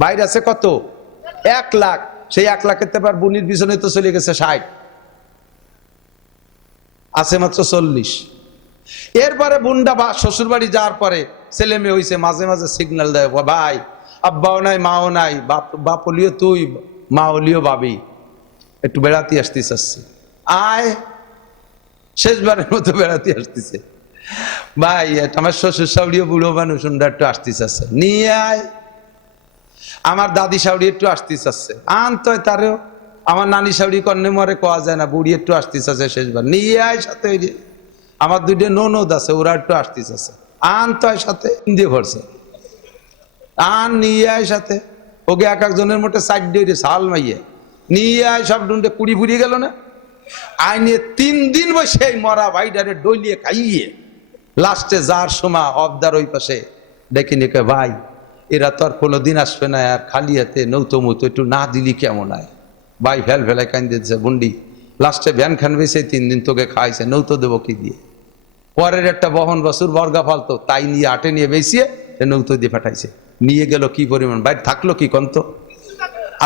বাইরে আছে কত? 1 লাখ। সেই 1 লাখের তেবার বুনির পিছনে তো চলে গেছে 60, আছে মাত্র 40। এরপরে বুনটা শ্বশুর বাড়ি যাওয়ার পরে ছেলে মেয়ে হয়েছে, মাঝে মাঝে সিগন্যাল দেয়, ভাই আব্বাও নাই মাও নাই, বাপ হলিও তুই, মা হলিও ভাবি, একটু বেড়াতে আসতে চাচ্ছে, আয়। শেষবারের মতো বেড়াতে আসতেছে, ভাই আমার শ্বশুর শাশুড়িও বুড়ো মানুষ, উন্ডা একটু আসতে চাচ্ছে, নিয়ে আয়। আমার দাদি শাশুড়ি একটু আসতে চাচ্ছে, আনতো তারেও। আমার নানি শাশুড়ি কন্যা মরে কোয়া যায় না, বুড়ি একটু আসতে চাচ্ছে, শেষবার নিয়ে আয় সাথে। আমার 2টা ননদ আছে, ওরা একটু আসতে চাচ্ছে, আনতো সাথে, দিয়ে ভরছে, আন নিয়ে আয় সাথে। ওকে এক একজনের মোটে 4 ডে সাল মাইয়ে নিয়ে আয়, সব ডুন্ডে কুড়ি ফুরিয়ে গেল না। আইনে 3 দিন বসে মরা ভাইডারে ডলিয়ে খাইয়ে লাস্টে যার সময় অবদার ওই পাশে দেখি নিকে, ভাই এরা তো আর কোনোদিন আসবে না, আর খালি হাতে নৌতো মতো একটু না দিলি কেমন হয়। ভাই ফেলে কান্দে দিচ্ছে, বন্ডি লাস্টে ভ্যান খান বেছে 3 দিন তোকে খাইছে, নৌতো দেবো কি দিয়ে। পরের একটা বহন বছর বর্গা ফালতো, তাই নিয়ে আটে নিয়ে বেছিয়ে নৌতো দিয়ে পাঠাইছে। নিয়ে গেল কি পরিমাণ, বাইরে থাকলো কি কন্ত।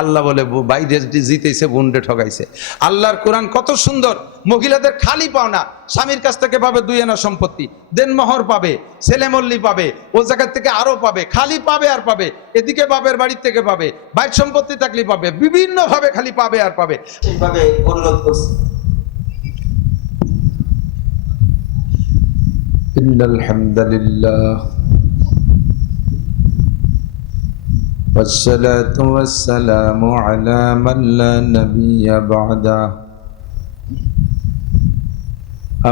আল্লাহ বলে বাইরে জিতেছে, বুন্ডে ঠগাইছে। আল্লাহর কোরআন কত সুন্দর। মহিলাদের খালি পাওনা, স্বামীর কাছ থেকে পাবে 2 আনা সম্পত্তি, দেনমোহর পাবে, ছেলে মল্লি পাবে, ও জায়গা থেকে আরো পাবে, খালি পাবে আর পাবে। এদিকে বাপের বাড়ির থেকে পাবে, বাইর সম্পত্তি থাকলে পাবে, বিভিন্ন ভাবে খালি পাবে আর পাবে। সেইভাবে অনুরোধ করছি। ইন্নাল হামদুলিল্লাহ والصلاة والسلام على من لا نبي بعده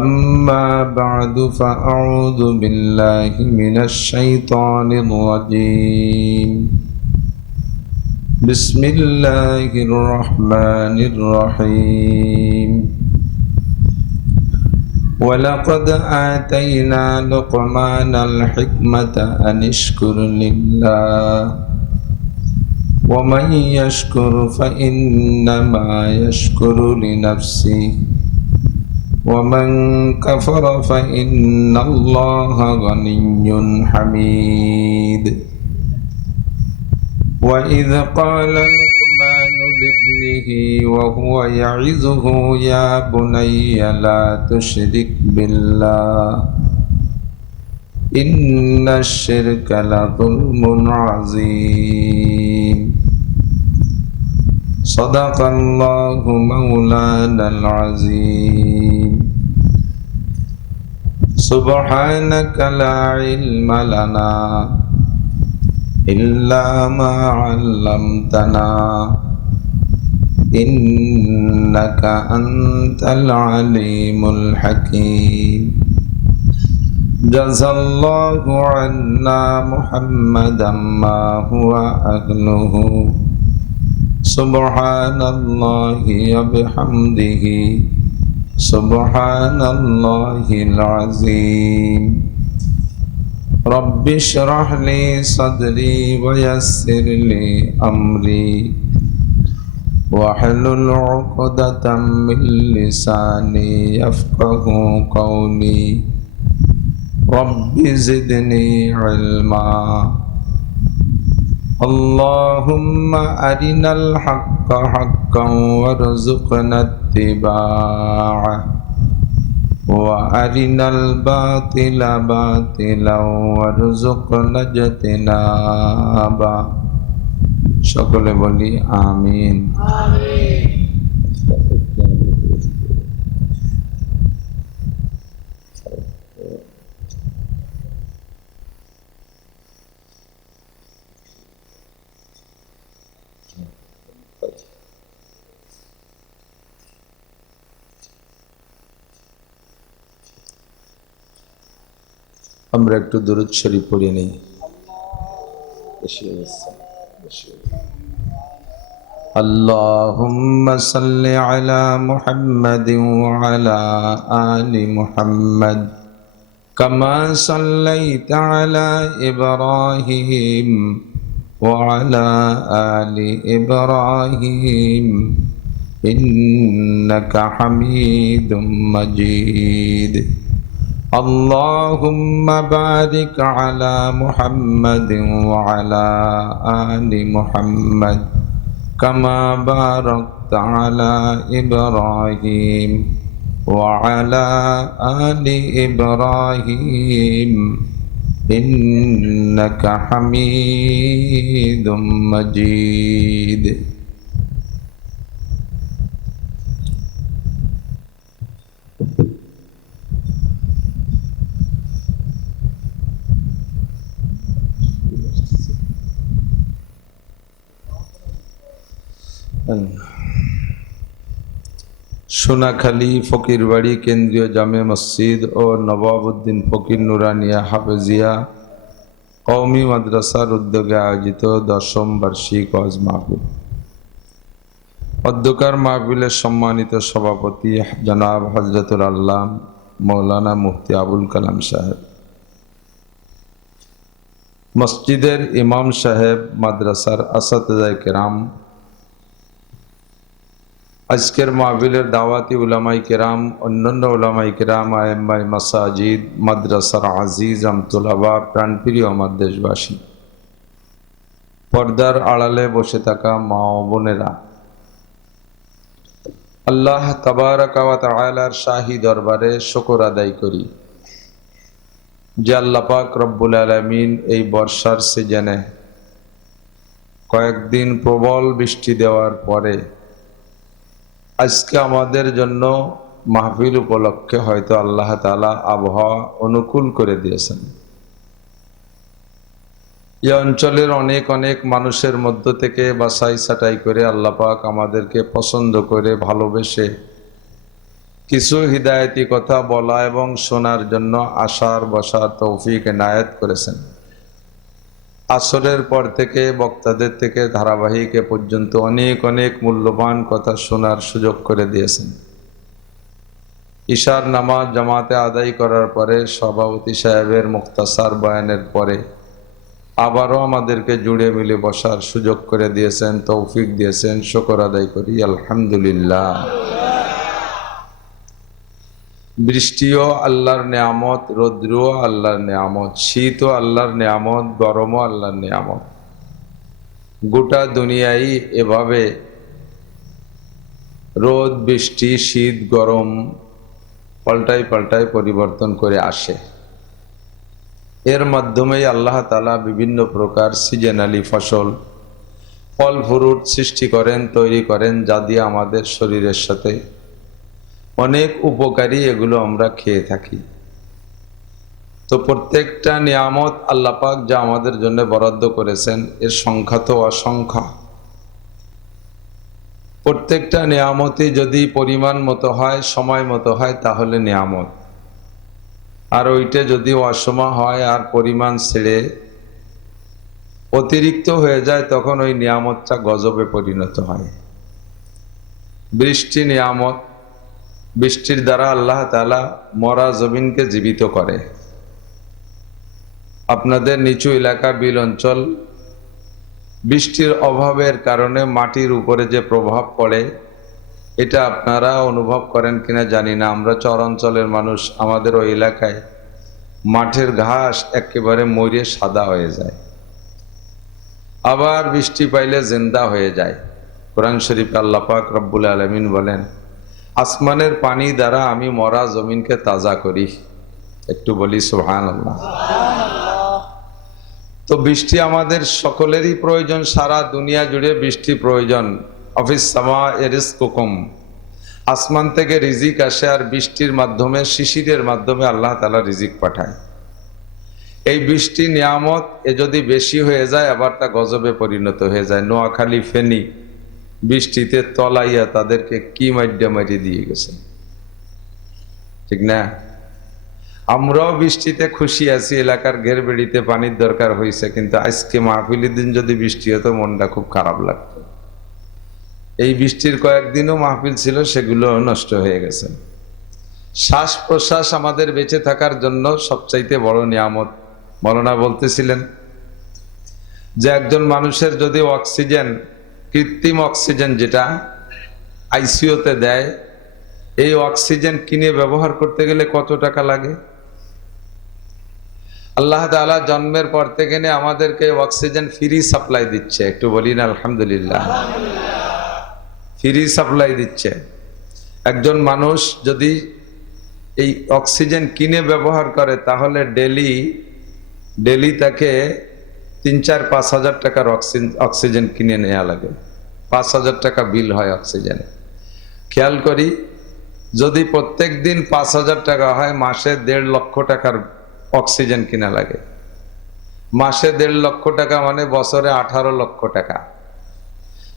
أما بعد فأعوذ بالله من الشيطان الرجيم بسم الله الرحمن الرحيم ولقد آتينا لقمان الحكمة أن اشكر لله ومن يشكر فإنما يشكر لنفسه ومن كفر فإن الله غني حميد وإذ قال لقمان لابنه وهو يعظه يا بني لا تشرك بالله إن الشرك لظلم عظيم صدق الله مولانا العظيم سبحانك لا علم لنا إلا ما علمتنا إنك أنت العليم الحكيم جزى الله عنا محمدا ما هو أهله سبحان الله وبحمده سبحان الله العظيم رب اشرح لي صدري ويسر لي أمري واحلل عقدة من لساني يفقه قولي رب زدني علما اللهم أرنا الحق حقا وارزقنا اتباعه وأرنا الباطل باطلا وارزقنا اجتنابه সকলে বলি আমিন। আমরা একটু দুরূদ শরীফ পড়ে নেই। اللهم صل على محمد وعلى آل محمد كما صليت على إبراهيم وعلى آل إبراهيم إنك حميد مجيد اللهم بارك على محمد وعلى آل محمد كما باركت على إبراهيم وعلى آل إبراهيم إنك حميد مجيد সোনাখালী ফকিরবাড়ি কেন্দ্রীয় জামে মসজিদ ও নবাবউদ্দিন ফকির নুরানিয়া হাফেজিয়া কওমি মাদ্রাসার উদ্যোগে আয়োজিত 10ম বার্ষিক ওয়াজ মাহফিল। অধ্যকার মাহফিলের সম্মানিত সভাপতি জনাব হযরতুল আল্লাম মৌলানা মুফতি আবুল কালাম সাহেব, মসজিদের ইমাম সাহেব, মাদ্রাসার আসাতিজায়ে কেরাম, আজকের মাহফিলের দাওয়াতি উলামায়ে কেরাম, অন্যান্য উলামায়ে কেরাম, আইম্মায়ে মাসাজিদ, মাদ্রাসার আজিজ আমতুলাবা, প্রাণপ্রিয় আমার দেশবাসী, পর্দার আড়ালে বসে থাকা মা ও বোনেরা, আল্লাহ তাবারাকা ওয়া তাআলার শাহী দরবারে শুকর আদায় করি যে আল্লাহ পাক রব্বুল আলামিন এই বর্ষার সিজনে কয়েকদিন প্রবল বৃষ্টি দেওয়ার পরে আজকে আমাদের জন্য মাহফিল উপলক্ষে হয়তো আল্লাহ তাআলা আবহাওয়া অনুকূল করে দিয়েছেন। এই অঞ্চলের অনেক অনেক মানুষের মধ্য থেকে বাছাই ছাঁটাই করে আল্লাহ পাক আমাদেরকে পছন্দ করে ভালোবেসে কিছু হিদায়াতি কথা বলা এবং শোনার জন্য আসার বসার তৌফিক এনায়েত করেছেন। আসরের পর থেকে বক্তাদের থেকে ধারাবাহিক এ পর্যন্ত অনেক অনেক মূল্যবান কথা শোনার সুযোগ করে দিয়েছেন। ইশার নামাজ জামাতে আদায় করার পরে সভাপতি সাহেবের মুখতাসার বয়ানের পরে আবারও আমাদেরকে জুড়ে মিলে বসার সুযোগ করে দিয়েছেন, তৌফিক দিয়েছেন, শুকর আদায় করি আলহামদুলিল্লাহ। বৃষ্টিও আল্লাহর নেয়ামত, রৌদ্রও আল্লাহর নেয়ামত, শীতও আল্লাহর নেয়ামত, গরমও আল্লাহর নেয়ামত। গোটা দুনিয়ায় এভাবে রোদ বৃষ্টি শীত গরম পাল্টায় পাল্টায় পরিবর্তন করে আসে। এর মাধ্যমেই আল্লাহ তাআলা বিভিন্ন প্রকার সিজনালি ফসল ফল ফ্রুট সৃষ্টি করেন, তৈরি করেন, যা দিয়ে আমাদের শরীরের সাথে অনেক উপকারী, এগুলো আমরা খেয়ে থাকি। তো প্রত্যেকটা নিয়ামত আল্লাহ পাক যা আমাদের জন্য বরাদ্দ করেছেন এর সংখ্যা তো অসংখ্য। প্রত্যেকটা নিয়ামতই যদি পরিমাণ মতো হয়, সময় মতো হয়, তাহলে নিয়ামত। আর ওইটা যদি অসময় হয় আর পরিমাণ ছেড়ে অতিরিক্ত হয়ে যায়, তখন ওই নিয়ামতটা গজবে পরিণত হয়। বৃষ্টি নিয়ামত, বৃষ্টির দ্বারা আল্লাহ তাআলা মরা জমিনকে জীবিত করে। আপনাদের নিচু এলাকা বিল অঞ্চল, বৃষ্টির অভাবের কারণে মাটির উপরে যে প্রভাব পড়ে এটা আপনারা অনুভব করেন কিনা জানি না। আমরা চর অঞ্চলের মানুষ, আমাদের ওই এলাকায় মাঠের ঘাস একেবারে মরে সাদা হয়ে যায়, আবার বৃষ্টি পাইলে জিন্দা হয়ে যায়। কোরআন শরীফে আল্লাহ পাক রব্বুল আলামিন বলেন, আসমানের পানি দ্বারা আমি মরা জমিনকে তাজা করি। একটু বলি সুবহানাল্লাহ। তো বৃষ্টি আমাদের সকলেরই প্রয়োজন, সারা দুনিয়া জুড়ে বৃষ্টি প্রয়োজন। অফিস সামা রিজকুকুম, আসমান থেকে রিজিক আসে, আর বৃষ্টির মাধ্যমে, শিশিরের মাধ্যমে আল্লাহ তাআলা রিজিক পাঠায়। এই বৃষ্টি নিয়ামত, এ যদি বেশি হয়ে যায় আবার তা গজবে পরিণত হয়ে যায়। নোয়াখালী ফেনী বৃষ্টিতে তলাইয়া তাদেরকে কি মাইরি দিয়ে গেছে, ঠিক না? আমরাও বৃষ্টিতে খুশি আছি, এলাকার ঘের বেড়িতে পানির দরকার হয়েছে, কিন্তু আজকে মাহফিলের দিন যদি বৃষ্টি হতো মনটা খুব খারাপ লাগতো। এই বৃষ্টির কয়েকদিনও মাহফিল ছিল, সেগুলো নষ্ট হয়ে গেছে। শ্বাস প্রশ্বাস আমাদের বেঁচে থাকার জন্য সবচাইতে বড় নিয়ামত। মৌলানা বলতেছিলেন যে একজন মানুষের যদি অক্সিজেন, কৃত্রিম অক্সিজেন যেটা আইসিইউতে দেয়, এই অক্সিজেন কিনে ব্যবহার করতে গেলে কত টাকা লাগে? আল্লাহ তাআলা জন্মের পর থেকে নিয়ে আমাদেরকে অক্সিজেন ফ্রি সাপ্লাই দিচ্ছে, একটু বলি না আলহামদুলিল্লাহ। ফ্রি সাপ্লাই দিচ্ছে। একজন মানুষ যদি এই অক্সিজেন কিনে ব্যবহার করে তাহলে ডেলি তাকে 3-4-5 হাজার টাকার অক্সিজেন কিনে নেওয়া লাগে। 5,000 টাকা বিল হয় অক্সিজেনে। খেয়াল করি, যদি প্রত্যেক দিন 5,000 টাকা হয়, মাসে 1.5 লক্ষ টাকার অক্সিজেন কিনা লাগে। মাসে 1.5 লক্ষ টাকা মানে বছরে 18 লক্ষ টাকা।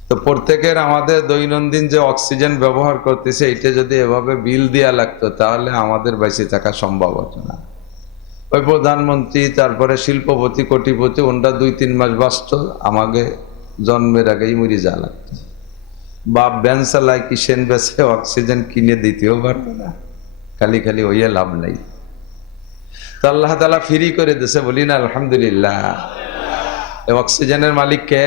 তো প্রত্যেকের আমাদের দৈনন্দিন যে অক্সিজেন ব্যবহার করতেছে এটা যদি এভাবে বিল দেওয়া লাগতো তাহলে আমাদের বেঁচে থাকা সম্ভব হতো না। ওই প্রধানমন্ত্রী, তারপরে শিল্পপতি, কোটিপতি, ওনরা 2-3 মাস বাঁচত, আমাকে জন্মের আগেই মরে যাওয়া লাগতো। বাপ ভ্যান চালায়, কিসেন বেছে, অক্সিজেন কিনে দিতেও পারবে না, খালি খালি ওইয়ে লাভ নাই। তো আল্লাহ তাআলা ফ্রি করে দিয়েছে, বলি না আলহামদুলিল্লাহ। অক্সিজেনের মালিক কে?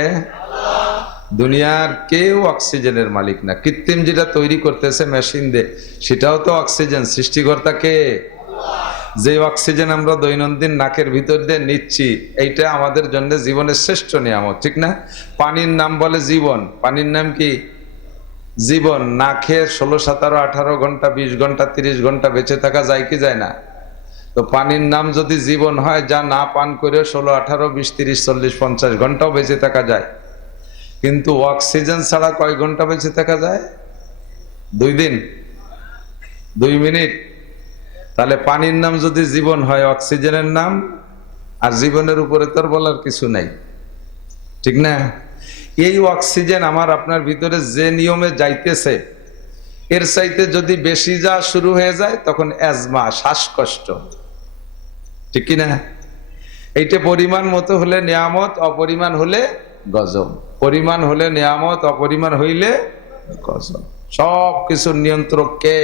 দুনিয়ার কেউ অক্সিজেনের মালিক না। কৃত্রিম যেটা তৈরি করতেছে মেশিন দিয়ে, সেটাও তো অক্সিজেন। সৃষ্টিকর্তা কে? যে অক্সিজেন আমরা দৈনন্দিন নাকের ভিতর দিয়ে নিচ্ছি, এইটা আমাদের জন্য জীবনের শ্রেষ্ঠ নিয়ামত, ঠিক না? পানির নাম বলে জীবন। পানির নাম কি? জীবন। না খেয়ে 16, 17, 18 ঘন্টা, 20 ঘন্টা, 30 ঘন্টা বেঁচে থাকা যায় কি যায় না? তো পানির নাম যদি জীবন হয়, যা না পান করে 16, 18, 20, 30, 40, 50 ঘন্টাও বেঁচে থাকা যায়। কিন্তু অক্সিজেন ছাড়া কয় ঘন্টা বেঁচে থাকা যায়? 2 দিন, 2 মিনিট। তাহলে পানির নাম যদি জীবন হয়, অক্সিজেনের নাম? আর জীবনের উপরে তোর বলার কিছু নাই, ঠিক না? এই অক্সিজেন আমার আপনার ভিতরে যে নিয়মে যাইতেছে, এর চাইতে যদি বেশি যা শুরু হয়ে যায় তখন অ্যাজমা, শ্বাসকষ্ট, ঠিক কিনা? এইটা পরিমাণ মতো হলে নিয়ামত, অপরিমাণ হলে গজব। পরিমাণ হলে নিয়ামত, অপরিমাণ হইলে গজব। সব কিছুর নিয়ন্ত্রক কে?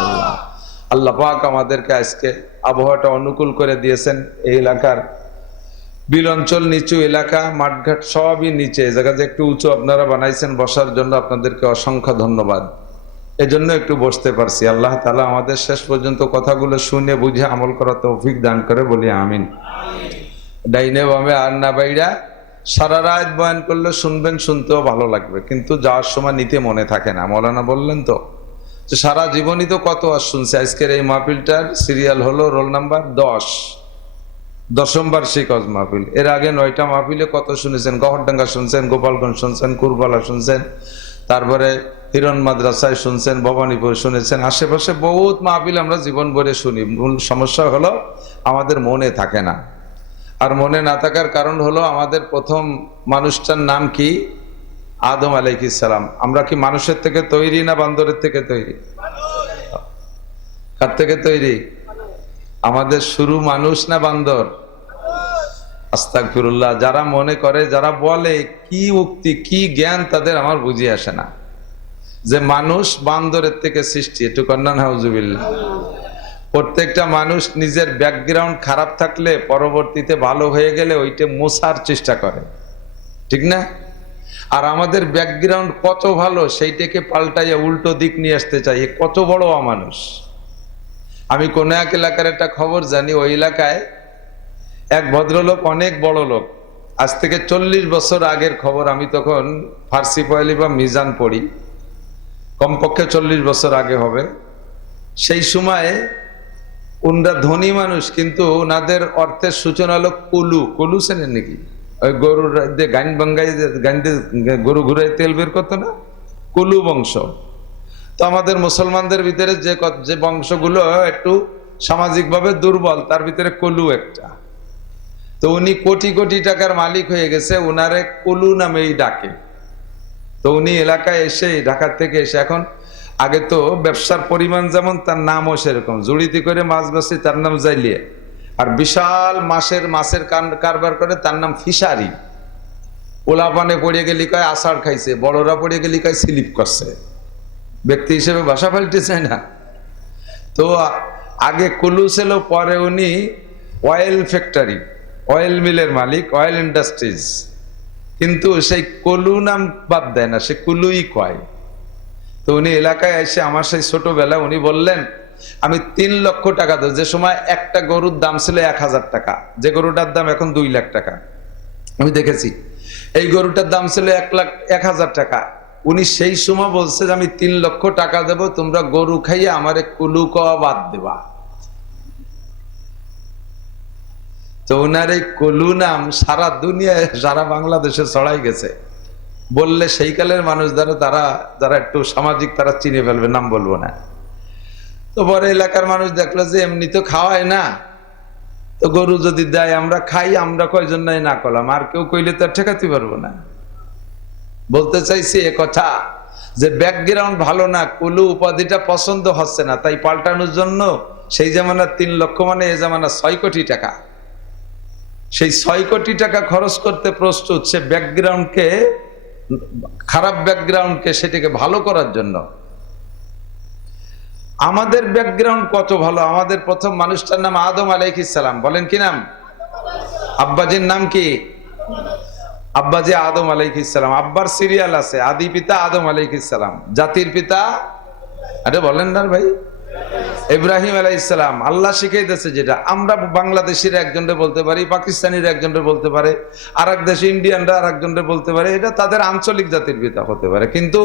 আল্লাহ। আল্লাহ পাক আমাদেরকে আজকে আবহাওয়াটা অনুকূল করে দিয়েছেন। এই এলাকার বিল অঞ্চল, নিচু এলাকা, মাঠঘাট সবই নিচে, এই জায়গা যে একটু উঁচু আপনারা বানাইছেন বসার জন্য, আপনাদেরকে অসংখ্য ধন্যবাদ। এজন্য একটু বসতে পারছি। আল্লাহ তাআলা আমাদের শেষ পর্যন্ত কথাগুলো শুনে বুঝে আমল করা তৌফিক দান করে, বলি আমিন। ডাইনে বামে আর না বাইরা সারা রাত বয়ান করলে শুনবেন, শুনতেও ভালো লাগবে, কিন্তু যাওয়ার সময় নিতে মনে থাকে না। মৌলানা বললেন তো যে সারা জীবনই তো কত আর শুনছে। আজকের এই মাহফিলটার সিরিয়াল হলো রোল নাম্বার 10, 10ম বার্ষিক হজ মাহফিল। এর আগে 9টা মাহফিলে কত শুনেছেন? গহরডাঙ্গা শুনছেন, গোপালগঞ্জ শুনছেন, কুরবালা শুনছেন, তারপরে হিরণ মাদ্রাসায় শুনছেন, ভবানীপুর শুনেছেন, আশেপাশে বহুত মাহফিল আমরা জীবন ভরে শুনি। মূল সমস্যা হলো আমাদের মনে থাকে না। আর মনে না থাকার কারণ হলো আমাদের প্রথম মানুষটার নাম কি? আদম আলাইহিস সালাম। আমরা কি মানুষের থেকে তৈরি না বান্দরের থেকে তৈরি? কার থেকে তৈরি? আমাদের শুরু মানুষ না বান্দর? আস্তাগফিরুল্লাহ। যারা মনে করে, যারা বলে, কি উক্তি, কি জ্ঞান তাদের আমার বুঝে আসে না, যে মানুষ বান্দরের থেকে সৃষ্টি। একটু কন্যা নাউজুবিল্লাহ। প্রত্যেকটা মানুষ নিজের ব্যাকগ্রাউন্ড খারাপ থাকলে পরবর্তীতে ভালো হয়ে গেলে ওইটা মোছার চেষ্টা করে, ঠিক না? আর আমাদের ব্যাকগ্রাউন্ড কত ভালো সেইটাকে পাল্টাইয়া উল্টো দিক নিয়ে আসতে চাই, কত বড় অমানুষ। আমি কোন এক এলাকার একটা খবর জানি, ওই এলাকায় এক ভদ্রলোক, অনেক বড় লোক, আজ থেকে 40 বছর আগের খবর। আমি তখন ফার্সি পয়ালি বা মিজান পড়ি, কমপক্ষে 40 বছর আগে হবে। সেই সময় উনরা ধনী মানুষ, কিন্তু ওনাদের অর্থের সূচনা হলো কুলু। কুলু চেনেন নাকি? ওই গরুর গান বাঙ্গাই, গান দিয়ে গরু ঘুরে তেল বের করতো না, কুলু বংশ। তো আমাদের মুসলমানদের ভিতরে যে বংশগুলো একটু সামাজিকভাবে দুর্বল, তার ভিতরে কুলু একটা। তো উনি কোটি কোটি টাকার মালিক হয়ে গেছে, উনারে কুলু নামেই ডাকে। তো উনি এলাকায় এসে, ঢাকার থেকে এসে, এখন আগে তো ব্যবসার পরিমাণ যেমন তার নামও সেরকম, জুড়িতে করে মাছ বেচে তার নাম জাইলিয়ে, আর বিশাল মাছের কারবার করে তার নাম ফিশারি। ওলাপানে পড়ে গেলি কয় আষাঢ় খাইছে, বড়রা পড়ে গেলি কয় স্লিপ করছে। ব্যক্তি হিসেবে ভাষা পাল্টে চায় না। তো আগে কুলু ছিল, পরে উনি অয়েল ফ্যাক্টরি, অয়েল মিলের মালিক, অয়েল ইন্ডাস্ট্রিজ। কিন্তু সেই কুলু নাম বাদ দেয় না, সে কুলুই কয়। তো উনি এলাকায় এসে আমার সেই ছোটবেলা উনি বললেন আমি 3 লক্ষ টাকা দেব। যে সময় একটা গরুর দাম ছিল 1000 টাকা, যে গরুটার দাম এখন 2 লাখ টাকা, আমি দেখেছি। এই গরুটার দাম ছিল 1,10,000 টাকা। উনি সেই সময় বলছে যে আমি 3 লক্ষ টাকা দেব, তোমরা গরু খাইয়ে আমারে কুলু কওয়া বাদ দেবা। তো ওনার এই কুলু নাম সারা দুনিয়ায়, সারা বাংলাদেশে ছড়াই গেছে। বললে সেই কালের মানুষ যারা একটু সামাজিক, তারা চিনে ফেলবে, নাম বলবো না। তো পরে এলাকার মানুষ দেখলো যে এমনি তো খাওয়ায় না, তো গরু যদি দেয় আমরা খাই, আমরা কয়জন নাই না করলাম, আর কেউ কইলে তো ঠেকাতে পারবো না। বলতে চাইছি এ কথা যে ব্যাকগ্রাউন্ড ভালো না, কুলু উপাধিটা পছন্দ হচ্ছে না, তাই পাল্টানোর জন্য সেই জামানা 3 লক্ষ মানে এ জামানা 6 কোটি টাকা, সেই 6 কোটি টাকা খরচ করতে প্রস্তুত, সে ব্যাকগ্রাউন্ডকে, খারাপ ব্যাকগ্রাউন্ডকে সেটাকে ভালো করার জন্য। আমাদের ব্যাকগ্রাউন্ড কত ভালো। আমাদের প্রথম মানুষটার নাম আদম আলাইহিস সালাম। বলেন কি নাম? আব্বাজির নাম কি? আব্বাজি আদম আলাইহিস সালাম। আব্বার সিরিয়াল আছে, আদি পিতা আদম আলাইহিস সালাম, জাতির পিতা, আরে বলেন না ভাই, ইব্রাহিম আলাইহিস সালাম। আল্লাহ শিখিয়ে দিয়েছে, যেটা আমরা বাংলাদেশের একজনরে বলতে পারি, পাকিস্তানির একজনরে বলতে পারে, আর এক দেশে ইন্ডিয়ানরা আর একজনরে বলতে পারে, এটা তাদের আঞ্চলিক জাতির পিতা হতে পারে। কিন্তু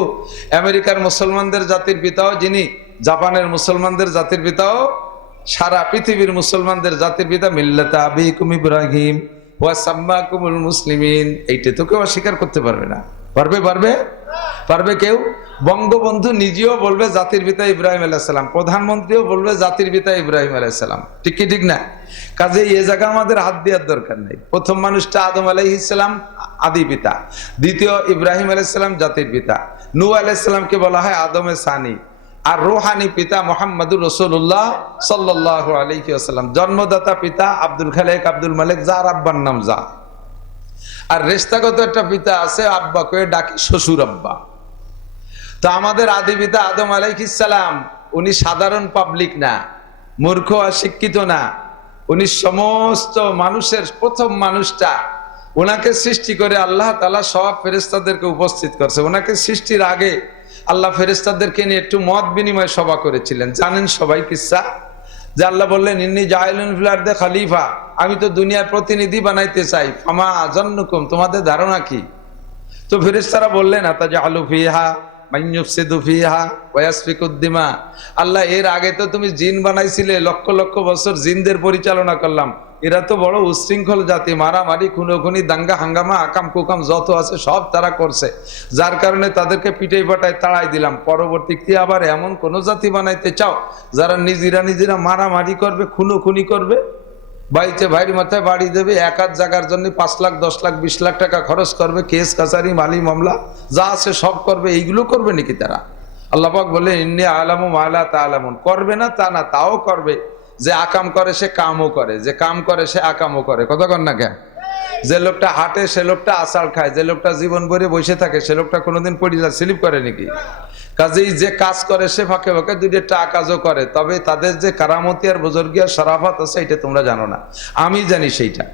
আমেরিকার মুসলমানদের জাতির পিতাও যিনি, জাপানের মুসলমানদের জাতির পিতাও, সারা পৃথিবীর মুসলমানদের জাতির পিতা মিল্লাতা আবিকুম ইব্রাহিম ওয়া সাম্মাকুমুল মুসলিমিন। এইটা তো কেউ অস্বীকার করতে পারবে না। পারবে কেউ? বঙ্গবন্ধু নিজেও বলবে জাতির পিতা ইব্রাহিম আলাইহিস সালাম, প্রধানমন্ত্রীও বলবে জাতির পিতা ইব্রাহিম আলাইহিস সালাম। ঠিক কি ঠিক না? কাজে এই জায়গা আমাদের হাত দেওয়ার দরকার নেই। প্রথম মানুষটা আদম আলাইহিস সালাম, আদি পিতা। দ্বিতীয় ইব্রাহিম আলাইহিস সালাম, জাতির পিতা। নূহ আলাইহিস সালামকে বলা হয় আদমে সানি। আর রূহানি পিতা মুহাম্মদুর রাসূলুল্লাহ সাল্লাল্লাহু আলাইহি ওয়াসাল্লাম। জন্মদাতা পিতা আব্দুল খালেক, আব্দুল মালিক, যার আব্বার নাম যা। আর রেশতাগত একটা পিতা আছে, আব্বাকে ডাকি শ্বশুর আব্বা। তো আমাদের আদি পিতা আদম আলাইহিস সালাম, উনি সাধারণ পাবলিক না, মূর্খ আর শিক্ষিত না, উনি সমস্ত মানুষের প্রথম মানুষটা। ওনাকে সৃষ্টি করে আল্লাহ তাআলা সব ফেরেশতাদেরকে উপস্থিত করছে। ওনাকে সৃষ্টির আগে আল্লাহ ফেরেশতাদেরকে নিয়ে একটু মত বিনিময় সভা করেছিলেন। জানেন সবাই কিসসা? যে আল্লাহ বললেন ইন্নী জাইলুন ফিল আরদি খলিফা, আমি তো দুনিয়ার প্রতিনিধি বানাইতে চাই। ফামা আযান্নুকুম, তোমাদের ধারণা কি? তো ফেরেশতারা বললেন আতাজালু ফিহা মান ইউফসিদু ফিহা ওয়া ইয়াসফিকুদ দিমা। আল্লাহ, এর আগে তো তুমি জিন বানাইছিলে, লক্ষ লক্ষ বছর জিনদের পরিচালনা করলাম, এরা তো বড় উশৃঙ্খল জাতি, মারামারি, খুনোখুনি, দাঙ্গা হাঙ্গামা, আকাম কুকাম যত আছে সব তারা করছে, যার কারণে তাদেরকে পিটাই পাটাই তাড়াই দিলাম। পরবর্তীতে আবার এমন কোন জাতি বানাইতে চাও যারা নিজেরা মারামারি করবে, খুনোখুনি করবে, বাড়িতে ভাইয়ের মাথায় বাড়ি দেবে, এক আধ জায়গার জন্য 5 লাখ 10 লাখ 20 লাখ টাকা খরচ করবে, কেস কাছারি মালি মামলা যা আছে সব করবে। এইগুলো করবে নাকি তারা? আল্লাহ পাক বলে ইন্নী আলামু মা লা তা'লামুন। করবে না তা না, তাও করবে। যে আকাম করে সে কামও করে, যে কাম করে সে আকামও করে। কথা কন না কেন? যে লোকটা হাঁটে সে লোকটা আছাড় খায়, যে লোকটা জীবন ভরে বসে থাকে সে লোকটা কোনোদিন পরিচয় স্লিপ করে নাকি? কাজেই যে কাজ করে সে ফাঁকে ফাঁকে 2টা কাজও করে। তবে তাদের যে কারামতি আর বুজুর্গি আর শরাফত আছে এটা তোমরা জানো না, আমি জানি সেইটা।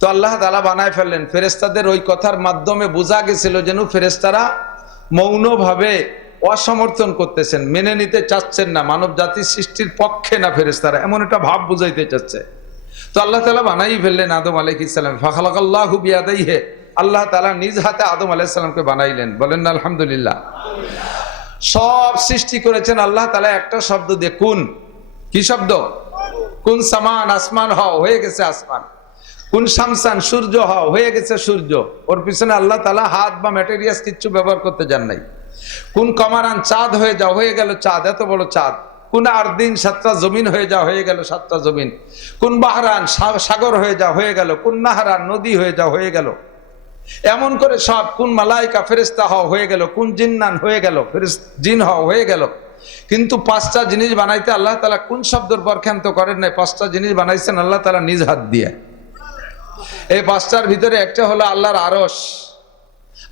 তো আল্লাহ তাআলা বানায় ফেললেন। ফেরেশতাদের ওই কথার মাধ্যমে বোঝা গেছিল যেন ফেরেশতারা মৌনভাবে অসমর্থন করতেছেন, মেনে নিতে চাচ্ছেন না, মানব জাতির সৃষ্টির পক্ষে না ফেরেশতারা, এমন একটা ভাব বুঝাইতে চাচ্ছে। তো আল্লাহ তাআলা বানাই ফেললেন আদম আলাইহিস সালাম। ফাখালাকাল্লাহু বিয়াদাইহি, আল্লাহ তাআলা নিজ হাতে আদম আলাইহিস সালামকে বানাইলেন। বলেন না আলহামদুলিল্লাহ। সব সৃষ্টি করেছেন আল্লাহ তাআলা একটা শব্দ দিয়ে, কুন। কি শব্দ? কুন সামান, আসমান হও, হয়ে গেছে আসমান। কুন শামসান, সূর্য হও, হয়ে গেছে সূর্য। ওর পিছনে আল্লাহ তাআলা হাত বা ম্যাটেরিয়ালস কিচ্ছু ব্যবহার করতে যান নাই। কুন কমারান, চাঁদ হয়ে যাও, হয়ে গেল চাঁদ, এত বড় চাঁদ। কুন আরদিন, 7টা জমিন হয়ে যাও, হয়ে গেল 7টা জমিন। কুন বাহরান, সাগর হয়ে যাও, হয়ে গেল। কুন নাহরান, নদী হয়ে যাও, হয়ে গেল। এমন করে সব। কুন মালাইকা, ফেরেশতা হও, হয়ে গেল। কুন জিন্নান, হয়ে গেল, জিন হও, হয়ে গেল। কিন্তু 5টা জিনিস বানাইতে আল্লাহ তাআলা কোন শব্দের বরখান্ত করেন নাই। 5টা জিনিস বানাইছেন আল্লাহ তাআলা নিজ হাত দিয়ে। এই 5টার ভিতরে একটা হলো আল্লাহর আরশ।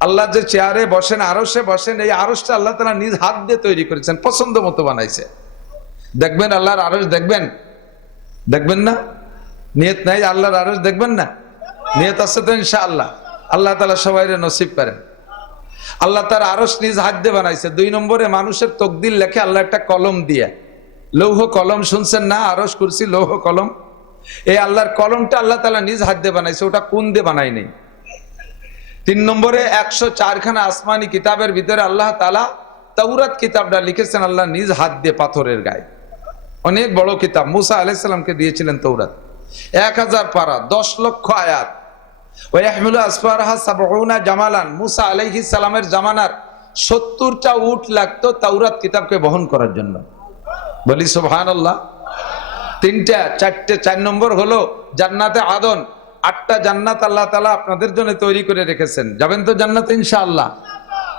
আল্লাহ যে চেয়ারে বসেন, আরশে বসেন, এই আরশটা আল্লাহ তাআলা নিজ হাত দিয়ে তৈরি করেছেন, পছন্দ মতো বানাইছে। দেখবেন আল্লাহর আরশ, দেখবেন না? নিয়ত নাই আল্লাহর আরশ দেখবেন না? নিয়ত আছে তো ইনশাআল্লাহ। আল্লাহ তাআলা সবাইরে নসিব করেন। আল্লাহ তার আরশ নিজ হাত দিয়ে বানাইছে। 2 নম্বরে মানুষের তকদির লেখে আল্লাহ একটা কলম দিয়ে। লৌহ কলম শুনছেন না? আরশ কুরসি লৌহ কলম। এই আল্লাহর কলমটা আল্লাহ তাআলা নিজ হাত দিয়ে বানাইছে, ওটা কোন দিয়ে বানাই নেই। 3 নম্বরে 104 খানা আসমানি কিতাবের ভিতরে আল্লাহ তাআলা তাওরাত কিতাবটা লিখেছেন আল্লাহ নিজ হাত দিয়ে পাথরের গায়ে। অনেক বড় কিতাব, মুসা আলাইহিস সালামকে দিয়েছিলেন তৌরাত। 1000 পারা, 10 লক্ষ আয়াত। ওয়া ইয়াহমিলু আসফারহা 70 জামালান, মুসা আলাইহিস সালামের জামানার 70টা উট লাগতো তাওরাত কিতাবকে বহন করার জন্য। বলি সুবহানাল্লাহ। 3টা 4টে 4 নম্বর হলো জান্নাতে আদন। 8টা জান্নাত আল্লাহ তাআলা আপনাদের জন্য তৈরি করে রেখেছেন। যাবেন তো জান্নাতে ইনশাআল্লাহ।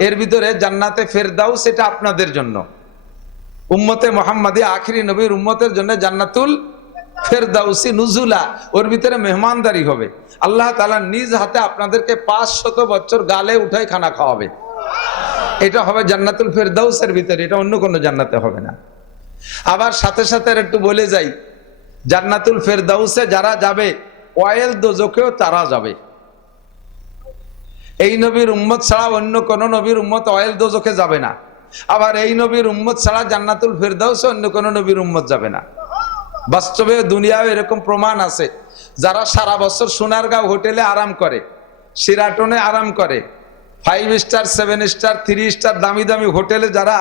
এর ভিতরে জান্নাতে ফেরদাউস, এটা আপনাদের জন্য। উম্মতে মুহাম্মাদি আখিরি নবীর উম্মতের জন্য জান্নাতুল ফেরদাউসি নুজুলা, ওর ভিতরে মেহমানদারি হবে। আল্লাহ তাআলা নিজ হাতে আপনাদেরকে 500 বছর গালে উঠাই খানা খাওয়াবে। এটা হবে জান্নাতুল ফেরদাউসের ভিতরে, এটা অন্য কোনো জান্নাতে হবে না। আবার সাথে সাথে একটু বলে যাই, জান্নাতুল ফেরদাউসে যারা যাবে ওয়াইল দোজখেও তারা যাবে। এই নবীর উম্মত ছাড়া অন্য কোন নবীর উম্মত ওয়াইল দোজখে যাবে না। আবার এই নবীর উম্মত ছাড়া জান্নাতুল ফেরদাউসে অন্য কোন নবীর উম্মত যাবে না। বাস্তবে দুনিয়ায় এরকম প্রমাণ আছে, যারা সারা বছর সোনারগাঁও হোটেলে আরাম করে, শিরাটনে আরাম করে, 5 স্টার 7 স্টার 3 স্টার দামি দামি হোটেলে যারা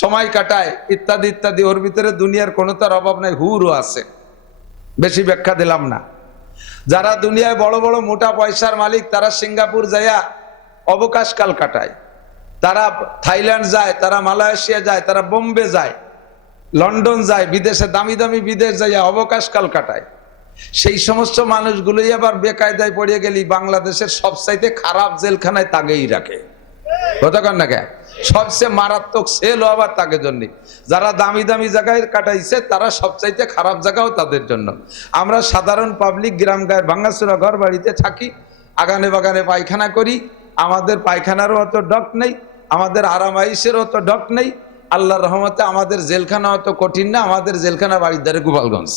সময় কাটায় ইত্যাদি ইত্যাদি, ওর ভিতরে দুনিয়ার কোনো তার অভাব নাই, হুরও আছে। বেশি ব্যাখ্যা দিলাম না। যারা দুনিয়ায় বড় বড় মোটা পয়সার মালিক, তারা সিঙ্গাপুর যায়া অবকাশকাল কাটায়, তারা থাইল্যান্ড যায়, তারা মালয়েশিয়া যায়, তারা বোম্বে যায়, লন্ডন যায়, বিদেশে দামি দামি বিদেশ যাইয়া অবকাশকাল কাটায়। সেই সমস্ত মানুষগুলোই আবার বেকায়দায় পড়ে গেলি বাংলাদেশের সবচাইতে খারাপ জেলখানায় তাগেই রাখে। কতক্ষণ না কে সবচেয়ে মারাত্মক সেল আবার তাকে জন্য। যারা দামি দামি জায়গায় কাটাইছে তারা সবচাইতে খারাপ জায়গাও তাদের জন্য। আমরা সাধারণ পাবলিক গ্রাম গায়ের ভাঙাচোরা ঘর বাড়িতে থাকি, আগানে বাগানে পায়খানা করি, আমাদের পায়খানারও অত ডক নেই, আমাদের আরামাইশেরও অত ডক নেই। আল্লাহর রহমতে আমাদের জেলখানা অত কঠিন না। আমাদের জেলখানা বাড়ির ধারে গোপালগঞ্জ,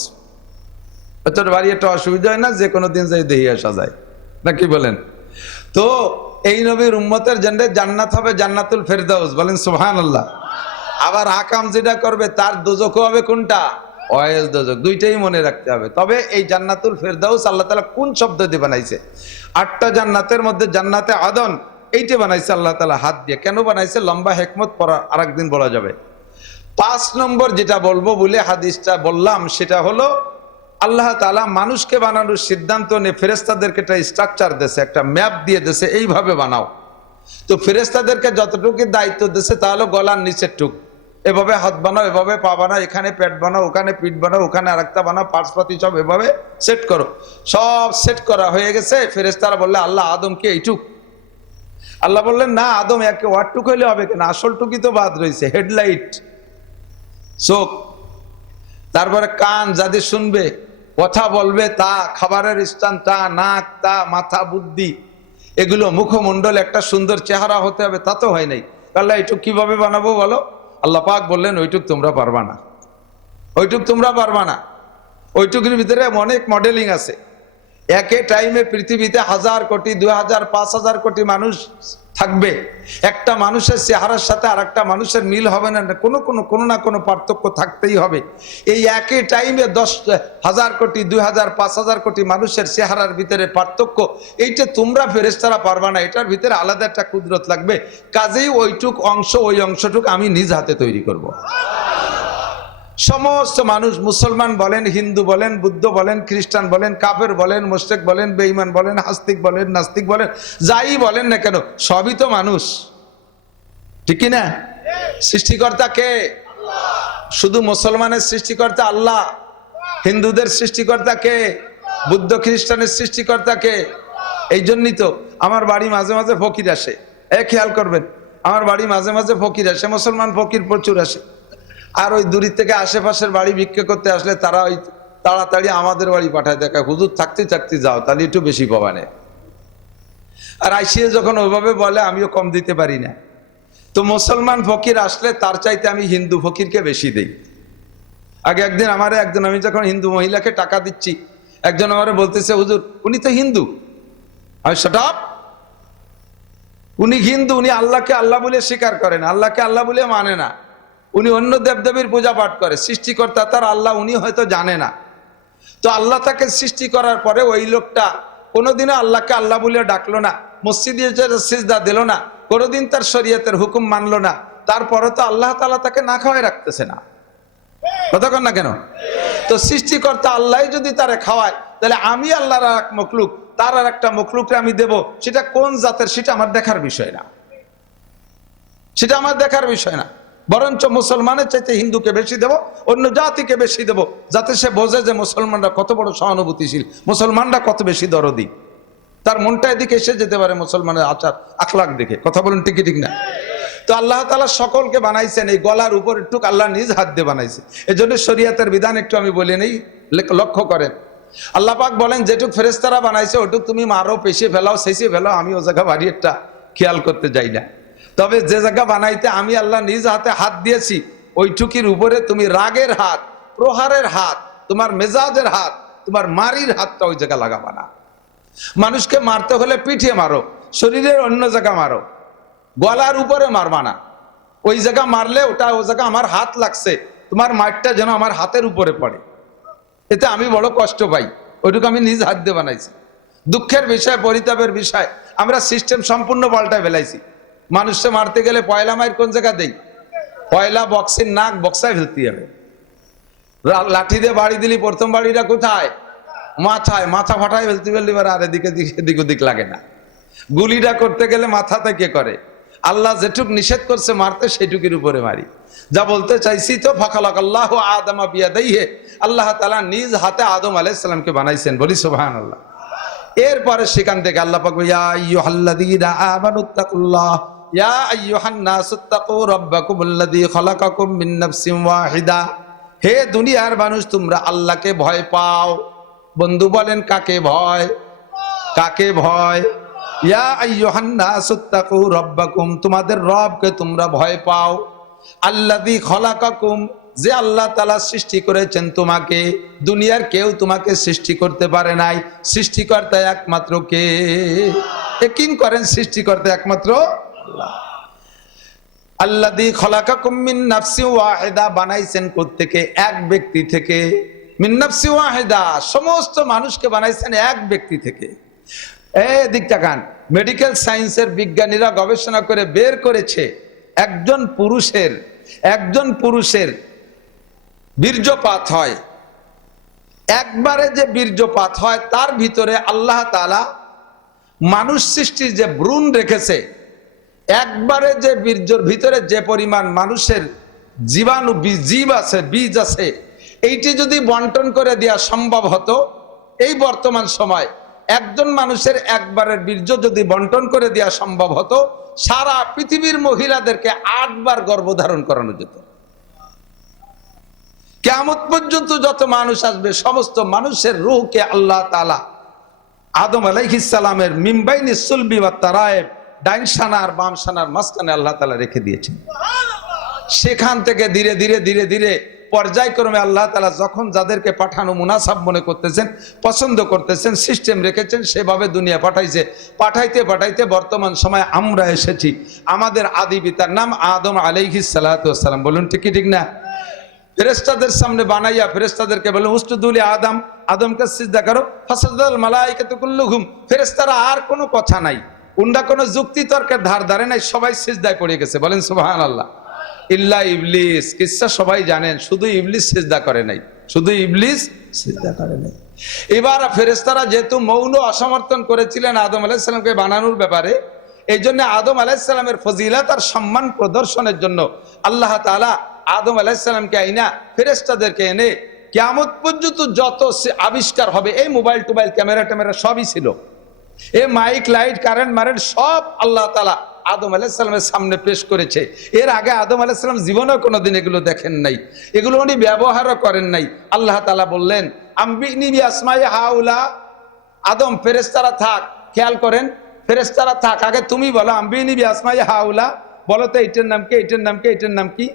তোর বাড়ি একটা অসুবিধা হয় না, যে কোনো দিন যাই দেখে আসা যায়, না কি বলেন? তো এই নবীর উম্মতের জন্য জান্নাত হবে জান্নাতুল ফেরদাউস, বলেন সুবহানাল্লাহ। আবার আকাম যেটা করবে তার দোজখ হবে কোনটা? ওয়াইল দোজখ। দুইটাই মনে রাখতে হবে। তবে এই জান্নাতুল ফেরদাউস আল্লাহ তাআলা কোন শব্দ দিয়ে বানাইছে? 8টা জান্নাতের মধ্যে জান্নাতে আদন এইটা বানাইছে আল্লাহ তাআলা হাত দিয়ে। কেন বানাইছে? লম্বা হিকমত পড়া আরেকদিন বলা যাবে। 5 নম্বর যেটা বলবো বলে হাদিসটা বললাম, সেটা হলো আল্লাহ তাআলা মানুষকে বানানোর সিদ্ধান্ত নিয়ে ফেরেশতাদেরকে একটা স্ট্রাকচার দিয়েছে, একটা ম্যাপ দিয়ে দিয়েছে, এইভাবে বানাও। তো ফেরেশতাদেরকে যতটুকু দায়িত্ব দিয়েছে তা হলো গলার নিচের টুক, এভাবে হাত বানাও, এভাবে পা বানাও, এখানে পেট বানাও, ওখানে পিঠ বানাও, ওখানে আরেকটা বানাও, পার্টসপাতি সব এভাবে সেট করো। সব সেট করা হয়ে গেছে। ফেরেশতারা বললে আল্লাহ আদমকে এইটুক। আল্লাহ বললেন না, আদম একে ওয়াটুক হইলে হবে কেন, আসল টুকি তো বাদ রয়েছে, হেডলাইট, চোখ, তারপরে কান, যাদের শুনবে, কথা বলবে তা, খাবারের স্থান তা, নাক তা, মাথা, বুদ্ধি, এগুলো মুখমণ্ডল, একটা সুন্দর চেহারা হতে হবে, তা তো হয় নাই। আল্লাহ এইটুক কিভাবে বানাবো বলো? আল্লাহ পাক বললেন ওইটুক তোমরা পারবা না, ওইটুক তোমরা পারবা না। ওইটুকের ভিতরে অনেক মডেলিং আছে। একে টাইমে পৃথিবীতে 1000 কোটি 2000 5000 কোটি মানুষ থাকবে। একটা মানুষের চেহারার সাথে আর একটা মানুষের মিল হবে না, কোনো না কোনো পার্থক্য থাকতেই হবে। এই একই টাইমে 10,000 কোটি 2000 5000 কোটি মানুষের চেহারার ভিতরে পার্থক্য, এইটা তোমরা ফেরেশতারা পারবা না। এটার ভিতরে আলাদা একটা কুদরত লাগবে। কাজেই ওইটুক অংশ, ওই অংশটুক আমি নিজ হাতে তৈরি করব। সমস্ত মানুষ, মুসলমান বলেন, হিন্দু বলেন, বুদ্ধ বলেন, খ্রিস্টান বলেন, কাফের বলেন, মুশরিক বলেন, বেঈমান বলেন, আস্তিক বলেন, নাস্তিক বলেন, যাই বলেন না কেন, সবই তো মানুষ, ঠিক কি না? সৃষ্টিকর্তা কে? শুধু মুসলমানের সৃষ্টিকর্তা আল্লাহ। হিন্দুদের সৃষ্টিকর্তা কে? বুদ্ধ খ্রিস্টানের সৃষ্টিকর্তা কে? এই জন্যই তো আমার বাড়ি মাঝে মাঝে ফকির আসে। খেয়াল করবেন, আমার বাড়ি মাঝে মাঝে ফকির আসে, মুসলমান ফকির প্রচুর আসে। আর ওই দূরের থেকে আশেপাশের বাড়ি ভিক্ষা করতে আসলে তারা ওই তাড়াতাড়ি আমাদের বাড়ি পাঠায়, দেখা হুজুর থাকতে থাকতে যাও, তাহলে একটু বেশি পাবা না। আর আইসিয়ে যখন ওইভাবে বলে আমিও কম দিতে পারি না। তো মুসলমান ফকির আসলে তার চাইতে আমি হিন্দু ফকিরকে বেশি দেই। আগে একদিন আমি যখন হিন্দু মহিলাকে টাকা দিচ্ছি, একজন আমারে বলতেছে হুজুর উনি তো হিন্দু। আমি শাট আপ, উনি হিন্দু, উনি আল্লাহকে আল্লাহ বলে স্বীকার করেন, আল্লাহকে আল্লাহ বলে মানে না। উনি অন্য দেবদেবীর পূজা পাঠ করে, সৃষ্টিকর্তা তার আল্লাহ উনি হয়তো জানে না। তো আল্লাহ তাকে সৃষ্টি করার পরে ওই লোকটা কোনোদিনও আল্লাহকে আল্লাহ বলে ডাকলো না, মসজিদে সিজদা দিল না, কোনোদিন তার শরীয়তের হুকুম মানলো না, তারপরে তো আল্লাহ তাআলা তাকে না খাওয়াই রাখতেছে না। কথা কন না কেন? তো সৃষ্টিকর্তা আল্লাহ যদি তারে খাওয়ায়, তাহলে আমি আল্লাহর এক মখলুক, তার আর একটা মখলুককে আমি দেব, সেটা কোন জাতের সেটা আমার দেখার বিষয় না, সেটা আমার দেখার বিষয় না। বরঞ্চ মুসলমানের চাইতে হিন্দুকে বেশি দেব, অন্য জাতিকে বেশি দেব, যাতে সে বোঝে যে মুসলমানরা কত বড় সহানুভূতিশীল, মুসলমানরা কত বেশি দরদি, তার মনটা এদিকে এসে যেতে পারে মুসলমানের আচার আখলাক দেখে। কথা বলুন ঠিক ঠিক না? তো আল্লাহ তাআলা সকলকে বানাইছেন, এই গলার উপর একটু আল্লাহ নিজ হাত দিয়ে বানাইছে। এই জন্য শরীয়তের বিধান একটু আমি বলে নেই, লক্ষ্য করেন। আল্লাহ পাক বলেন যেটুক ফেরেশতারা বানাইছে ওটুক তুমি মারো, পেশিয়ে ফেলাও, শেষিয়ে ফেলাও, আমি ও জায়গা বাড়ি একটা খেয়াল করতে যাই না। তবে যে জায়গা বানাইতে আমি আল্লাহ নিজ হাতে হাত দিয়েছি, ওইটুকির উপরে তুমি রাগের হাত, প্রহারের হাত, তোমার মেজাজের হাত, তোমার মারির হাতটা ওই জায়গা লাগাবা না। মানুষকে মারতে হলে পিঠে মারো, শরীরের অন্য জায়গা মারো, গলার উপরে মারবা না। ওই জায়গা মারলে ওটা ও জায়গা আমার হাত লাগছে, তোমার মারটা যেন আমার হাতের উপরে পড়ে, এতে আমি বড় কষ্ট পাই। ওইটুকু আমি নিজ হাত দিয়ে বানাইছি। দুঃখের বিষয়, পরিতাপের বিষয়, আমরা সিস্টেম সম্পূর্ণ পাল্টায় ফেলাইছি। মানুষকে মারতে গেলে পয়লা মাইর কোন জায়গা দেই? পয়লা বক্সের নাক বক্সায় ফেলতে হবে। লাঠি দিয়ে বাড়ি দিলি প্রথম বাড়িটা কোথায়? মাথায়, মাথা ফাটায় ফেলতে ফেললি, আর এদিকে দিক ওদিক লাগে না। গুলিটা করতে গেলে মাথা থেকে করে। আল্লাহ যেটুক নিষেধ করছে মারতে, সেইটুকির উপরে মারি। যা বলতে চাইছি তো, ফাখালাকাল্লাহু আদামা বিয়াদাইহি, আল্লাহ তাআলা নিজ হাতে আদম আলাইহিস সালামকে বানাইছেন, বলি সুবহানাল্লাহ। এরপরে সেখান থেকে আল্লাহ পাক ইয়া আইয়ুহাল্লাযীনা আমানুত্তাকুল্লাহ ইয়া আইয়ুহান নাসুত্তাকু রাব্বাকুমুল্লাযী খালাকাকুম মিন নাফসিন ওয়াহিদা। হে দুনিয়ার মানুষ, তোমরা আল্লাহকে ভয় পাও। বন্ধু বলেন কাকে ভয়? কাকে ভয়? ইয়া আইয়ুহান নাসুত্তাকু রাব্বাকুম, তোমাদের রবকে তোমরা ভয় পাও। আল্লাযী খালাকাকুম, যে আল্লাহ তাআলা সৃষ্টি করেছেন তোমাকে। দুনিয়ার কেউ তোমাকে সৃষ্টি করতে পারে নাই, সৃষ্টিকর্তা একমাত্র কে? ইয়াকিন করেন সৃষ্টিকর্তা একমাত্র আল্লাহ। আল্লাযী খালাকাকুম মিন নাফসিন ওয়াহিদা, বানাইছেন কোত্থেকে? এক ব্যক্তি থেকে। মিন নাফসিন ওয়াহিদা, সমস্ত মানুষকে বানাইছেন এক ব্যক্তি থেকে। দিক তাকান, মেডিকেল সায়েন্সের বিজ্ঞানীরা গবেষণা করে বের করেছে, একজন পুরুষের বীর্যপাত হয়, একবারে যে বীর্যপাত হয় তার ভিতরে আল্লাহ তাআলা মানুষ সৃষ্টির যে ভ্রূণ রেখেছে, একবারে যে বীর্যর ভিতরে যে পরিমাণ মানুষের জীবাণু জীব আছে, বীজ আছে, এইটি যদি বন্টন করে দেওয়া সম্ভব হতো, এই বর্তমান সময় একজন মানুষের একবারের বীর্য যদি বন্টন করে দেওয়া সম্ভব হতো, সারা পৃথিবীর মহিলাদেরকে 8 বার গর্ভধারণ করানো যেত। কিয়ামত পর্যন্ত যত মানুষ আসবে, সমস্ত মানুষের রূহকে আল্লাহ তাআলা আদম আলাইহিস সালামের মিনবাইনি সুলবি ওয়াত তারায়েব, ডাইন শানা আর বাম শানার মাঝখানে আল্লাহ তাআলা রেখে দিয়েছেন। সেখান থেকে ধীরে ধীরে ধীরে ধীরে পর্যায়ক্রমে আল্লাহ তাআলা যখন যাদেরকে পাঠানো মুনাসাব মনে করতেছেন, পছন্দ করতেছেন, সিস্টেম রেখেছেন, সেভাবে দুনিয়া পাঠাইছে। পাঠাইতে পাঠাইতে বর্তমান সময় আমরা এসেছি। আমাদের আদি পিতার নাম আদম আলাইহিস সালাতু ওয়াস সালাম। বলুন ঠিক কি ঠিক না? ফেরেশতাদের সামনে বানাইয়া ফেরেশতাদেরকে বলে উসজুদুলি আদম, আদমকে সিজদা করো। ফাসাদাল মালায়েকাতু কুল্লুহুম, ফেরেশতারা আর কোনো কথা নাই, উন্ডা কোনো যুক্তি তর্কের ধার ধারে নাই, সবাই সিজদায় পড়ে গেছে। বলেন সুবহানাল্লাহ। ইল্লা ইবলিস, কিসসা সবাই জানেন, শুধু ইবলিস সিজদা করে নাই, শুধু ইবলিস সিজদা করে নাই। এবার ফেরেশতারা যেহেতু মৌন অসমর্থন করেছিলেন আদম আলাইহিস সালামকে বানানোর ব্যাপারে, এই জন্য আদম আলাইহিস সালামের ফজিলত আর সম্মান প্রদর্শনের জন্য আল্লাহ তাআলা আদম আলাইহিস সালামকে আইনা ফেরেশতাদেরকে এনে কিয়ামত পর্যন্ত যত আবিষ্কার হবে, এই মোবাইল টোবাইল ক্যামেরা ট্যামেরা সবই ছিল, এই মাইক লাইট কারেন্ট মারেন্ট সব আল্লাহ তাআলা আদম আলাইহিস সালামের সামনে পেশ করেছে। এর আগে আদম আলাইহিস সালাম জীবনেও কোনোদিন এগুলো দেখেন নাই, এগুলো উনি ব্যবহারও করেন নাই। আল্লাহ তাআলা বললেন আম্বিনি বিআসমাই হাউলা, আদম ফেরেশতারা থাক, খেয়াল করেন, ফেরেশতারা থাক, আগে তুমি বলো আম্বিনি বিআসমাই হাউলা, বলো তো এইটার নাম কি, এইটার নাম কি, এইটার নাম কি?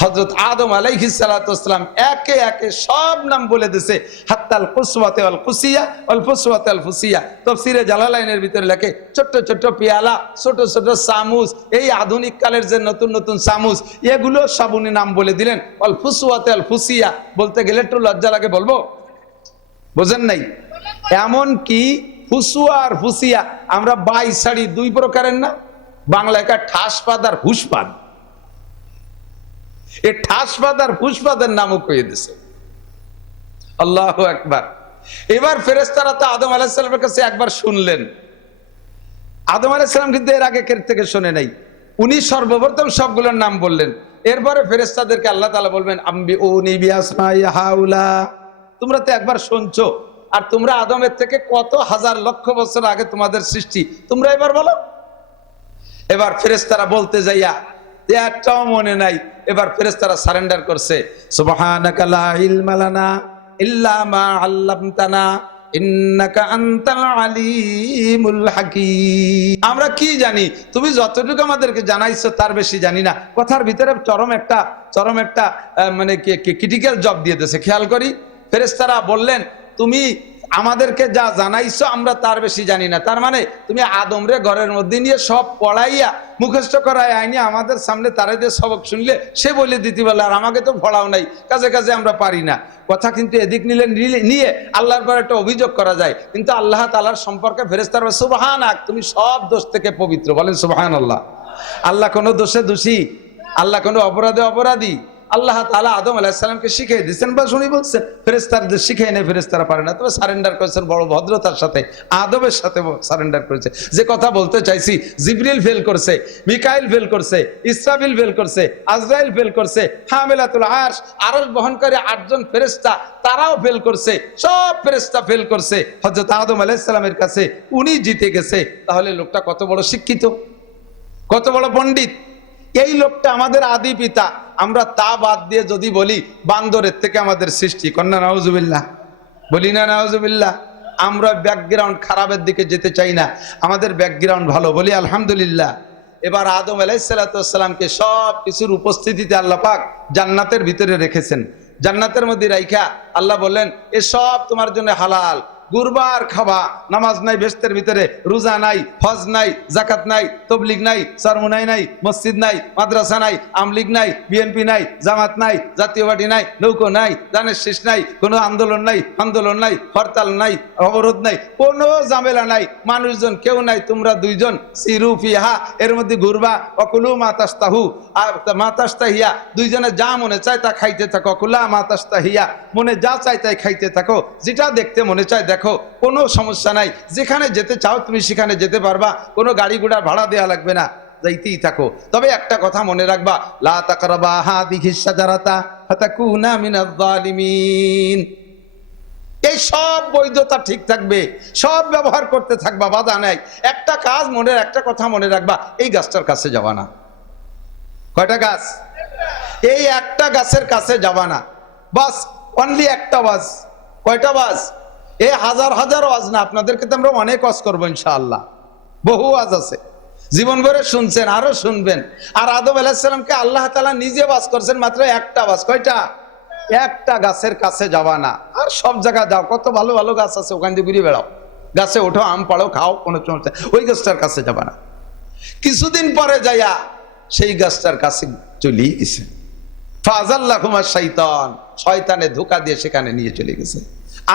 হযরত আদম আলাইহিস সালাতু ওয়াসসালাম একে একে সব নাম বলে দিয়েছে, হাত্তাল কুসওয়াতে ওয়াল কুসিয়া ওয়াল ফুসওয়াতে ওয়াল ফুসিয়া। তাফসীরে জালালাইনের ভিতরে লেখে ছোট ছোট পেয়ালা, ছোট ছোট চামচ, এই আধুনিক কালের যে নতুন নতুন চামচ, এগুলো সব উনি নাম বলে দিলেন। ওয়াল ফুসওয়াতে ওয়াল ফুসিয়া বলতে গেলে একটু লজ্জা লাগে, বলবো? বোঝেন নাই? এমন কি ফুসুয়া আর ফুসিয়া আমরা বাই শাড়ি দুই প্রকারের না, বাংলায় ঠাসপাদ আর হুসপাদ। এই ঠাসপাদ আর হুসপাদের নামও কয়ে দিছে। আল্লাহু আকবার। এবার ফেরেশতারা তো আদম আলাইহিস সালামের কাছে একবার শুনলেন। আদম আলাইহিস সালাম কিন্তু এর আগে কে থেকে শুনে নাই, উনি সর্বপ্রথম সবগুলোর নাম বললেন। এরপরে ফেরেশতাদেরকে আল্লাহ তাআলা বলবেন আম্বিউনি বিআসমাই হাউলা, তোমরা তো একবার শুনছো, আর তোমরা আদমের থেকে কত হাজার লক্ষ বছর আগে তোমাদের সৃষ্টি, তোমরা এবার বলো। এবার ফেরেশতারা বলতে যাইয়া একটাও মনে নাই। এবার ফেরেশতারা সারেন্ডার করছে, সুবহানাকা লা ইলমা লানা ইল্লা মা আল্লামতানা ইন্নাকা আনতাল আলিমুল হাকীম। আমরা কি জানি, তুমি যতটুকু আমাদেরকে জানাইছো তার বেশি জানি না। কথার ভিতরে চরম একটা মানে ক্রিটিক্যাল জব দিয়ে দিয়েছে। খেয়াল করি, ফেরেশতারা বললেন তুমি আমাদেরকে যা জানাইছো আমরা তার বেশি জানি না। তার মানে তুমি আদমরে ঘরের মধ্যে নিয়ে সব পড়াইয়া মুখস্থ করাই আইনি আমাদের সামনে তারে দিয়ে সবক শুনলে সে বলে দিতে বলে, আর আমাকে তো পড়াও নাই, কাজে কাজে আমরা পারি না। কথা কিন্তু এদিক নিয়ে আল্লাহর পর একটা অভিযোগ করা যায়, কিন্তু আল্লাহ তাআলার সম্পর্কে ফেরেশতারা সুবহানাক, তুমি সব দোষ থেকে পবিত্র, বলেন সুবহানাল্লাহ। আল্লাহ কোনো দোষে দোষী, আল্লাহ কোনো অপরাধে অপরাধী। আল্লাহ তাআলা আদম আলাইহিস সালামকে শিখিয়ে দিয়েছেন, বা শুনি বলছেন ফেরেশতাদের শিখিয়ে নেই, ফেরেশতারা পারে না, তবে সারেন্ডার করেছেন বড় ভদ্রতার সাথে, আদবের সাথে সারেন্ডার করেছে। যে কথা বলতে চাইছি, জিবরিল ফেল করছে, মিকাইল ফেল করছে, ইসরাফিল ফেল করছে, আজরাইল ফেল করছে, হামিলাতুল আরশ আরশ বহনকারী 8 জন ফেরেশতা তারাও ফেল করছে, সব ফেরেশতা ফেল করছে। হযরত আদম আলাইহিস সালামের কাছে উনি জিতে গেছে। তাহলে লোকটা কত বড় শিক্ষিত, কত বড় পণ্ডিত। এই লোকটা আমাদের আদি পিতা। আমরা তা বাদ দিয়ে যদি বলি বান্দরের থেকে আমাদের সৃষ্টি, কন্যা নাউজুবিল্লাহ, বলি না নাউজুবিল্লাহ। আমরা ব্যাকগ্রাউন্ড খারাপের দিকে যেতে চাই না, আমাদের ব্যাকগ্রাউন্ড ভালো, বলি আলহামদুলিল্লাহ। এবার আদম আলাইহিস সালাতু ওয়াস সালামকে সব কিছুর উপস্থিতিতে আল্লাহ পাক জান্নাতের ভিতরে রেখেছেন। জান্নাতের মধ্যে রাইখা আল্লাহ বললেন এসব তোমার জন্য হালাল, গুরবার খাবা, নামাজ নাই বেহেশতের ভিতরে, রোজা নাই, হজ নাই, জাকাত নাই, তবলিগ নাই, সরমুনাই নাই, মসজিদ নাই, মাদ্রাসা নাই, আমলিগ নাই, বিএনপি নাই, জামাত নাই, জাতীয় পার্টি নাই, নৌকো নাই, দানের শীষ নাই, কোনো আন্দোলন নাই, হরতাল নাই, অবরোধ নাই, কোনো ঝামেলা নাই, মানুষজন কেউ নাই, তোমরা দুইজন সিরু ফিহা, এর মধ্যে ঘুরবা, অকুলু মাতাস্তাহু আর মাতাস্তাহিয়া, দুইজনে যা মনে চায় তা খাইতে থাকো, অকুলা মাতাস্তাহিয়া, মনে যা চায় তাই খাইতে থাকো, যেটা দেখতে মনে চায় দেখো, কোনো সমস্যা নাই, যেখানে যেতে চাও তুমি সেখানে যেতে পারবা, কোনো গাড়ি ঘোড়া ভাড়া দেওয়া লাগবে না, যাইতেই থাকো। তবে একটা কথা মনে রাখবা, লা তাকরাবা হাদিহিশ শাজারাতা ফাতাকুনা মিনাজ জালিমিন। এই সব বৈধতা ঠিক থাকবে, সব ব্যবহার করতে থাকবা, বাধা নাই। একটা কাজ একটা কথা মনে রাখবা, এই গাছটার কাছে যাবা না। কয়টা গাছ? এই একটা গাছের কাছে যাবা না, বাস, অনলি একটা ওয়াজ। কয়টা ওয়াজ? এই হাজার হাজার ওয়াজ না, আপনাদেরকে তো আমরা অনেক ওয়াজ করবো ইনশাআল্লাহ, বহু ওয়াজ আছে, জীবন ভরে শুনছেন, আরো শুনবেন। আর আদম আলাইহিস সালামকে আল্লাহ তাআলা নিজে ওয়াজ করছেন মাত্র একটা ওয়াজ। কয়টা? একটা গাছের কাছে যাবা না। আর সব জায়গা যাও, কত ভালো ভালো গাছ আছে, ওখান দিয়ে ঘুরে বেড়াও, গাছে ওঠো, আম পাড়ো, খাও, কোনো সমস্যা, ওই গাছটার কাছে যাবা না। কিছুদিন পরে যাইয়া সেই গাছটার কাছে চলে গেছে, ফাযাল্লাহুমা শাইতান, শয়তানে ধোঁকা দিয়ে সেখানে নিয়ে চলে গেছে।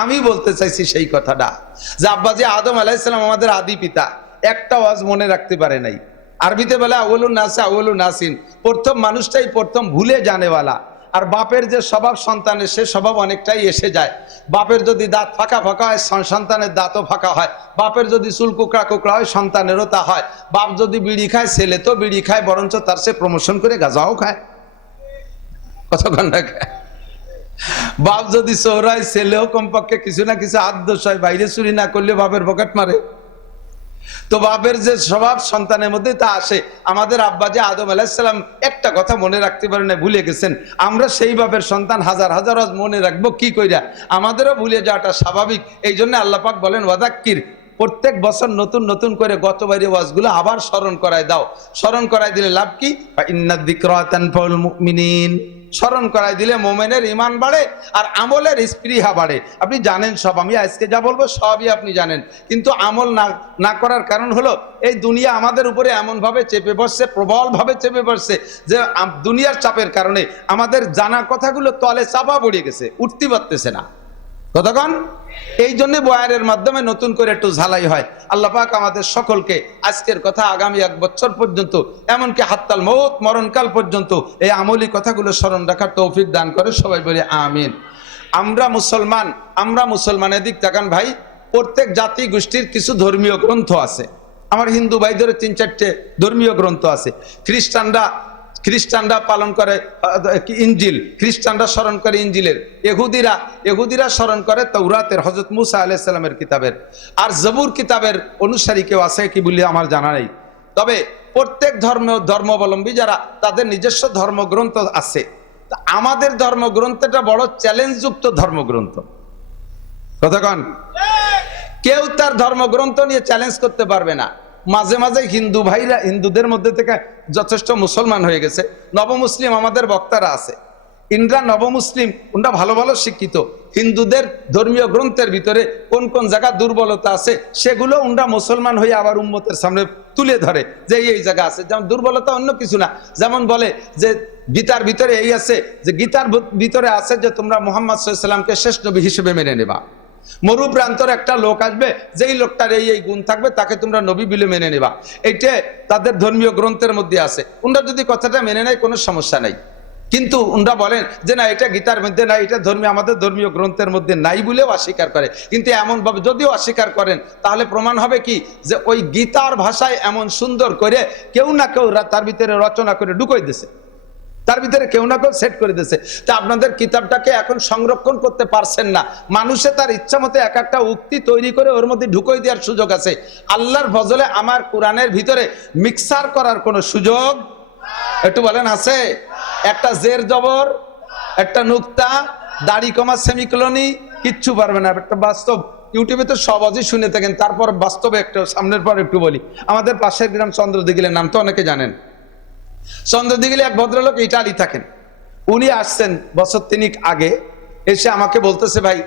আমি বলতে চাইছি সেই কথাটা যে আব্বাজি আদম আলাইহিস সালাম আমাদের আদি পিতা, একটা ওয়াজ মনে রাখতে পারে নাই। আরবিতে বলে আউয়ালুন নাসি আউয়ালুন নাসিন, প্রথম মানুষটাই প্রথম ভুলে জানেওয়ালা। আর বাপের যে স্বভাব সন্তানের, সে স্বভাব অনেকটাই এসে যায়। বাপের যদি দাঁত ফাঁকা ফাঁকা হয়, সন্তানের দাঁতও ফাঁকা হয়। বাপের যদি চুল কুকড়া কুকড়া হয়, সন্তানেরও তা হয়। বাপ যদি বিড়ি খায়, ছেলে তো বিড়ি খায়, বরঞ্চ তার সে প্রমোশন করে গাঁজাও খায়। কতক্ষণ না খায়? বাপ যদি চোরায়, ছেলেও কমপক্ষে কিছু না কিছু হাত দোষ হয়, বাইরে চুরি না করলে বাপের পকেট মারে। তো বাপের যে স্বভাব সন্তানের মধ্যে তা আসে। আমাদের আব্বা যে আদম আলাইহিস সালাম একটা কথা মনে রাখতে পারেন না, ভুলে গেছেন। আমরা সেই বাপের সন্তান, হাজার হাজার মনে রাখবো কি কইরা? আমাদেরও ভুলে যাওয়াটা স্বাভাবিক। এই জন্য আল্লাহ পাক বলেন ওয়াযাক্কির প্রত্যেক বছর নতুন নতুন করে গতবারে ওয়াজগুলো আবার স্মরণ করায় দাও। স্মরণ করায় দিলে লাভ কি? ইন্না যিকরা তানফাউল মুমিনিন, স্মরণ করায় দিলে মোমেনের ঈমান বাড়ে আর আমলের স্পৃহা বাড়ে। আপনি জানেন সব, আমি আজকে যা বলবো সবই আপনি জানেন, কিন্তু আমল না করার কারণ হলো এই দুনিয়া আমাদের উপরে এমনভাবে চেপে বসছে, প্রবলভাবে চেপে বসছে যে দুনিয়ার চাপের কারণে আমাদের জানা কথাগুলো তলে চাপা পড়ে গেছে, উঠতে পারতেছে না। কতক্ষণ? এই জন্য বয়ানের মাধ্যমে নতুন করে একটু ঝালাই হয়। আল্লাহ পাক আমাদের সকলকে আজকের কথা আগামী 1 বছর পর্যন্ত, এমনকি হাত্তাল মৌত, মরণকাল পর্যন্ত এই আমলি কথাগুলো স্মরণ রাখার তৌফিক দান করে। সবাই বলি আমিন। আমরা মুসলমানের দিক তাকান ভাই। প্রত্যেক জাতি গোষ্ঠীর কিছু ধর্মীয় গ্রন্থ আছে। আমার হিন্দু ভাইদের 3-4টে ধর্মীয় গ্রন্থ আছে। খ্রিস্টানরা পালন করে ইঞ্জিল, খ্রিস্টানরা স্মরণ করে ইঞ্জিলের। ইহুদিরা স্মরণ করে তাওরাতের, হযরত মুসা আলাইহিস সালামের কিতাবের। আর জবুর কিতাবের অনুসারী কেউ আছে কি বলে আমার জানা নেই। তবে প্রত্যেক ধর্মাবলম্বী যারা, তাদের নিজস্ব ধর্মগ্রন্থ আছে। আমাদের ধর্মগ্রন্থটা বড় চ্যালেঞ্জযুক্ত ধর্মগ্রন্থ। কতক্ষণ? কেউ তার ধর্মগ্রন্থ নিয়ে চ্যালেঞ্জ করতে পারবে না। মাঝে মাঝে হিন্দু ভাইরা হিন্দুদের মধ্যে থেকে যথেষ্ট মুসলমান হয়ে গেছে। নবমুসলিম আমাদের বক্তারা আছে, ইন্দ্রা নবমুসলিম, ওনারা ভালো ভালো শিক্ষিত। হিন্দুদের ধর্মীয় গ্রন্থের ভিতরে কোন কোন জায়গা দুর্বলতা আছে সেগুলো ওনারা মুসলমান হয়ে আবার উম্মতের সামনে তুলে ধরে যে এই জায়গা আছে। যেমন দুর্বলতা অন্য কিছু না, যেমন বলে যে গীতার ভিতরে এই আছে, যে গীতার ভিতরে আছে যে তোমরা মুহাম্মদ সাল্লাল্লাহু আলাইহি ওয়াসাল্লামকে শেষ নবী হিসেবে মেনে নেবা। মরু প্রান্তর একটা লোক আসবে, যেই লোকটার এই গুণ থাকবে তাকে তোমরা নবী বলে মেনে নেবা। এইটা তাদের ধর্মীয় গ্রন্থের মধ্যে আছে। ওনারা যদি কথাটা মেনে নেয় কোনো সমস্যা নাই, কিন্তু ওনারা বলেন যে না, এটা গীতার মধ্যে নাই, এটা আমাদের ধর্মীয় গ্রন্থের মধ্যে নাই বলেও অস্বীকার করে। কিন্তু এমন ভাবে যদিও অস্বীকার করেন, তাহলে প্রমাণ হবে কি যে ওই গীতার ভাষায় এমন সুন্দর করে কেউ না কেউ তার ভিতরে রচনা করে ঢুকাই দিয়েছে, তার ভিতরে কেউ না কেউ সেট করে দিয়েছে। তা আপনাদের কিতাবটাকে এখন সংরক্ষণ করতে পারছেন না। মানুষে তার ইচ্ছা মতো এক একটা উক্তি তৈরি করে ওর মধ্যে ঢুকাই দেওয়ার সুযোগ আছে। আল্লাহর ফজলে আমার কোরআনের ভিতরে মিক্সার করার কোনো সুযোগ, একটু বলেন, আছে? একটা জের জবর, একটা নুক্তা, দাড়ি কমা, সেমিকোলনি, কিচ্ছু পারবে না। একটা বাস্তব, ইউটিউবে তো সব আজই শুনে থাকেন, তারপর বাস্তবে একটা সামনের পর একটু বলি। আমাদের পাশের গ্রাম চন্দ্রদিঘিলের নাম তো অনেকে জানেন। চন্দ্রদিঘিলে এক ভদ্রলোক ইটালি থাকেন। উনি আসছেন বছর 3 আগে, এসে আমাকে বলতেছে, ভাই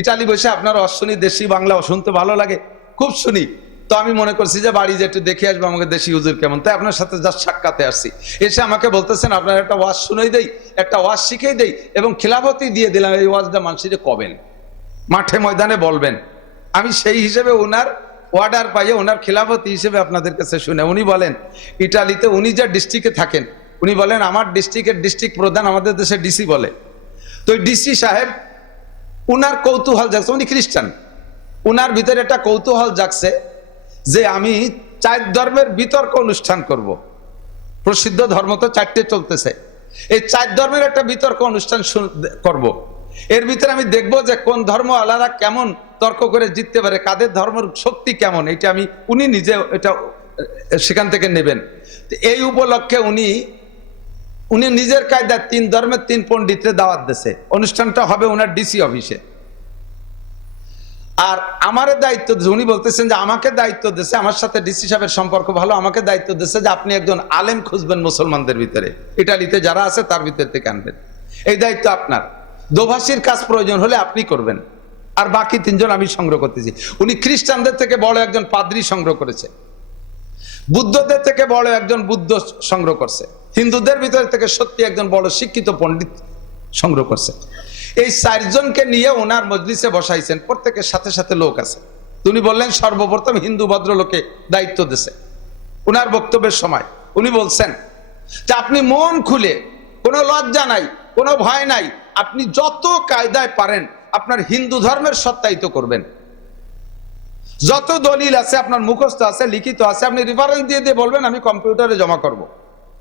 ইটালি বসে আপনার অশ্বনী দেশি বাংলা শুনতে ভালো লাগে, খুব শুনি। তো আমি মনে করছি যে বাড়ি যে একটু দেখে আসবো আমাকে দেশি হুজুর কেমন, তাই আপনার সাথে যা সাক্ষাতে আসছি। এসে আমাকে বলতেছেন আপনার একটা ওয়াজ শুনেই দেই, একটা ওয়াজ শিখেই দেই, এবং খিলাফতি দিয়ে দিলাম, এই ওয়াজটা মানুষের কবেন, মাঠে ময়দানে বলবেন। আমি সেই হিসেবে ওনার অর্ডার পাইয়ে ওনার খিলাফতি হিসেবে আপনাদের কাছে শুনে। উনি বলেন ইটালিতে উনি যে ডিস্ট্রিক্টে থাকেন, উনি বলেন আমার ডিস্ট্রিক্টের ডিস্ট্রিক্ট প্রধান আমাদের দেশে ডিসি বলে। তো ডিসি সাহেব উনার কৌতূহল জাগছে, উনি খ্রিস্টান, উনার ভিতরে একটা কৌতূহল জাগছে যে আমি 4 ধর্মের বিতর্ক অনুষ্ঠান করব। প্রসিদ্ধ ধর্ম তো 4টে চলতেছে, এই 4 ধর্মের একটা বিতর্ক অনুষ্ঠান করব। এর ভিতরে আমি দেখব যে কোন ধর্ম আলাদা কেমন তর্ক করে জিততে পারে, কাদের ধর্মের শক্তি কেমন, এটা উনি নিজে এটা সেখান থেকে নেবেন। এই উপলক্ষে উনি নিজের কায়দায় 3 ধর্মের 3 পণ্ডিতরে দাওয়াত দিয়েছে। অনুষ্ঠানটা হবে ওনার ডিসি অফিসে। আর আমারে দায়িত্ব দিয়েছে, উনি বলতেছেন যে আমাকে দায়িত্ব দিয়েছে, আমার সাথে ডিসি সাহেবের সম্পর্ক ভালো, আমাকে দায়িত্ব দিয়েছে যে আপনি একজন আলেম খুঁজবেন মুসলমানদের ভিতরে, ইটালিতে যারা আছে তার ভিতর থেকে আনবেন, এই দায়িত্ব আপনার। দোভাষীর কাজ প্রয়োজন হলে আপনি করবেন, আর বাকি 3 জন আমি সংগ্রহ করতেছি। উনি খ্রিস্টানদের থেকে বড় একজন পাদ্রী সংগ্রহ করেছে, বুদ্ধদের থেকে বড় একজন বুদ্ধ সংগ্রহ করছে, হিন্দুদের ভিতর থেকে সত্যি একজন বড় শিক্ষিত পণ্ডিত সংগ্রহ করছে। এই 4 জনকে নিয়ে ওনার মজলিসে বসাইছেন, প্রত্যেকের সাথে সাথে লোক আছে। উনি বললেন সর্বপ্রথম হিন্দু ভদ্রলোকে দায়িত্ব দিয়েছে। ওনার বক্তব্যের সময় উনি বলছেন যে আপনি মন খুলে, কোনো লজ্জা নাই, কোনো ভয় নাই, আপনি যত কায়দায় পারেন আপনার হিন্দু ধর্মের সত্যায়িত করবেন। যত দলিল আছে আপনার মুখস্থ আছে, লিখিত আছে, আপনি রেফারেন্স দিয়ে দিয়ে বলবেন আমি কম্পিউটারে জমা করব।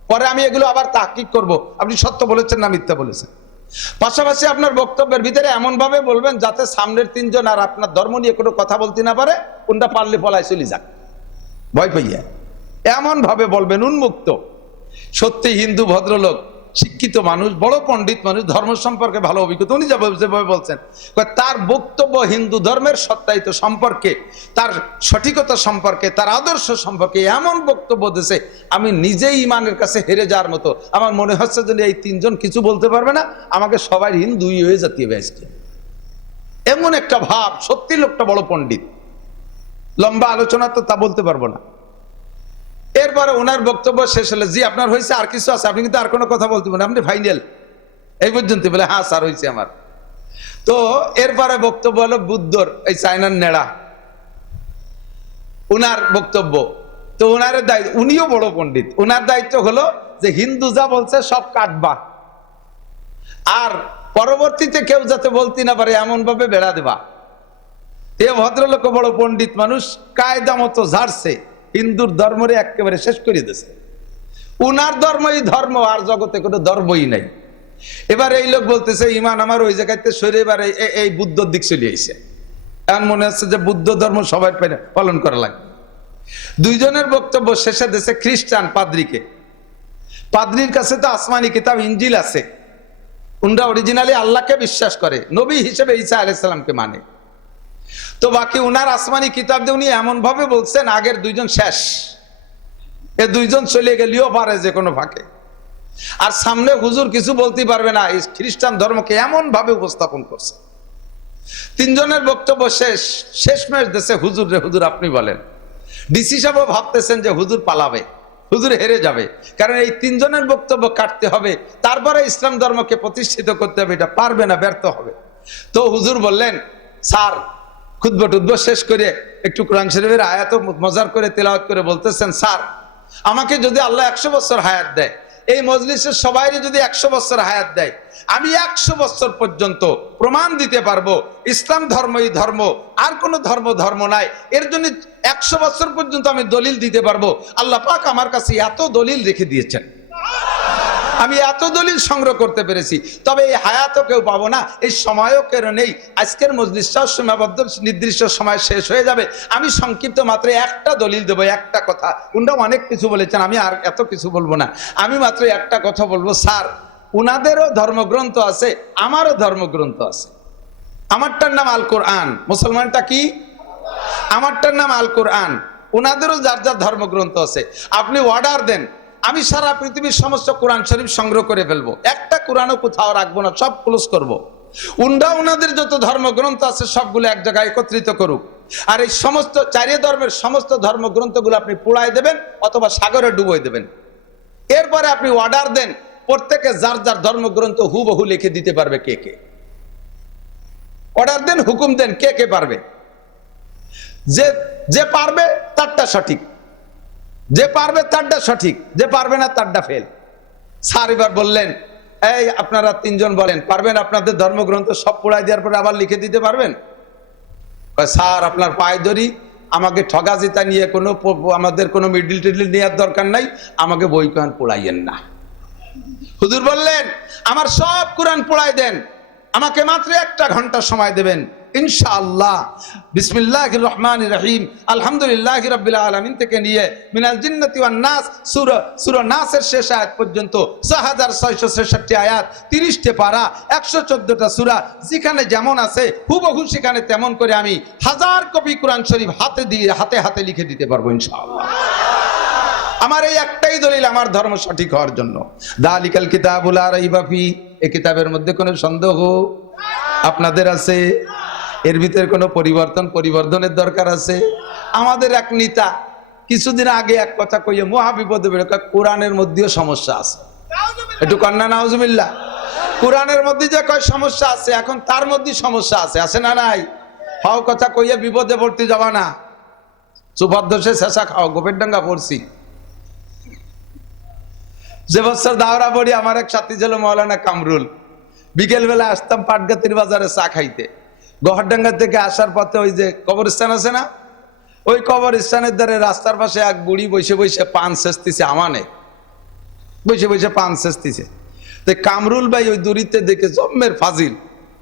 পরে আমি এগুলো আবার তাহকিক করব আপনি সত্য বলেছেন না মিথ্যা বলেছেন। পাশাপাশি আপনার বক্তব্যের ভিতরে এমন ভাবে বলবেন যাতে সামনের 3 জন আর আপনার ধর্ম নিয়ে কোনো কথা বলতে না পারে, কোনটা পারলে পলায় চলে যাক ভয় পাইয়া, এমন ভাবে বলবেন উন্মুক্ত। সত্যি হিন্দু ভদ্রলোক শিক্ষিত মানুষ, বড় পণ্ডিত মানুষ, ধর্ম সম্পর্কে ভালো অভিজ্ঞতা, উনি যেভাবে বলছেন, তার বক্তব্য হিন্দু ধর্মের সত্যায়িত সম্পর্কে, তার সঠিকতা সম্পর্কে, তার আদর্শ সম্পর্কে এমন বক্তব্য দিয়েছে, আমি নিজেই ইমানের কাছে হেরে যাওয়ার মতো। আমার মনে হচ্ছে যদি এই তিনজন কিছু বলতে পারবে না, আমাকে সবাই হিন্দুই হয়ে যেতে হবে আজকে। এমন একটা ভাব, সত্যি লোকটা বড় পণ্ডিত। লম্বা আলোচনা তো তা বলতে পারবো না। এরপরে ওনার বক্তব্য শেষ হলে, জি আপনার হয়েছে, আর কিছু আছে? আপনি কিন্তু আর কোনো কথা বলতে পারেন, আপনি ফাইনাল এই পর্যন্ত। বলে হ্যাঁ স্যার হয়েছে আমার। তো এরপরে বক্তব্য হলো বুদ্ধর, এই চায়নার নেড়া, উনার বক্তব্য। তো ওনার দায়িত্ব, উনিও বড় পণ্ডিত, ওনার দায়িত্ব হলো যে হিন্দু যা বলছে সব কাটবা, আর পরবর্তীতে কেউ যাতে বলতে না পারে এমন ভাবে বেড়া দেবা। এ ভদ্রলোক বড় পণ্ডিত মানুষ, কায়দা মতো ঝাড়ছে, হিন্দুর ধর্মরে একেবারে শেষ করে দিয়েছে। উনার ধর্মই ধর্ম, আর জগতে কোনো ধর্মই নাই। এবার এই লোক বলতেছে ইমান আমার ওই জায়গাতে সরে, এবারে এই বুদ্ধর দিক চলে আইছে। এখন মনে হচ্ছে যে বুদ্ধ ধর্ম সবাই পালন করা লাগবে। দুইজনের বক্তব্য শেষে দেশে খ্রিস্টান পাদ্রীকে, পাদ্রীর কাছে তো আসমানি কিতাব ইঞ্জিল আছে, উনরা অরিজিনালি আল্লাহকে বিশ্বাস করে, নবী হিসেবে ঈসা আলাইহিস সালামকে মানে। তো বাকি উনার আসমানি কিতাব দিয়ে উনি এমন ভাবে বলছেন আগের দুইজন শেষ, এ দুইজন চলে গেলেও পারে যে কোনো ফাঁকে। আর সামনে হুজুর কিছু বলতে পারবে না, এই খ্রিস্টান ধর্মকে এমন ভাবে উপস্থাপন করছে। তিনজনের বক্তব্য শেষমেশ দেশে হুজুর রে হুজুর আপনি বলেন। ডিসি সাহেব ভাবতেছেন যে হুজুর পালাবে, হুজুর হেরে যাবে, কারণ এই তিনজনের বক্তব্য কাটতে হবে, তারপরে ইসলাম ধর্মকে প্রতিষ্ঠিত করতে হবে, এটা পারবে না, ব্যর্থ হবে। তো হুজুর বললেন, স্যার খুতবা টুতবা শেষ করে একটু কোরআন শরীফের আয়াত মজার করে তেলাওয়াত করে বলতেছেন, স্যার আমাকে যদি আল্লাহ 100 বছর হায়াত দেয়, এই মজলিসের সবাই যদি 100 বছর হায়াত দেয়, আমি 100 বছর পর্যন্ত প্রমাণ দিতে পারবো ইসলাম ধর্মই ধর্ম, আর কোন ধর্ম ধর্ম নাই। এর জন্য 100 বছর পর্যন্ত আমি দলিল দিতে পারবো। আল্লাহ পাক আমার কাছে এত দলিল রেখে দিয়েছেন, আমি এত দলিল সংগ্রহ করতে পেরেছি। তবে এই হায়াতও কেউ পাবো না, এই সময়ও কেউ নেই। আজকের মজলিসটাও সীমাবদ্ধ, নির্দিষ্ট সময় শেষ হয়ে যাবে। আমি সংক্ষিপ্ত মাত্র একটা দলিল দেবো, একটা কথা। উনারা অনেক কিছু বলেছেন, আমি আর এত কিছু বলবো না, আমি মাত্র একটা কথা বলবো। স্যার উনাদেরও ধর্মগ্রন্থ আছে, আমারও ধর্মগ্রন্থ আছে। আমারটার নাম আল কোরআন, মুসলমানটা কি? আমারটার নাম আল কোরআন, উনাদেরও যার যার ধর্মগ্রন্থ আছে। আপনি অর্ডার দেন, আমি সারা পৃথিবীর সমস্ত কোরআন শরীফ সংগ্রহ করে ফেলবো, একটা কোরআনও কোথাও রাখবো না, সব ক্লোজ করবো। উনরা উনাদের যত ধর্মগ্রন্থ আছে সবগুলো এক জায়গায় একত্রিত করুক, আর এই সমস্ত চারিয়ে ধর্মের সমস্ত ধর্মগ্রন্থগুলো আপনি পোড়ায় দেবেন অথবা সাগরে ডুবোয় দেবেন। এরপরে আপনি অর্ডার দেন, প্রত্যেকে যার যার ধর্মগ্রন্থ হুবহু লিখে দিতে পারবে। কে কে অর্ডার দেন, হুকুম দেন, কে কে পারবে। যে পারবে তারটা সঠিক, যে পারবে তারটা সঠিক, যে পারবে না তারটা ফেল। স্যার এবার বললেন, এই আপনারা তিনজন বলেন পারবেন আপনাদের ধর্মগ্রন্থ সব পোড়াই দেওয়ার পরে আবার লিখে দিতে পারবেন? স্যার আপনার পায়ে ধরি, আমাকে ঠগাজিতা নিয়ে আমাদের কোনো মিডিল টিডিল নেওয়ার দরকার নাই, আমাকে বই কোরআন পোড়াইয়েন না। হুজুর বললেন, আমার সব কোরআন পোড়াই দেন, আমাকে মাত্র 1 ঘন্টা সময় দেবেন, ইনশাআল্লাহ। বিসমিল্লাহির রহমানির রহিম, আলহামদুলিল্লাহি রাব্বিল আলামিন থেকে নিয়ে মিনাল জিন্নাতি ওয়ান নাস সূরা নাসের শেষ আয়াত পর্যন্ত 6666 আয়াত, 30টে পারা, 114টা সূরা, যেখানে যেমন আছে হুবহু সেখানে তেমন করে আমি 1000 কপি কোরআন শরীফ হাতে হাতে লিখে দিতে পারবো ইনশাআল্লাহ। আমার এই একটাই দলিল আমার ধর্ম সঠিক হওয়ার জন্য। দালিকাল কিতাবুল লা রাইবা ফি, এই কিতাবের মধ্যে কোনো সন্দেহ আপনাদের আছে? এর ভিতরে কোনো পরিবর্তনের দরকার আছে? আমাদের এক নেতা কিছুদিন আগে এক কথা কইয়ে মহাবিপদে বেরো, কোরআনের মধ্যেও সমস্যা আছে। একটু কন্যা নাউজুবিল্লাহ, কোরআনের মধ্যে যে কয় সমস্যা আছে, এখন তার মধ্যে সমস্যা আছে, আছে না নাই? হাও কথা কইয়ে বিপদে পড়তে যাবা না, সুপারদোষে শেষা খাও। গোপের ডাঙ্গা পড়ছি, যে বছর দাওরা পড়ি, আমার এক সাথী ছিল মৌলানা কামরুল। বিকেল বেলা আসতাম পাটগাতির বাজারে চা খাইতে। গহরডাঙ্গা থেকে আসার পথে ওই যে কবরস্থান আছে না, ওই কবরস্থানের ধারে রাস্তার পাশে এক বুড়ি বসে বসে পান ছেঁচতেছে, আমানে বসে বসে পান ছেঁচতেছে। তো কামরুল ভাই ওই দূরিতে দেখে জম্মের ফাজিল,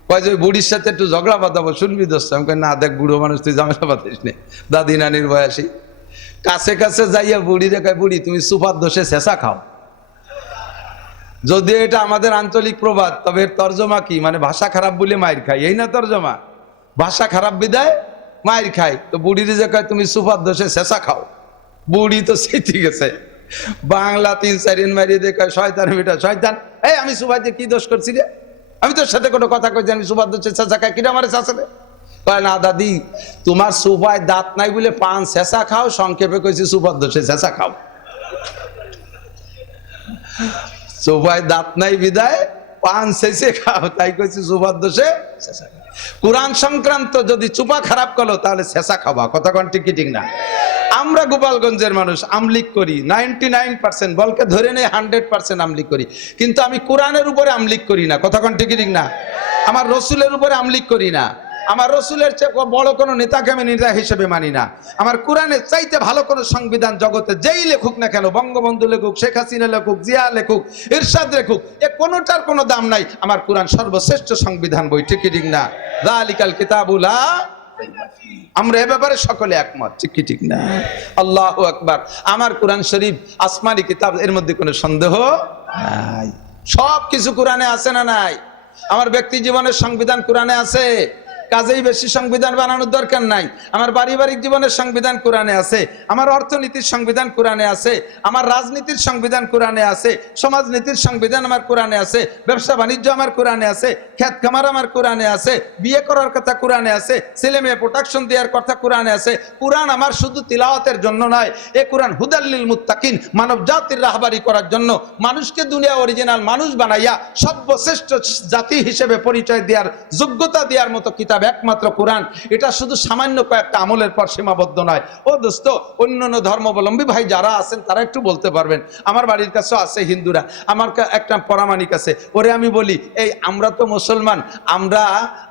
কয় যে ওই বুড়ির সাথে একটু ঝগড়া বাঁধাবো, শুনবি দোস্ত? আমি কই না, দেখ বুড়ো মানুষ, তুই ঝামেলা বাঁধিস নে, দাদি নানির বয়সী। কাছে কাছে যাইয়া বুড়ি রে কয়, বুড়ি তুমি সুপার দোষে শেষা খাও। যদি এটা আমাদের আঞ্চলিক প্রবাদ, তবে এর তর্জমা কি? মানে ভাষা খারাপ বলে মায়ের খাই, এই না তর্জমা? ভাষা খারাপ বিদায় মায়ের খাই। তো বুড়ির যে কয় তুমি সুপার দোষে শেষা খাও, বুড়ি তো সেটি গেছে। বাংলা 3-4 মারিয়ে দেখে শয়তান বেটা শয়তান, এই আমি সুপার দিয়ে কি দোষ করছি রে? আমি তোর সাথে কোনো কথা কইছি? আমি সুপার দোষে শেষা খাই, কিনা আমার শাসনে? কয় না দাদি, তোমার সুপায় দাঁত নাই বলে পান শেষা খাও, সংক্ষেপে কইছি সুপার দোষে শেষা খাও। সোফায় দাঁত নাই বিদায় পান শেষে খাও, তাই কইছি সুপার দোষে শেষা খাও। কোরআন সংক্রান্ত যদি চুপা খারাপ করো তাহলে শেষা খাবা। কথা কোন ঠিক কি ঠিক না? আমরা গোপালগঞ্জের মানুষ, আমলিক করি 99%, বলকে ধরে নেই 100% আমলিক করি, কিন্তু আমি কোরআনের উপরে আমলিক করি না। কথা কোন ঠিক কি ঠিক না? আমার রসুলের উপরে আমলিক করি না। আমার রসুলের চেয়ে বড় কোনো নেতাকে আমি নেতা হিসেবে মানি না। আমার কোরআনের চাইতে ভালো কোনো সংবিধান জগতে যেই লেখুক না কেন, বঙ্গবন্ধু লেখুক, শেখ হাসিনা লেখুক, জিয়া লেখুক, ইরশাদ লেখুক, এ কোনোটার কোনো দাম নাই। আমার কোরআন সর্বশ্রেষ্ঠ সংবিধান বই, ঠিক কি ঠিক না? যালিকাল কিতাবুল লা রাইবা ফীহ। আমরা এ ব্যাপারে সকলে একমত, ঠিক কি ঠিক না? আল্লাহু আকবার। আমার কোরআন শরীফ আসমানি কিতাব, এর মধ্যে কোনো সন্দেহ নাই। সব কিছু কোরআনে আছে না নাই? আমার ব্যক্তি জীবনের সংবিধান কোরআনে আছে, কাজেই বেশি সংবিধান বানানোর দরকার নাই। আমার পারিবারিক জীবনের সংবিধান কোরআনে আছে, আমার অর্থনীতির সংবিধান কোরআনে আছে, আমার রাজনীতির সংবিধান কোরআনে আছে, সমাজনীতির সংবিধান আমার কোরআনে আছে, ব্যবসা বাণিজ্য আমার কোরআনে আছে, খেত খামার আমার কোরআনে আছে, বিয়ে করার কথা কোরআনে আছে, ছেলে মেয়ে প্রোটেকশন দেওয়ার কথা কোরআনে আছে। কোরআন আমার শুধু তিলাওয়াতের জন্য নয়, এ কোরআন হুদাল্লিল মুত্তাকিন, মানব জাতির রাহবারি করার জন্য, মানুষকে দুনিয়া অরিজিনাল মানুষ বানাইয়া সর্বশ্রেষ্ঠ জাতি হিসেবে পরিচয় দেওয়ার যোগ্যতা দেওয়ার মতো কিতাব একমাত্র কোরআন। এটা শুধু সামান্য কয়েকটা আমলের পর সীমাবদ্ধ নয়। ও দোস্ত, অন্যান্য ধর্মাবলম্বী ভাই যারা আছেন তারা একটু বলতে পারবেন। আমার বাড়ির কাছেও আছে হিন্দুরা, আমার একটা পরামানিক আছে, ওরে আমি বলি, এই আমরা তো মুসলমান,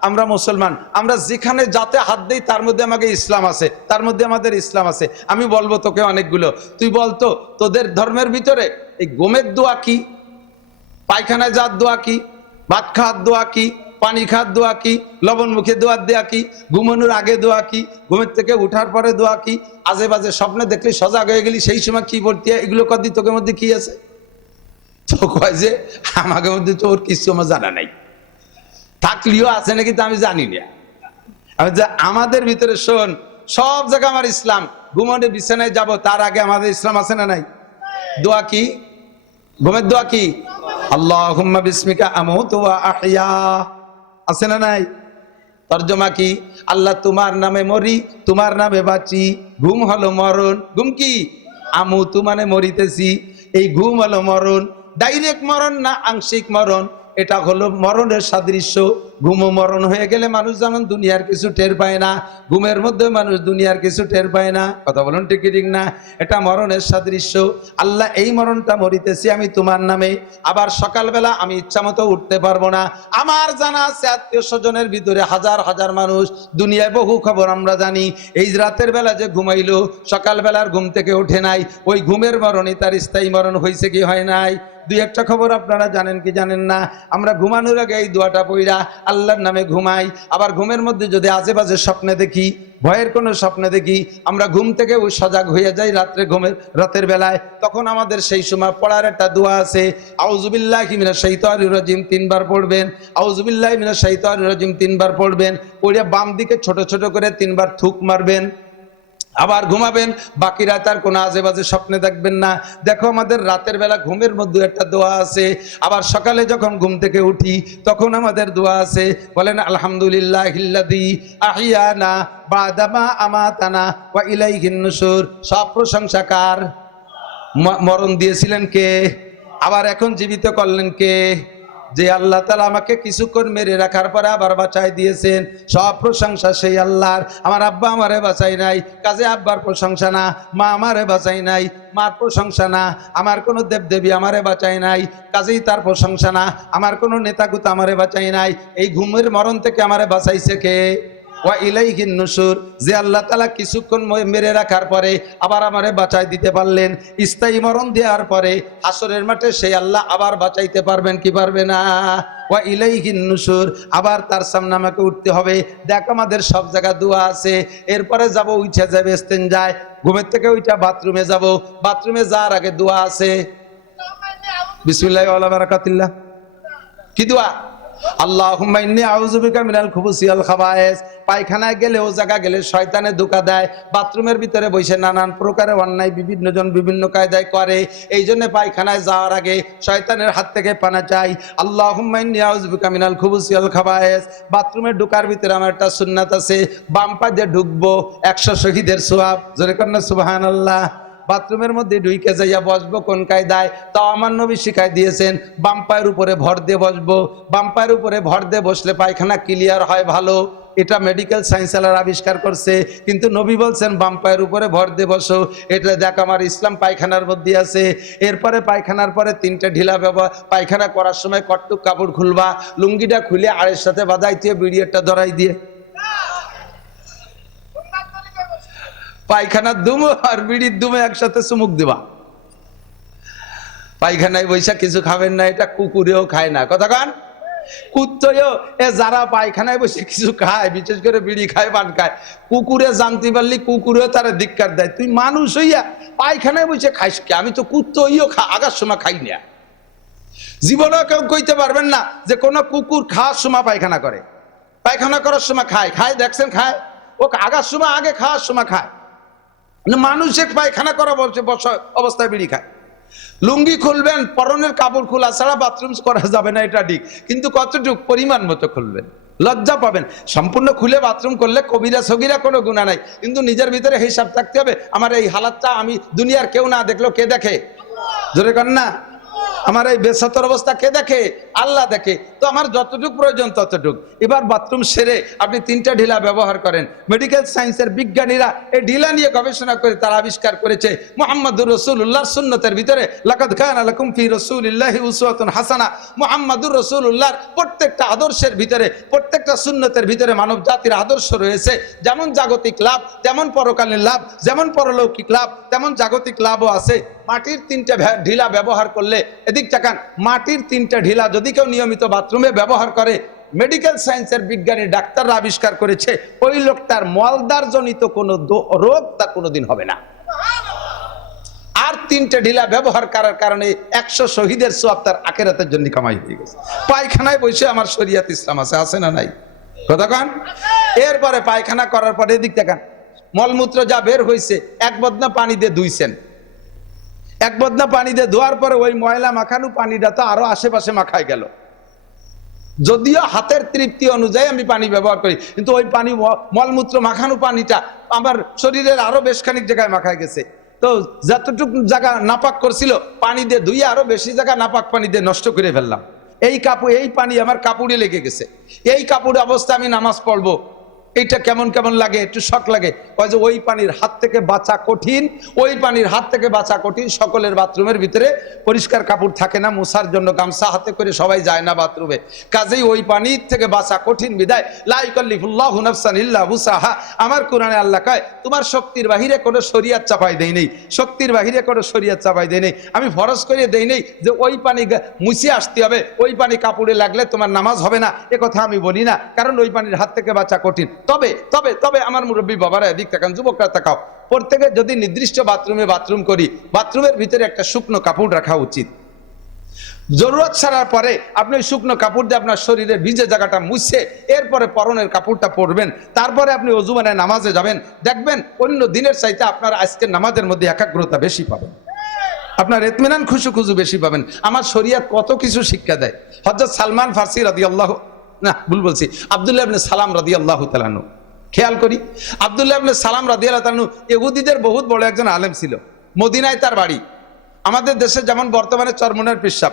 আমরা মুসলমান, আমরা যেখানে যাতে হাত দেই তার মধ্যে আমাকে ইসলাম আছে, তার মধ্যে আমাদের ইসলাম আছে। আমি বলবো তোকে অনেকগুলো, তুই বলতো তোদের ধর্মের ভিতরে এই গোমের দোয়া কি, পায়খানায় যাওয়ার দোয়া কি, ভাত খাওয়ার দোয়া কি, পানি খাওয়ার দোয়া কি, লবণ মুখে দোয়ার দেয়া কি, ঘুমানোর আগে দোয়া কি, ঘুমের থেকে উঠার পরে দোয়া কি, আজে বাজে স্বপ্নে দেখলে সজাগ হয়ে গেলি সেই সময় কি বলতে হয়, এগুলো কদি তোকে মধ্যে কি আছে? তো কয় যে আমাকে মধ্যে তো ওর কিছু আমার জানা নাই, থাকলেও আছে নাকি তা আমি জানি না। আমি যে আমাদের ভিতরে শোন, সব জায়গায় আমার ইসলাম, ঘুমানো বিছানায় যাব তার আগে আমাদের ইসলাম আছে না নাই? দোয়া কি? ঘুমের দোয়া কি? আল্লাহুম্মা বিসমিকা আমুতু ওয়া আহইয়া, আছে না নাই? তরজমা কি? আল্লাহ তোমার নামে মরি, তোমার নামে বাঁচি। ঘুম হলো মরণ। ঘুম কি? আমুতু মানে মরিতেছি, এই ঘুম হলো মরণ। ডাইরেক্ট মরণ না, আংশিক মরণ। এটা হলো মরণের সাদৃশ্য। ঘুমও মরণ হয়ে গেলে মানুষ যেমন দুনিয়ার কিছু টের পায় না, ঘুমের মধ্যে মানুষ দুনিয়ার কিছু টের পায় না। কথা বলুন ঠিক ঠিক না? এটা মরণের সাদৃশ্য। আল্লাহ এই মরণটা মরিতেছি আমি তোমার নামে। আবার সকালবেলা আমি ইচ্ছা মতো উঠতে পারবো না। আমার জানা আছে আত্মীয় স্বজনের ভিতরে হাজার হাজার মানুষ, দুনিয়ায় বহু খবর আমরা জানি। এই রাতের বেলা যে ঘুমাইলো, সকালবেলার ঘুম থেকে ওঠে নাই, ওই ঘুমের মরণই তার স্থায়ী মরণ হয়েছে কি হয় নাই? দুই একটা খবর আপনারা জানেন কি জানেন না? আমরা ঘুমানোর আগে এই দোয়াটা পড়া আল্লাহর নামে ঘুমাই। আবার ঘুমের মধ্যে যদি আজে বাজে স্বপ্নে দেখি, ভয়ের কোনো স্বপ্নে দেখি, আমরা ঘুম থেকে ওই সজাগ হয়ে যাই রাতের বেলায়, তখন আমাদের সেই সময় পড়ার একটা দোয়া আছে। আউযুবিল্লাহি মিনাশ শাইতানির রাজিম 3 বার পড়বেন, আউযুবিল্লাহি মিনাশ শাইতানির রাজিম 3 বার পড়বেন, পড়ে বাম দিকে ছোট ছোট করে 3 বার থুক মারবেন, আবার ঘুমাবেন। বাকি রাত আর কোনো আজে বাজে স্বপ্নে দেখবেন না। দেখো আমাদের রাতের বেলা ঘুমের মধ্যে একটা দোয়া আছে। আবার সকালে যখন ঘুম থেকে উঠি তখন আমাদের দোয়া আছে। বলেন আলহামদুলিল্লাহিল্লাযী আহিয়ানা বা'দা মা আমাতানা ওয়া ইলাইহিন নুশুর। সব প্রশংসা কার? মরণ দিয়েছিলেন কে? আবার এখন জীবিত করলেন কে? যে আল্লাহ তাআলা আমাকে কিছুক্ষণ মেরে রাখার পরে আবার বাঁচাই দিয়েছেন। সব প্রশংসা সেই আল্লাহর। আমার আব্বা আমারে বাঁচাই নাই, কাজে আব্বার প্রশংসা না। মা আমারে বাঁচাই নাই, মার প্রশংসা না। আমার কোনো দেবদেবী আমারে বাঁচাই নাই, কাজেই তার প্রশংসা না। আমার কোনো নেতাগুত আমারে বাঁচাই নাই। এই ঘুমের মরণ থেকে আমারে বাঁচাইছে কে? ওয়া ইলাইহিন নুশুর। যে আল্লাহ তাআলা কিছুক্ষণ মেরে রাখার পরে আবার আমারে বাঁচাই দিতে পারলেন, স্থায়ী মরণ দেওয়ার পরে হাসরের মাঠে সেই আল্লাহ আবার বাঁচাইতে পারবেন কি পারবে না? ওয়া ইলাইহিন নুশুর। আবার তার সামনে আমাকে উঠতে হবে। দেখ আমাদের সব জায়গা দোয়া আছে। এরপরে যাব, উঠে যাবে ইস্তেনজায়, ঘুমের থেকে ওইটা বাথরুমে যাব, বাথরুমে যাওয়ার আগে দোয়া আছে। বিসমিল্লাহি ওয়া বারাকাতুল্লাহ। কি দোয়া? আল্লাহুম্মা ইন্নী আউযু বিকা মিনাল খুবুসি ওয়াল খাবায়েস। পায়খানায় গেলে, ও জায়গা গেলে শয়তানে ধোঁকা দেয়, বাথরুমের ভিতরে বসে নানান প্রকারের অন্যায় বিভিন্ন জন বিভিন্ন কায়দায় করে। এই জন্য পায়খানায় যাওয়ার আগে শয়তানের হাত থেকে পানা চাই। আল্লাহুম্মা ইন্নী আউযু বিকা মিনাল খুবুসি ওয়াল খাবায়েস। বাথরুমে ঢোকার ভিতরে আমার একটা সুন্নাত আছে, বাম পা দিয়ে ঢুকবো, 100 শহীদের সওয়াব। জোরে কর না সুবহানাল্লাহ। বাথরুমের মধ্যে ঢুকে যাইয়া বসবো কোন কায়দায়? তাও আমার নবী শিখাই দিয়েছেন, বাম পায়ের উপরে ভর দিয়ে বসবো। বাম পায়ের উপরে ভর দিয়ে বসলে পায়খানা ক্লিয়ার হয় ভালো। এটা মেডিকেল সায়েন্সওয়ালারা আবিষ্কার করছে, কিন্তু নবী বলছেন বাম পায়ের উপরে ভর দিয়ে বসো। এটা দেখ আমার ইসলাম পায়খানার মধ্যে আছে। এরপরে পায়খানার পরে 3টে ঢিলা ব্যবহার। পায়খানা করার সময় কটটুক কাপড় খুলবা, লুঙ্গিটা খুলে আড়ের সাথে বাঁধাইতে বিড়িয়েরটা ধরাই দিয়ে পায়খানার দুম আর বিড়ির দুমে একসাথে চুমুক দিবা। পায়খানায় বৈশা কিছু খাবেন না, এটা কুকুরেও খায় না। কথা কান কুত্তয়ও যারা পায়খানায় বসে কিছু খায়, বিশেষ করে বিড়ি খায়, পান খায়, কুকুরে জানতে পারলি কুকুরেও তারা ধিক্কার দেয়। তুই মানুষ হইয়া পায়খানায় বসে খাইস কে? আমি তো কুত্তইও আগার সময় খাই না। জীবনেও কেউ কইতে পারবেন না যে কোনো কুকুর খাওয়ার সময় পায়খানা করে। পায়খানা করার সময় খায়, খায় দেখছেন খায়, ও আগার সময় আগে খাওয়ার সময় খায়। মানুষে পায়খানা করা বলছে অবস্থায় বিড়ি খায়। লুঙ্গি খুলবেন, পরনের কাপড় খোলা ছাড়া বাথরুম করা যাবে না, এটা ঠিক, কিন্তু কতটুকু পরিমাণ মতো খুলবেন, লজ্জা পাবেন। সম্পূর্ণ খুলে বাথরুম করলে কবিরা সগিরা কোনো গুনাহ নাই, কিন্তু নিজের ভিতরে হিসাব থাকতে হবে, আমার এই হালাতটা আমি দুনিয়ার কেউ না দেখলো কে দেখে? জোরে কর না। আমার এই বেসতর অবস্থা কে দেখে? আল্লাহ দেখে। তো আমার যতটুকু প্রয়োজন ততটুক। এবার বাথরুম সেরে আপনি 3টে ঢিলা ব্যবহার করেন। মেডিকেল সায়েন্সের বিজ্ঞানীরা এই ঢিলা নিয়ে গবেষণা করে তারা আবিষ্কার করেছে মুহাম্মাদুর রাসূলুল্লাহর সুন্নতের ভিতরে লাকাদ কানা লাকুম ফি রাসূলিল্লাহি উসওয়াতুন হাসানা। মুহাম্মাদুর রাসূলুল্লাহর প্রত্যেকটা আদর্শের ভিতরে, প্রত্যেকটা সুন্নতের ভিতরে মানব জাতির আদর্শ রয়েছে। যেমন জাগতিক লাভ তেমন পরকালীন লাভ, যেমন পরলৌকিক লাভ তেমন জাগতিক লাভও আছে। মাটির 3টে ঢিলা ব্যবহার করলে, এদিক তাকান, মাটির 3টে ঢিলা যদি কেউ নিয়মিত বাথরুমে ব্যবহার করে, মেডিকেল সায়েন্সের বিজ্ঞানী ডাক্তাররা আবিষ্কার করেছে ওই লোকটার মলদার জনিত কোনো রোগ তার কোনোদিন হবে না। আর 3টে ঢিলা ব্যবহার করার কারণে 100 শহীদের সওয়াব তার আখিরাতের জন্য কামাই হয়ে গেছে। পায়খানায় বসে আমার শরীয়ত ইসলাম আছে না নাই? কথা কান। এরপরে পায়খানা করার পরে এদিক তাকান, মলমূত্র যা বের হয়েছে 1 বদনা পানি দিয়ে ধুইছেন। 1 বদনা পানি দিয়ে ধোয়ার পরে ওই ময়লা মাখানো পানিটা তো আরো আশেপাশে মাখায় গেল। যদিও হাতের তৃপ্তি অনুযায়ী আমি পানি ব্যবহার করি, কিন্তু ওই পানি, মলমূত্র মাখানো পানিটা আমার শরীরের আরো বেশ খানিক জায়গায় মাখায় গেছে। তো যতটুকু জায়গা নাপাক করছিল পানি দিয়ে ধুয়ে আরো বেশি জায়গা নাপাক পানি দিয়ে নষ্ট করে ফেললাম। এই পানি আমার কাপড়ে লেগে গেছে। এই কাপড়ে অবস্থা আমি নামাজ পড়বো, এইটা কেমন কেমন লাগে, একটু শক লাগে। ওই পানির হাত থেকে বাঁচা কঠিন, ওই পানির হাত থেকে বাঁচা কঠিন। সকলের বাথরুমের ভিতরে পরিষ্কার কাপড় থাকে না, মুছার জন্য গামছা হাতে করে সবাই যায় না বাথরুমে। কাজেই ওই পানির থেকে বাঁচা কঠিন বিদায় লা ইকাল্লিফুল্লাহু নাফসান ইল্লা উসাহা। আমার কোরআনে আল্লাহ কয় তোমার শক্তির বাহিরে কোনো শরীয়ত চাপাই দেই নেই, শক্তির বাহিরে কোনো শরীয়ত চাপাই দেই নেই। আমি ফরজ করে দেই নেই যে ওই পানি মুছে আসতে হবে, ওই পানি কাপড়ে লাগলে তোমার নামাজ হবে না, এ কথা আমি বলি না, কারণ ওই পানির হাত থেকে বাঁচা কঠিন। তবে তবে তবে আমার মুরব্বী বাবারা এদিক তাকান, যুবকরা তাকাও, প্রত্যেকে যদি নির্দিষ্ট বাথরুমে বাথরুম করি, বাথরুমের ভিতরে একটা শুকনো কাপড় রাখা উচিত। জরুরত ছাড়ার পরে আপনি শুকনো কাপড় দিয়ে আপনার শরীরের ভিজে জায়গাটা মুছে এরপরে পরনের কাপড়টা পরবেন। তারপরে আপনি ওযু বানায় নামাজে যাবেন। দেখবেন অন্য দিনের চাইতে আপনার আজকের নামাজের মধ্যে একাগ্রতা বেশি পাবেন, আপনার ইতমিনান খুশু বেশি পাবেন। আমার শরীয়ত কত কিছু শিক্ষা দেয়। হযরত সালমান ফারসি রাদিয়াল্লাহু, না ভুল বলছি, আব্দুল্লাহ ইবনে সালাম রাদিয়াল্লাহু তাআলা আনহু। খেয়াল করি, আব্দুল্লাহ ইবনে সালাম রাদিয়াল্লাহু তাআলা আনহু ইহুদিদের বহুত বড় একজন আলেম ছিল। মদিনায় তার বাড়ি। আমাদের দেশে যেমন বর্তমানে চরমনের পিসাব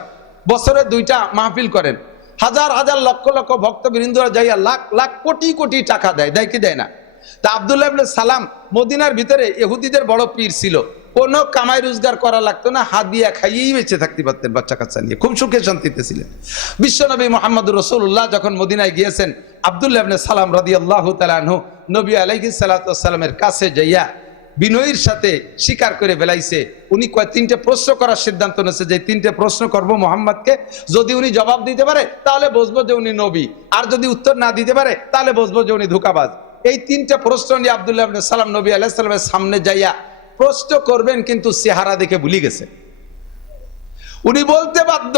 বছরে 2টা মাহফিল করেন, হাজার হাজার লক্ষ লক্ষ ভক্তবৃন্দরা যাইয়া লাখ লাখ কোটি কোটি টাকা দেয়, দেয় কি দেয় না? তা আব্দুল্লাহ ইবনে সালাম মদিনার ভিতরে ইহুদিদের বড় পীর ছিল। কোনো কামাই রোজগার করা লাগতো না, হাদিয়া খাইয়েই বেঁচে থাকতে পারতেন, বাচ্চা কাচ্চা নিয়ে খুব সুখে শান্তিতে ছিলেন। বিশ্বনবী মুহাম্মদুর রাসূলুল্লাহ যখন মদিনায় গিয়েছেন, আব্দুল্লাহ ইবনে সালাম রাদিয়াল্লাহু তাআলা আনহু নবী আলাইহিস সালাতু ওয়াস সালামের কাছে যাইয়া বিনয়ের সাথে স্বীকার করে বেলাইছে। উনি 3টে প্রশ্ন করার সিদ্ধান্ত নিয়েছে, যে 3টে প্রশ্ন করব মুহাম্মদকে, যদি উনি জবাব দিতে পারে তাহলে বুঝবো যে উনি নবী, আর যদি উত্তর না দিতে পারে তাহলে বুঝবো যে উনি ধোঁকাবাজ। এই 3টে প্রশ্ন নিয়ে আব্দুল্লাহ ইবনে সালাম নবী আলাইহিস সালামের সামনে যাইয়া প্রশ্ন করবেন, কিন্তু চেহারা দেখে ভুলে গেছে। উনি বলতে বাধ্য,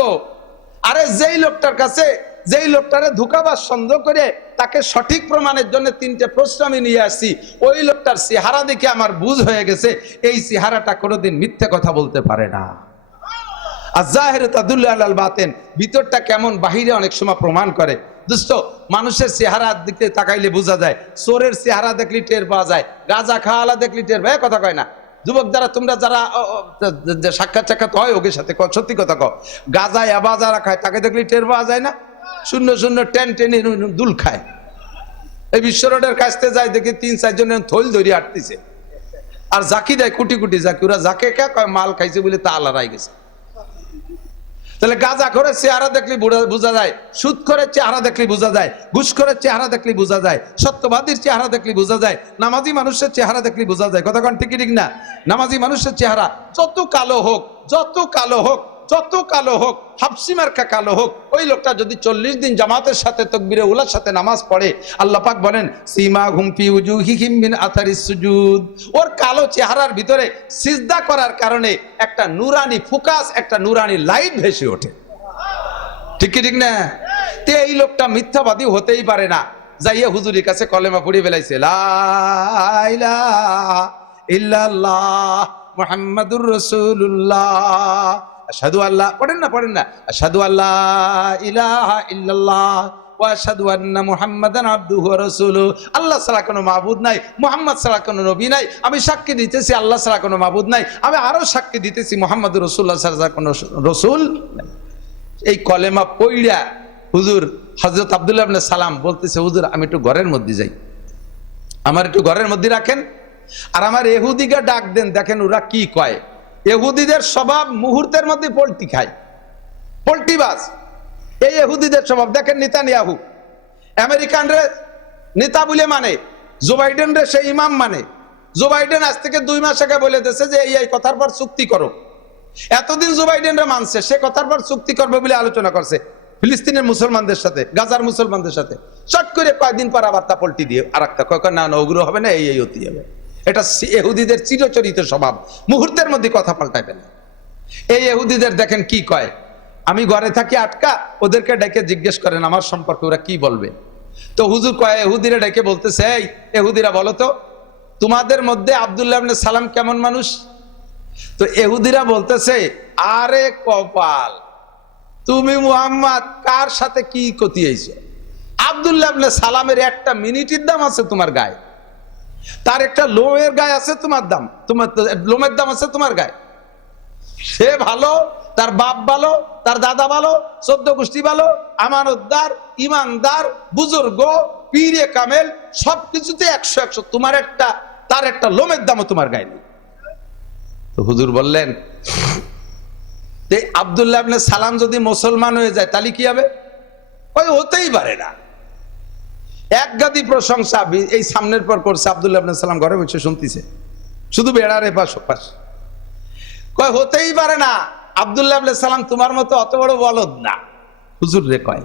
আরে যেই লোকটার কাছে, যেই লোকটারে ধোঁকাবাজ সন্দেহ করে তাকে সঠিক প্রমাণের জন্য 3টে প্রশ্ন আমি নিয়ে আসছি, ওই লোকটার চেহারা দেখে আমার বুঝ হয়ে গেছে এই চেহারাটা কোনোদিন মিথ্যে কথা বলতে পারে না। আয-যাহিরু তাদুল্লু আলাল বাতিন, ভিতরটা কেমন বাহিরে অনেক সময় প্রমাণ করে। দোস্ত, মানুষের চেহারার দিকে তাকাইলে বোঝা যায়, চোরের চেহারা দেখলে টের পাওয়া যায়, গাঁজা খাওয়ালা দেখলে টের পায়, কথা কয় না যুবক যারা, তোমরা যারা সাক্ষাৎ হয় ওকে সাথে সত্যি কথা কও, গাঁজা ইয়াবা যারা খায় তাকে দেখলে টের পাওয়া যায় না? শূন্য শূন্য টেনে দুল খায়। এই বিশ্ব রোডের কাছতে যায় দেখি 3-4 জন থইল ধরে আটতেছে, আর জাকি দেয় কোটি কোটি জাকি, ওরা যাকে কে কয় মাল খাইছে বলে তা আলাদাই গেছে। তাহলে গাঁজা করে চেহারা দেখলে বোঝা যায়, সুদ করে চেহারা দেখলে বোঝা যায়, ঘুষ করে চেহারা দেখলে বোঝা যায়, সত্যবাদীর চেহারা দেখলে বোঝা যায়, নামাজি মানুষের চেহারা দেখলে বোঝা যায়। কথা কোন ঠিক ঠিক না? নামাজি মানুষের চেহারা যত কালো হোক, যত কালো হোক, যত কালো হোক, হাফসি মার্কা কালো হোক, ওই লোকটা যদি 40 দিন জামাতের সাথে তাকবীরে উলার সাথে নামাজ পড়ে, আল্লাহ পাক বলেন সীমাহুম ফি উজুহিহিম মিন আথারিস সুজুদ, ওর কালো চেহারার ভিতরে সিজদা করার কারণে একটা নুরানি ফোকাস, একটা নুরানি লাইট ভেসে ওঠে। ঠিক কি ঠিক না? তে এই লোকটা মিথ্যাবাদী হতেই পারে না। যাইয়া হুজুরের কাছে কলেমা পড়ে ফেলাইছে, লা ইলাহা ইল্লাল্লাহ মুহাম্মাদুর রাসূলুল্লাহ, আশহাদু আল্লাহ, পড়েন না, আশহাদু আল্লা ইলাহা ইল্লাল্লাহ ওয়া আশহাদু আন্না মুহাম্মাদান আবদুহু ওয়া রাসূলুহু, আল্লাহ ছাড়া কোনো মাবুদ নাই, মুহাম্মদ ছাড়া কোনো নবী নাই, আমি সাক্ষী দিতেছি আল্লাহ ছাড়া কোনো মাবুদ নাই, আমি আরো সাক্ষী দিতেছি মুহাম্মদুর রাসূলুল্লাহ ছাড়া কোনো রাসূল নাই। এই কলেমা পড়িয়া হুজুর হযরত আব্দুল্লাহ ইবনে সালাম বলতেছে, হুজুর আমি একটু ঘরের মধ্যে যাই, আমার একটু ঘরের মধ্যে রাখেন, আর আমার ইহুদিকে ডাক দেন, দেখেন ওরা কি কয়। ইহুদিদের স্বভাব মুহূর্তের মধ্যে পোল্ট্রি খায়, পোল্ট্রিবাজ। এই ইহুদিদের স্বভাব দেখেন, নেতানিয়াহু আমেরিকান রে নেতা বলে মানে, জো বাইডেন রে সে ইমাম মানে। জো বাইডেন আজ থেকে 2 মাস আগে বলে দিয়েছে যে এই কথার পর চুক্তি করো। এতদিন জো বাইডেন রে মানছে, সে কথার পর চুক্তি করবে বলে আলোচনা করছে ফিলিস্তিনের মুসলমানদের সাথে, গাজার মুসলমানদের সাথে। চট করে কয়েকদিন পর আবার তা পল্টি দিয়ে আর একটা কয় না ওগুলো হবে না, এই অতি হবে। এটা ইহুদিদের চিরচরিত স্বভাব, মুহূর্তের মধ্যে কথা পাল্টাবে না। এই ইহুদিদের দেখেন কি কয়, আমি ঘরে থাকি আটকা, ওদেরকে ডেকে জিজ্ঞেস করেন আমার সম্পর্কে ওরা কি বলবে। তো হুজুর কয় ইহুদিরা ডেকে বলতেছে, এই ইহুদিরা বলো তো তোমাদের মধ্যে আব্দুল্লাহ ইবনে সালাম কেমন মানুষ? তো ইহুদিরা বলতেছে, আরে কপাল, তুমি মুহাম্মদ কার সাথে কি কতিয়াইছো? আব্দুল্লাহ ইবনে সালামের একটা মিনিটের দাম আছে তোমার গায়ে, তার একটা লোমের গায়ে আছে তোমার দাম, তোমার লোমের দাম আছে তোমার গায়ে। সে ভালো, তার বাপ ভালো, তার দাদা ভালো, 14 গোষ্ঠী ভালো, আমানতদার, ইমানদার, বুজুর্গ, পীরে কামেল, সবকিছুতে 100-100। তোমার একটা, তার একটা লোমের দামও তোমার গায়ে নেই। তো হুজুর বললেন, আব্দুল্লাহ ইবনে সালাম যদি মুসলমান হয়ে যায় তাহলে কি হবে? ওই হতেই পারে না। এক গাদি প্রশংসা এই সামনের পর করছে, আব্দুল্লাহ ইবনে সালাম ঘরে বসে শুনতেছে, শুধু বেড়ার এপাশ ওপাশ। কয় হতেই পারে না, আব্দুল্লাহ ইবনে সালাম তোমার মতো অত বড় বলদ না। হুজুর রে কয়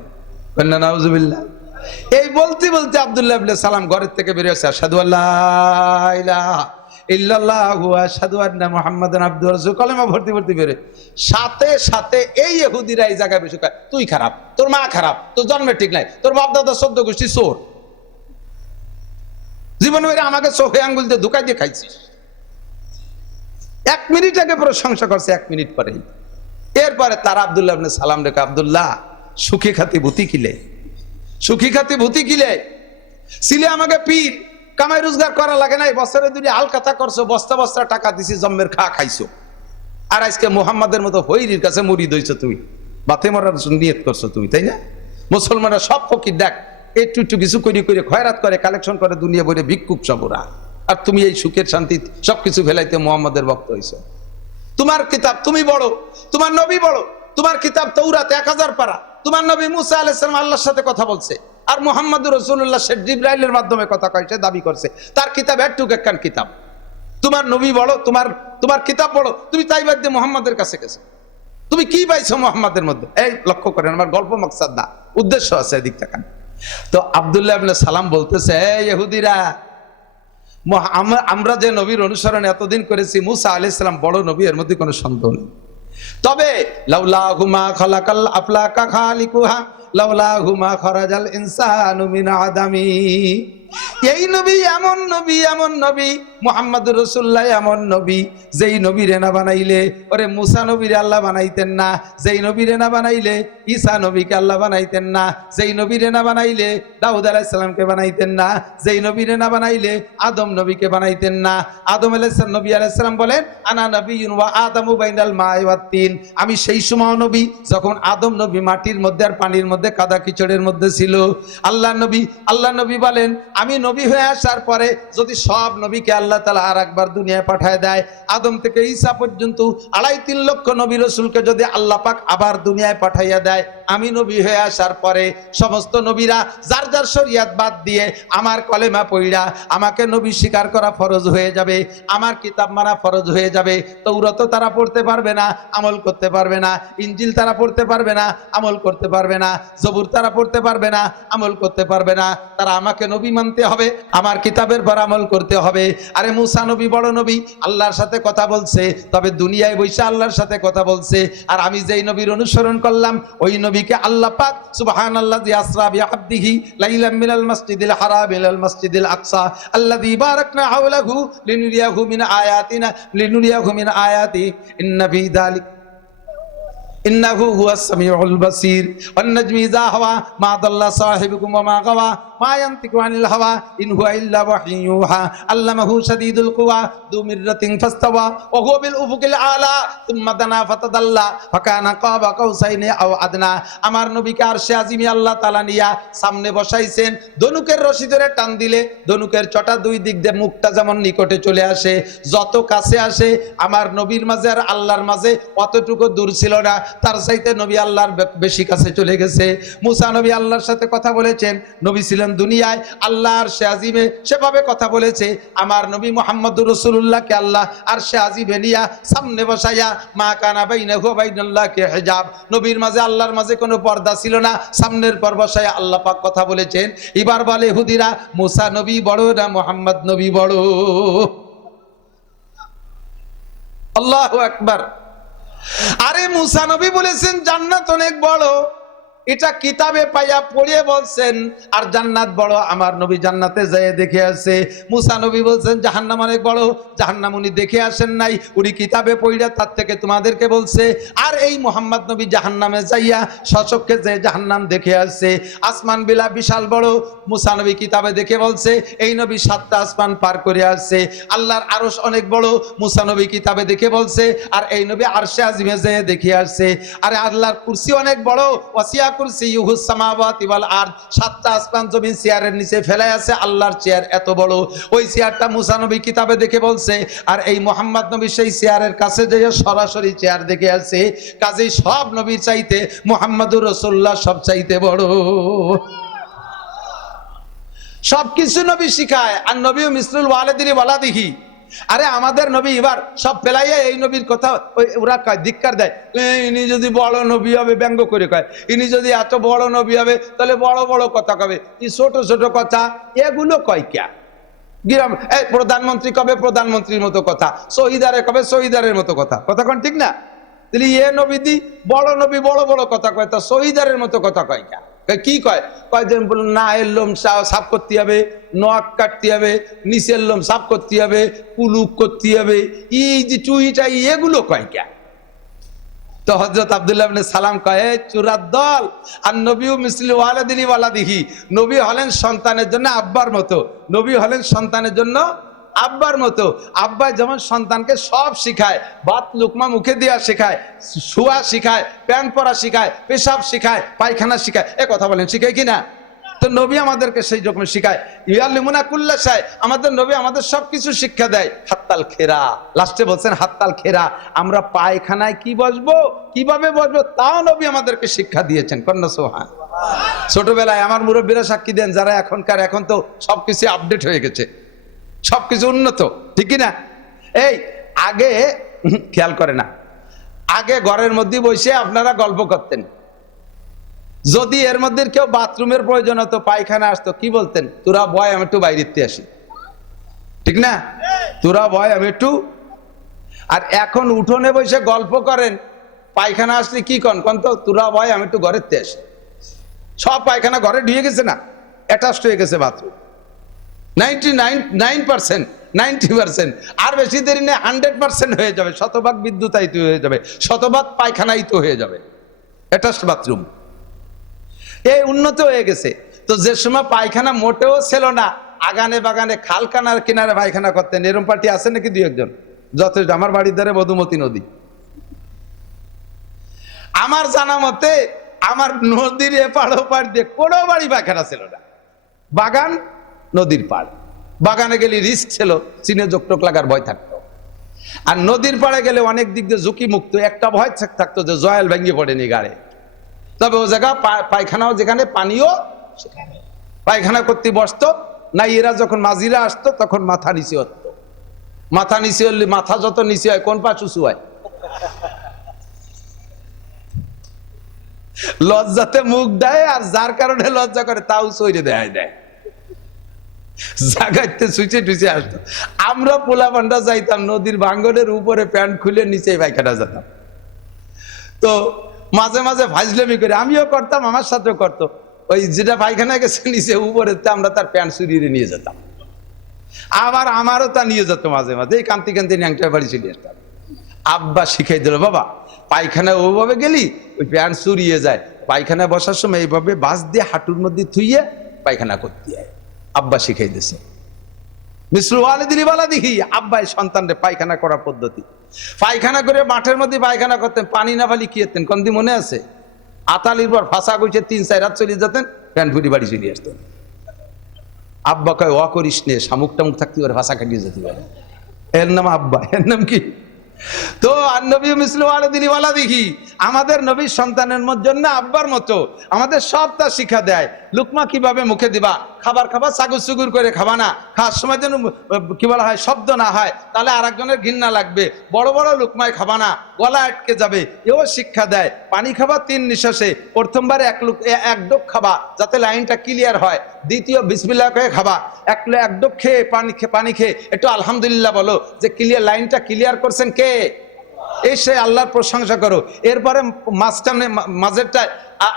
না, নাউজুবিল্লাহ। এই বলতে বলতে আব্দুল্লাহ ইবনে সালাম ঘরের থেকে বেরিয়ে আসে, আশহাদু আল্লা ইলাহা ইল্লাল্লাহু ওয়া আশহাদু আন্না মুহাম্মাদান আবদুহু ওয়া রাসূলুহু, কলেমা ভর্তি ভর্তি বেরে। সাথে সাথে এই ইহুদিরা এই জায়গায় বসে কয়, তুই খারাপ, তোর মা খারাপ, তোর জন্মে ঠিক নাই, তোর বাপ দাদা 14 গোষ্ঠী চোর, জীবনে আমাকে চোখে আঙ্গুল দিয়ে ধোঁকা দিয়ে খাইছিস। 1 মিনিট আগে প্রশংসা করছে, 1 মিনিট পরেই। এরপরে তারা আব্দুল্লাহ ইবনে সালাম রেখে, আব্দুল্লাহ সুখী খাতি ভূতি কিলে, সুখী খাতি ভূতি কিলে ছিলে আমাকে পীর, কামাই রোজগার করা লাগে নাই, বছরে 2 আলকাতা করছো, বস্তা বস্তা টাকা দিছি, জম্মের খাইছো, আর আজকে মুহাম্মাদের মতো হইরির কাছে মুরিদ হইছো, তুই বাতে মরার নিয়ত করছো তুমি, তাই না? মুসলমানরা সব ফকির দেখ একটু একটু কিছু করে করে খয়রাত করে, কালেকশন করে, দুনিয়া বইরে ভিক্ষুক সবরা, আর তুমি এই সুখের শান্তি সবকিছু ফেলাইতে মুহাম্মাদের ভক্ত হইছো। তোমার কিতাব তুমি বড়, তোমার নবী বড়, তোমার কিতাব তাওরাত 1000 পারা, তোমার নবী মুসা আলাইহিস সালাম আল্লাহর সাথে কথা বলছে, আর মুহাম্মদুর রাসূলুল্লাহ শেখ জিবরাইলের মাধ্যমে কথা কইছে, দাবি করছে। তার কিতাব একটু একখান কিতাব। তোমার নবী বড়, তোমার কিতাব বড়, তুমি তাই বাদ দিয়ে মুহাম্মাদের কাছে গেছো। তুমি কি পাইছো মুহাম্মাদের মধ্যে? এই লক্ষ্য করেন, আমার গল্প মাকসাদ না, উদ্দেশ্য আছে, এদিক তাকান। তো আব্দুল্লাহ ইবনে সালাম বলতেছে, এই ইহুদিরা, আমরা যে নবীর অনুসরণ এতদিন করেছি, মুসা আলাইহিস সালাম বড় নবী, এর মধ্যে কোনো সন্দেহ নেই। তবে লাউলাহুমা খালাকাল আফলাকা খালিকুহা লাউলাহুমা খরাজাল ইনসানু মিন আদামি। এই নবী এমন নবী মুহাম্মদুর রাসূলুল্লাহ এমন নবী, যেই নবীরে না বানাইলে ওরে মুসা নবীরে আল্লাহ বানাইতেন না, যেই নবীরে না বানাইলে ঈসা নবীকে আল্লাহ বানাইতেন না, যেই নবীরে না বানাইলে দাউদ আলাইহিস সালামকে বানাইতেন না, যেই নবীরে না বানাইলে আদম নবীকে বানাইতেন না। আদম নবী আলাইহিস সালাম বলেন আনা নবিয়্যুন ওয়া আদামু বাইনাল মাই ওয়াত তিন, আমি সেই সময় নবী যখন আদম নবী মাটির মধ্যে আর পানির মধ্যে কাদা কিচড়ের মধ্যে ছিল। আল্লাহ নবী বলেন আমি নবী হয়ে আসার পরে যদি সব নবীকে আল্লাহ তাআলা আর একবার দুনিয়ায় পাঠায় দেয়, আদম থেকে ঈসা পর্যন্ত 2.5-3 লক্ষ নবী রাসূলকে যদি আল্লাহ পাক আবার দুনিয়ায় পাঠাইয়া দেয়, আমি নবী হয়ে আসার পরে সমস্ত নবীরা যার যার শরীয়ত বাদ দিয়ে আমার কলেমা পড়া আমাকে নবী স্বীকার করা ফরজ হয়ে যাবে, আমার কিতাব মানা ফরজ হয়ে যাবে। তৌরাত তারা পড়তে পারবে না, আমল করতে পারবে না, ইনজিল তারা পড়তে পারবে না, আমল করতে পারবে না, জবুর তারা পড়তে পারবে না, আমল করতে পারবে না। তারা আমাকে নবী মানতে হবে, আমার কিতাবের পর আমল করতে হবে। আরে মুসা নবী বড় নবী, আল্লাহর সাথে কথা বলছে, তবে দুনিয়ায় বৈশা আল্লাহর সাথে কথা বলছে। আর আমি যেই নবীর অনুসরণ করলাম ওই নবীকে আল্লাহ পাক সুবহানাল্লাযী আসরা বিআবদিহি লাইলাম মিনাল মাসজিদিল হারাম ইলাল মাসজিদিল আকসা আল্লাযী বারাকনা হাওলাহু লিনুরিয়াহু মিন আয়াতি ইন্না ফী যালিকা ইন্নাহু হুয়াস সামিউল বাসীর ওয়ান নাজমি ইযা হাওয়া মা দাল্লা সাহিবুকুম ওয়া মা গাওয়া মা ইয়ানতিকু আনিল হাওয়া ইন হুয়া ইল্লা ওয়াহয়ুন ইউহা আল্লামাহু শাদীদুল কুওয়া যু মিররাতিন ফাস্তাওয়া ওয়া হুয়া বিল উফুকিল আলা সুম্মা দানা ফাতাদাল্লা ফাকানা কাবা কাউসাইনি আও আদনা। আমার নবীকে আরশে আজিমে আল্লাহ তাআলা নিয়া সামনে বসাইছেন, ধনুকের রশি ধরে টান দিলে ধনুকের চটা দুই দিক দিয়ে মুখটা যেমন নিকটে চলে আসে, যত কাছে আসে আমার নবীর মাঝে আর আল্লাহর মাঝে অতটুকু দূর ছিল না, তার চাইতে নবী আল্লাহর বেশি কাছে চলে গেছে। মুসা নবী আল্লাহর সাথে কথা বলেছেন, নবী ছিলেন দুনিয়ায়, আল্লাহ আরশে আজিমে সেভাবে কথা বলেছে। আমার নবী মুহাম্মদুর রাসূলুল্লাহকে আল্লাহ আরশে আজিমে নিয়া সামনে বসাইয়া মা কানা বাইনাহু ওয়া বাইনাল্লাহি হিজাব, নবীর মাঝে আল্লাহর মাঝে কোনো পর্দা ছিল না, সামনের পর বসাইয়া আল্লাহ পাক কথা বলেছেন। এবার বলে ইহুদিরা মুসা নবী বড় না মুহাম্মদ নবী বড়? আল্লাহু আকবার। আরে মুসা নবী বলেছেন জান্নাত অনেক বড়, এটা কিতাবে পাইয়া পড়িয়ে বলছেন, আর জান্নাত বড় আমার নবী জান্নাতে যেয়ে দেখে আসে। মুসা নবী বলছেন জাহান্নাম অনেক বড়, জাহান্নাম উনি দেখে আসেন নাই, উনি কিতাবে পড়িয়া তার থেকে তোমাদেরকে বলছে। আর এই মুহাম্মদ নবী জাহান্নামে যাইয়া সচক্ষে যে জাহান্নাম দেখে আসছে। আসমান বিলা বিশাল বড়, মুসা নবী কিতাবে দেখে বলছে, এই নবী 7টা আসমান পার করে আসছে। আল্লাহর আরশ অনেক বড়, মুসা নবী কিতাবে দেখে বলছে, আর এই নবী আরশে আজিমে যেয়ে দেখে আসছে। আরে আল্লাহর কুরসি অনেক বড়, ওয়াসিয়া কুরসিয়ুহুস সামাওয়াতি ওয়াল আরদ, 7টা আসমান জমিন চেয়ারের নিচে ফেলে আছে, আল্লাহর চেয়ার এত বড়। ওই চেয়ারটা মুসা নবী কিতাবে দেখে বলছে, আর এই মুহাম্মদ নবী সেই চেয়ারের কাছে যেয়ে সরাসরি চেয়ার দেখে আসছে। কাজেই সব নবীর চাইতে মুহাম্মদুর রাসূলুল্লাহ সব চাইতে বড়। সবকিছু নবী শিখায়, আর নবী মিসলুল ওয়ালিদিহি ওয়ালাদিহি। আরে আমাদের নবী এবার সব ফেলাইয়া এই নবীর কথা ওরা কয়, ধিক্কার দেয়, ইনি যদি বড় নবী হবে, ব্যঙ্গ করে কয়, ইনি যদি এত বড় নবী হবে তাহলে বড় বড় কথা কবে, এই ছোট ছোট কথা এগুলো কয় ক্যা? গ্রাম এই প্রধানমন্ত্রী কবে প্রধানমন্ত্রীর মতো কথা, শহীদারে কবে শহীদারের মতো কথা, কথা কোন ঠিক না? তাহলে এ নবী দি বড় নবী বড় বড় কথা কয়, তা শহীদারের মতো কথা কয় ক্যা? কি কয়? কয় যে না এর লোম সাফ করতে হবে, নখ কাটতে হবে, নিচের লোম সাফ করতে হবে, কুলুক করতে হবে, এই যে চুইটাই এগুলো কয় ক্যা? তো হযরত আব্দুল্লাহ ইবনে সালাম কয়, চূড়ার দল, আর নবীও মিসলি ওয়ালিদিহি ওয়ালাদিহি, নবী হলেন সন্তানের জন্য আব্বার মতো, নবী হলেন সন্তানের জন্য আব্বার মতো। আব্বা যেমন সন্তানকে সব শিখায়, ভাত লুকমা মুখে দেওয়া শেখায়, শোয়া শিখায়, প্যান্ট পরা শিখায়, পেশাব শিখায়, পায়খানা শিখায়, এ কথা বলেন শিখায় কিনা? তো নবী আমাদেরকে সেই রকম শিখায়, ইয়াল্লিমুনা কুল্লা শাই, আমাদের নবী আমাদের সবকিছু শিক্ষা দেয়, হাত্তাল খেরা। লাস্টে বলছেন হাত্তাল খেরা, আমরা পায়খানায় কি বসবো, কিভাবে বসবো, তাও নবী আমাদেরকে শিক্ষা দিয়েছেন। কন্যা সোহান। ছোটবেলায় আমার মুরব্বীরা সাক্ষী দেন, যারা এখনকার, এখন তো সবকিছু আপডেট হয়ে গেছে, সবকিছু উন্নত, ঠিক কিনা? এই আগে খেয়াল করে না, আগে ঘরের মধ্যে বসে আপনারা গল্প করতেন, যদি এর মধ্যে কেউ বাথরুমের প্রয়োজন হতো, পায়খানা আসতো, কি বলতেন? তোরা বয় আমি একটু বাইরেতে আসি, ঠিক না? তোরা বয় আমি একটু। আর এখন উঠোনে বসে গল্প করেন, পায়খানা আসলে কি কন তো তোরা ভাই আমি একটু ঘরের তেস, সব পায়খানা ঘরে ঢুয়ে গেছে না, অ্যাটাচড হয়ে গেছে বাথরুম। 99% 90%, আর বেশি দেরি নেই 100% হয়ে যাবে, শতভাগ বিদ্যুতায়িত হয়ে যাবে, শতভাগ পায়খানায়িত হয়ে যাবে, অ্যাটাচড বাথরুম। এই উন্নত হয়ে গেছে। তো যে সময় পায়খানা মোটেও ছিল না, আগানে বাগানে খাল কানার কিনারে পায়খানা করতেন। এরম পার্টি আছে নাকি দুই একজন? যথেষ্ট। আমার বাড়ির ধারে মধুমতি নদী, আমার জানা মতে আমার নদীর এপার ওপার দিয়ে কোনো বাড়ি পায়খানা ছিল না। বাগান, নদীর পাড়। বাগানে গেলে রিস্ক ছিল, চিনে জোকটোক লাগার ভয় থাকতো। আর নদীর পাড়ে গেলে অনেক দিক দিয়ে ঝুঁকি মুক্ত, একটা ভয় থাকতো যে জয়াল ভেঙে পড়েনি গাড়ে। তবে ও জায়গা পায়খানাও যেখানে, পানিও সেখানে। পায়খানা করতে বসতো না, এরা যখন মাঝিরা আসতো তখন মাথা নিচে হতো। মাথা নিচে হলে মাথা যত নিচে হয় কোন পা চুচু হয়, লজ্জাতে মুখ দেয়, আর যার কারণে লজ্জা করে তাও সইরে দেয় জাগাইতে সুইচে টুচে আসতো। আমরা পোলা পান্ডা যাইতাম নদীর ভাঙ্গনের উপরে প্যান্ট খুলে নিচে পায়খানা যেতাম। তো মাঝে মাঝে ফাজলামি করে আমিও করতাম, আমার সাথেও করতো। ওই যেটা পায়খানা গেছে নিচে উপরে, আমরা তার প্যান্ট চুরিয়ে নিয়ে যেতাম। আবার আমারও তা নিয়ে যেত মাঝে মাঝে, এই কান্তি কান্তি ন্যাংটা বাড়ি চলে আসতাম। আব্বা শিখাই দিল, বাবা পায়খানা ওভাবে গেলি ওই প্যান্ট চুরিয়ে যায়, পায়খানা বসার সময় এইভাবে বাস দিয়ে হাঁটুর মধ্যে থুইয়ে পায়খানা করতে হয়। আব্বা শিখাই দিছে। দেখি আব্বাই সন্তানরে পায়খানা করার পদ্ধতি। পায়খানা করে মাঠের মধ্যে পায়খানা করতেন, পানি না ফালি কি হতেন কোন দিন মনে আছে? আতালির পর ফাঁসা কইছে 3-4 রাত চলে যেতেন, প্যান্ট ফুটি বাড়ি চলে আসতেন। আব্বা কয় ওয়া করিস নে, শামুক টামুক থাকতে ওর ভাষা কাটিয়ে যেতে পারে। এর নাম আব্বা, এর নাম কি? তো আর নবী মিসলু ওয়ালাদিহি দেখি আমাদের নবীর সন্তানের জন্য আব্বার মতো আমাদের সব তা শিক্ষা দেয়। লুকমা কিভাবে মুখে দিবা, খাবার সাগুর সুগুর করে খাবা না, খাওয়ার সময় যেন কি বলা হয় শব্দ না হয়, তাহলে আর একজনের ঘৃণা লাগবে। বড় বড় লুকমায় খাবা না, গলা আটকে যাবে, এও শিক্ষা দেয়। পানি খাবা 3 নিঃশ্বাসে, প্রথমবারে এক ডোক খাবা যাতে লাইনটা ক্লিয়ার হয়, দ্বিতীয় বিসমিল্লাহ করে খাবা, এক ডোক খেয়ে পানি খেয়ে একটু আলহামদুলিল্লাহ বলো যে ক্লিয়ার, লাইনটা ক্লিয়ার করছেন কে? এই সে আল্লাহর প্রশংসা করো। এরপরে মাঝেরটা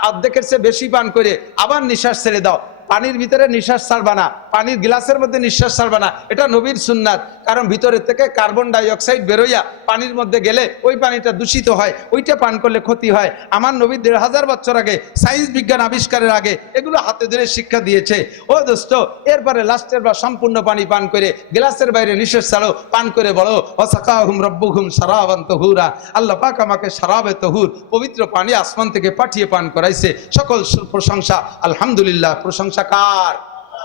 অর্ধেকের চেয়ে বেশি পান করে আবার নিঃশ্বাস ছেড়ে দাও। পানির ভিতরে নিঃশ্বাস ছাড়বা না, পানির গ্লাসের মধ্যে নিঃশ্বাস ছাড়বা না, এটা নবীর সুন্নাত। কারণ ভিতরের থেকে কার্বন ডাই অক্সাইড বেরোইয়া পানির মধ্যে গেলে ওই পানিটা দূষিত হয়, ওইটা পান করলে ক্ষতি হয়। আমার নবী 1500 বছর আগে, সায়েন্স বিজ্ঞান আবিষ্কারের আগে এগুলো হাতে ধরে শিক্ষা দিয়েছে। ও দোস্ত, এরপরে লাস্টের বা সম্পূর্ণ পানি পান করে গ্লাসের বাইরে নিঃশ্বাস ছাড়ো, পান করে বলো ওয়াসাকাহুম রাব্বুহুম শারাবান তাহুরা, আল্লাহ পাক আমাকে শারাবে তাহুর, পবিত্র পানি আসমান থেকে পাঠিয়ে পান করাইছে। সকল প্রশংসা আলহামদুলিল্লাহ, প্রশংসা কার?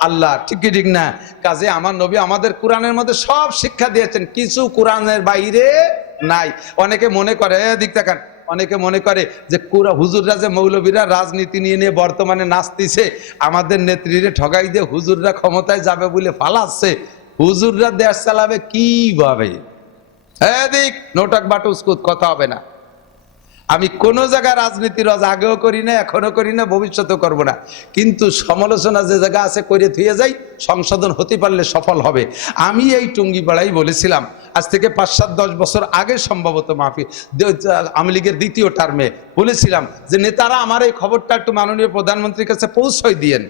আল্লাহ। ঠিক না? কাজে আমার নবী আমাদের কোরআনের মধ্যে সব শিক্ষা দিয়েছেন, কিছু কোরআনের বাইরে নাই। অনেকে মনে করে দিক তাকান, অনেকে মনে করে যে হুজুররা যে মৌলবীরা রাজনীতি নিয়ে বর্তমানে নাচতিছে, আমাদের নেত্রীরে ঠগাই দিয়ে হুজুররা ক্ষমতায় যাবে বলে ফালাচ্ছে। হুজুররা দেশ চালাবে কিভাবে? দিক নোটক বাটুসকুত, কথা হবে না। আমি কোন জায়গায় রাজনীতির আগেও করি না, এখনো করি না, ভবিষ্যতেও করব না। কিন্তু সমালোচনা যে জায়গা আছে করে থুয়ে যাই, সংশোধন হতে পারলে সফল হবে। আমি এই টুঙ্গিপাড়াই বলেছিলাম আজ থেকে 5-7-10 বছর আগে, সম্ভবত মাহফিল আওয়ামী লীগের দ্বিতীয় টার্মে বলেছিলাম যে নেতারা আমার এই খবরটা একটু মাননীয় প্রধানমন্ত্রীর কাছে পৌঁছাই দিয়েন,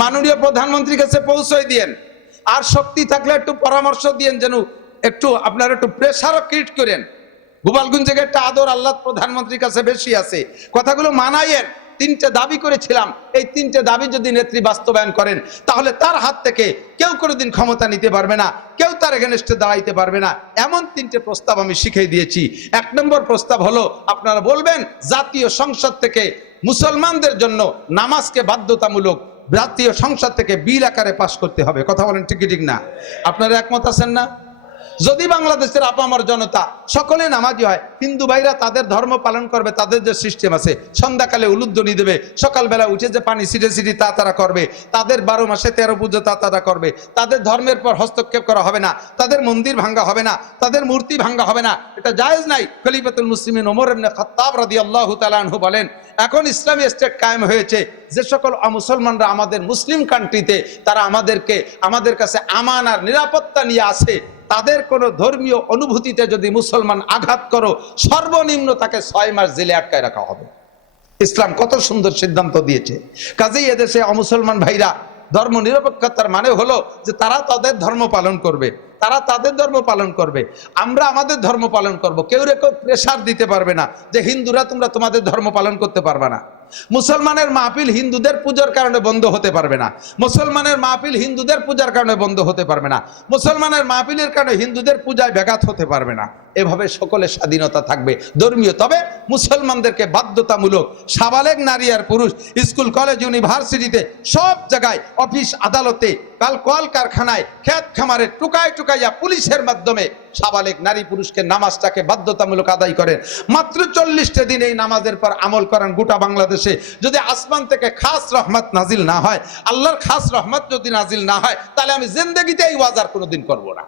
মাননীয় প্রধানমন্ত্রীর কাছে পৌঁছাই দিয়েন। আর শক্তি থাকলে একটু পরামর্শ দিয়েন, যেন একটু আপনারা একটু প্রেসারও ক্রিয়েট করেন। গোপালগঞ্জে একটা আদর আল্লাহ প্রধানমন্ত্রীর কাছে বেশি আছে, কথাগুলো মানাইয়েন। 3টে দাবি করেছিলাম, এই 3টে দাবি যদি নেত্রী বাস্তবায়ন করেন তাহলে তার হাত থেকে কেউ কোনোদিন ক্ষমতা নিতে পারবে না, কেউ তার এগেনস্টে দাঁড়াইতে পারবে না। এমন 3টে প্রস্তাব আমি শিখিয়ে দিয়েছি। 1 নম্বর প্রস্তাব হলো, আপনারা বলবেন জাতীয় সংসদ থেকে মুসলমানদের জন্য নামাজকে বাধ্যতামূলক জাতীয় সংসদ থেকে বিল আকারে পাশ করতে হবে। কথা বলেন ঠিক না? আপনারা একমত আছেন না? যদি বাংলাদেশের আপামর জনতা সকলে নামাজি হয়, হিন্দু ভাইরা তাদের ধর্ম পালন করবে, তাদের যে সিস্টেম আছে, সন্ধ্যাকালে উলুধ্বনি দেবে, সকালবেলা উঠে যে পানি ছিটে তা তারা করবে, তাদের 12 মাসে 13 পুজো তা তারা করবে, তাদের ধর্মের পর হস্তক্ষেপ করা হবে না, তাদের মন্দির ভাঙ্গা হবে না, তাদের মূর্তি ভাঙ্গা হবে না, এটা জায়েজ নাই। খলিফাতুল মুসলিমিন ওমর ইবনে খাত্তাব রাদিয়াল্লাহু তাআলা আনহু বলেন, এখন ইসলামী স্টেট কায়েম হয়েছে, যে সকল মুসলমানরা আমাদের মুসলিম কান্ট্রিতে তারা আমাদের কাছে আমান আর নিরাপত্তা নিয়ে আসে, তাদের কোনো ধর্মীয় অনুভূতিতে যদি মুসলমান আঘাত করো, সর্বনিম্ন তাকে 6 মাস জেলে আটকায় রাখা হবে। ইসলাম কত সুন্দর সিদ্ধান্ত দিয়েছে। কাজেই এদেশে অমুসলমান ভাইরা, ধর্ম নিরপেক্ষতার মানে হলো যে তারা তাদের ধর্ম পালন করবে, তারা তাদের ধর্ম পালন করবে, আমরা আমাদের ধর্ম পালন করব। কেউ প্রেসার দিতে পারবে না যে হিন্দুরা তোমরা তোমাদের ধর্ম পালন করতে পারবে না। মুসলমানের মাহফিল হিন্দুদের পূজার কারণে বন্ধ হতে পারবে না। মুসলমানের মাহফিল হিন্দুদের পূজার কারণে বন্ধ হতে পারবে না। মুসলমানের মাহফিলের কারণে হিন্দুদের পূজায় ব্যাঘাত হতে পারবে না। এভাবে সকলের স্বাধীনতা থাকবে ধর্মীয়। তবে মুসলমানদেরকে বাধ্যতামূলক, সাবালেগ নারী আর পুরুষ, স্কুল কলেজ ইউনিভার্সিটিতে, সব জায়গায়, অফিস আদালতে, কল কারখানায়, ক্ষেত খামারে টুকায় টুকাইয়া পুলিশের মাধ্যমে সাবালেগ নারী পুরুষকে নামাজটাকে বাধ্যতামূলক আদায় করেন। মাত্র 40টা দিন এই নামাজের পর আমল করেন গোটা বাংলাদেশে। যদি আসমান থেকে খাস রহমত নাজিল না হয়, আল্লাহর খাস রহমত যদি নাজিল না হয়, তাহলে আমি জিন্দেগিতে এই ওয়াজ আর কোনোদিন করবো না।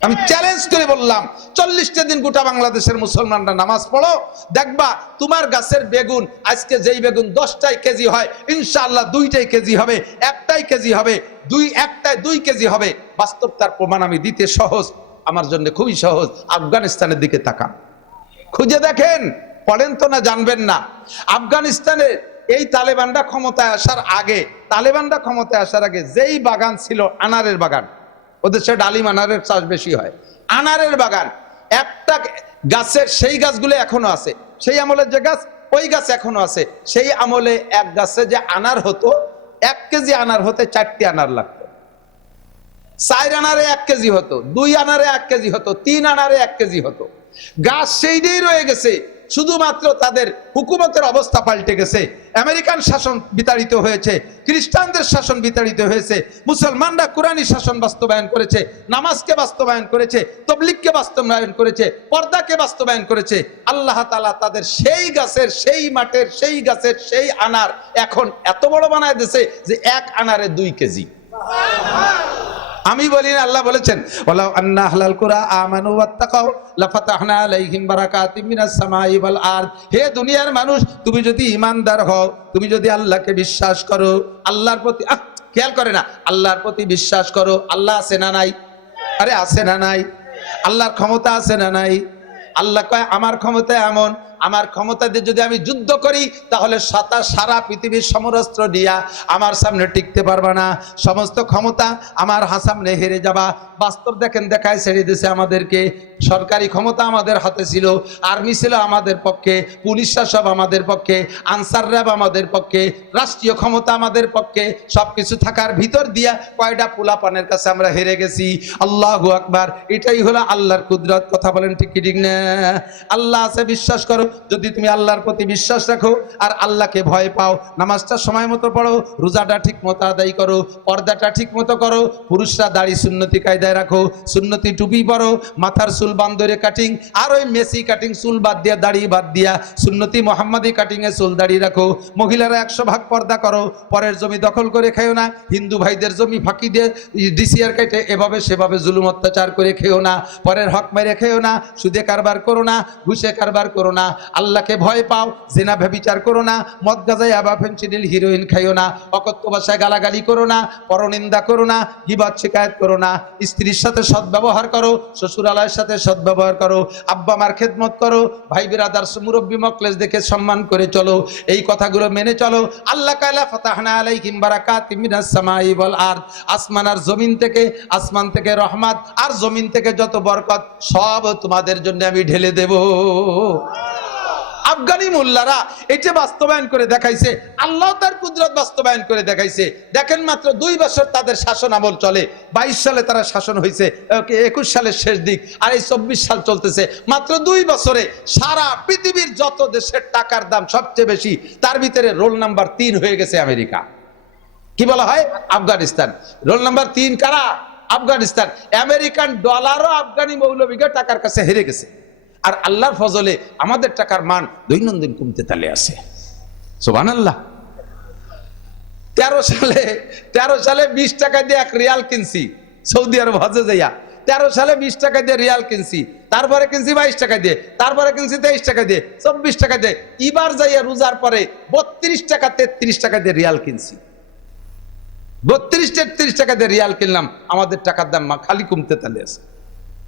আমি চ্যালেঞ্জ করে বললাম, 40টা দিন গোটা বাংলাদেশের মুসলমানরা নামাজ পড়ো, দেখবা তোমার গাছের বেগুন আজকে যেই বেগুন 10টাই কেজি হয়, ইনশাআল্লাহ 2টাই কেজি হবে, 1টাই কেজি হবে, 1টায় 2 কেজি হবে। বাস্তব তার প্রমাণ আমি দিতে সহজ, আমার জন্য খুবই সহজ। আফগানিস্তানের দিকে তাকান, খুঁজে দেখেন, পড়েন তো না জানবেন না। আফগানিস্তানে এই তালেবানরা ক্ষমতায় আসার আগে, যেই বাগান ছিল আনারের বাগান, ওদের সে ডালিম আনারের চাষ বেশি হয়, আনারের বাগান, একটা গাছের সেই গাছগুলো এখনো আছে, সেই আমলের যে গাছ, ওই গাছ এখনো আছে। সেই আমলে এক গাছে যে আনার হতো, 1 কেজি আনার হতে 4টি আনার লাগতো। 4 আনারে 1 কেজি হতো, 2 আনারে 1 কেজি হতো, 3 আনারে 1 কেজি হতো। গাছ সেইটাই রয়ে গেছে, শুধুমাত্র তাদের হুকুমতের অবস্থা পাল্টে গেছে। আমেরিকান শাসন বিতাড়িত হয়েছে, খ্রিস্টানদের শাসন বিতাড়িত হয়েছে, মুসলমানরা কোরআনী শাসন বাস্তবায়ন করেছে, নামাজকে বাস্তবায়ন করেছে, তাবলীগকে বাস্তবায়ন করেছে, পর্দাকে বাস্তবায়ন করেছে। আল্লাহ তাআলা তাদের সেই গাছের, সেই মাঠের, সেই গাছের, সেই আনার এখন এত বড় বানায় দিয়েছে যে 1 আনারে 2 কেজি। আমি বলি না, আল্লাহ বলেছেন, ওয়ালাউ আন্না আহলাল কুরা আমানু ওয়াত্তাকাউ লাফাতাহনা আলাইহিম বারাকাতিম মিনাস সামাই ওয়াল আরদ। হে দুনিয়ার মানুষ, তুমি যদি ঈমানদার হও, তুমি যদি আল্লাহকে বিশ্বাস করো, আল্লাহর প্রতি খেয়াল করে না, আল্লাহর প্রতি বিশ্বাস করো। আল্লাহ আছে না নাই? আরে আছে না নাই? আল্লাহর ক্ষমতা আছে না নাই? আল্লাহ কয় আমার ক্ষমতা এমন, আমার ক্ষমতা দিয়ে যদি আমি যুদ্ধ করি, তাহলে সারা পৃথিবীর সমরাস্ত্র দিয়া আমার সামনে টিকতে পারবা না, সমস্ত ক্ষমতা আমার সামনে হেরে যাবা। বাস্তব দেখেন, দেখায় ছেড়ে দিয়েছে আমাদেরকে। সরকারি ক্ষমতা আমাদের হাতে ছিল, আর্মি ছিল আমাদের পক্ষে, পুলিশরা সব আমাদের পক্ষে, আনসার র্যাব আমাদের পক্ষে, রাষ্ট্রীয় ক্ষমতা আমাদের পক্ষে, সবকিছু থাকার ভিতর দিয়া কয়টা পোলাপানের কাছে আমরা হেরে গেছি। আল্লাহু আকবার। এটাই হলো আল্লাহর কুদরত। কথা বলেন ঠিক কি ঠিক না? আল্লাহ আছে, বিশ্বাস করো। যদি তুমি আল্লাহর প্রতি বিশ্বাস রাখো আর আল্লাহকে ভয় পাও, নামাজটা সময় মতো পড়ো, রোজাটা ঠিক মতো আদায় করো, পর্দাটা ঠিক মতো করো, পুরুষরা দাড়ি সুন্নতি কায়দায় রাখো, সুন্নতি টুপি পরো, মাথার চুল বান্দরে কাটিং, আর ওই মেসি কাটিং চুল বাদ দিয়া, দাড়ি বাদ দিয়া সুন্নতি মোহাম্মদী কাটিং এ চুল দাড়ি রাখো। মহিলারা 100 ভাগ পর্দা করো, পরের জমি দখল করে খেও না, হিন্দু ভাইদের জমি ফাঁকি দিয়ে ডিসিআর কেটে এভাবে সেভাবে জুলুম অত্যাচার করে খেও না, পরের হক মেরে খেও না, সুদে কারবার করো না, ঘুষে কারবার করো না, আল্লাহকে ভয় পাও, জিনা ব্যভিচার করো না, মদ গাঁজা ইয়াবা ফেনসিডিল হিরোইন খাইও না, অকথ্য ভাষায় গালাগালি করো না, পরনিন্দা করো না, গীবত শিকায়ত করো না, স্ত্রীর সাথে সদ্ব্যবহার করো, শ্বশুরালয়ের সাথে সদ্ব্যবহার করো, আব্বা মার খেদমত করো, ভাই বিরাদার মুরব্বী মকলেস দেখে সম্মান করে চলো। এই কথাগুলো মেনে চলো। আল্লাহ কালা ফাতাহনা আলাইহিম বারাকাতিম মিনাস সামাই ওয়াল আরদ। আসমান আর জমিন থেকে, আসমান থেকে রহমত আর জমিন থেকে যত বরকত সব তোমাদের জন্য আমি ঢেলে দেব। আফগানি মোল্লারা এটা বাস্তবায়ন করে দেখাইছে, আল্লাহ তার কুদরত বাস্তবায়ন করে দেখাইছে। দেখেন, মাত্র 2 বছর তাদের শাসন আমল চলে। 22 সালে তারা শাসন হয়েছে, 21 সালের শেষ দিক, আর এই 24 সাল চলতেছে। মাত্র 2 বছরে সারা পৃথিবীর যত দেশের টাকার দাম সবচেয়ে বেশি, তার ভিতরে রোল নাম্বার 3 হয়ে গেছে আমেরিকা। কি বলা হয়? আফগানিস্তান। রোল নাম্বার 3 কারা? আফগানিস্তান। আমেরিকান ডলারও আফগানি মৌলবীকে টাকার কাছে হেরে গেছে। আর আল্লাহর ফজলে আমাদের টাকার মান দৈনন্দিন কমতে তালে আছে। সুবহানাল্লাহ। 13 সালে 20 টাকা দিয়ে 1 রিয়াল কিনছি সৌদি আরব হজে যাইয়া। 13 সালে 20 টাকা দিয়ে রিয়াল কিনছি, তারপরে কিনছি 22 টাকা দিয়ে, তারপরে কিনছি 23 টাকা দিয়ে, 24 টাকা দিয়ে। এবার যাইয়া রোজার পরে 32 টাকা 33 টাকা দিয়ে রিয়াল কিনছি। 32-33 টাকা দিয়ে রিয়াল কিনলাম। আমাদের টাকার দাম খালি কমতে তালে আছে।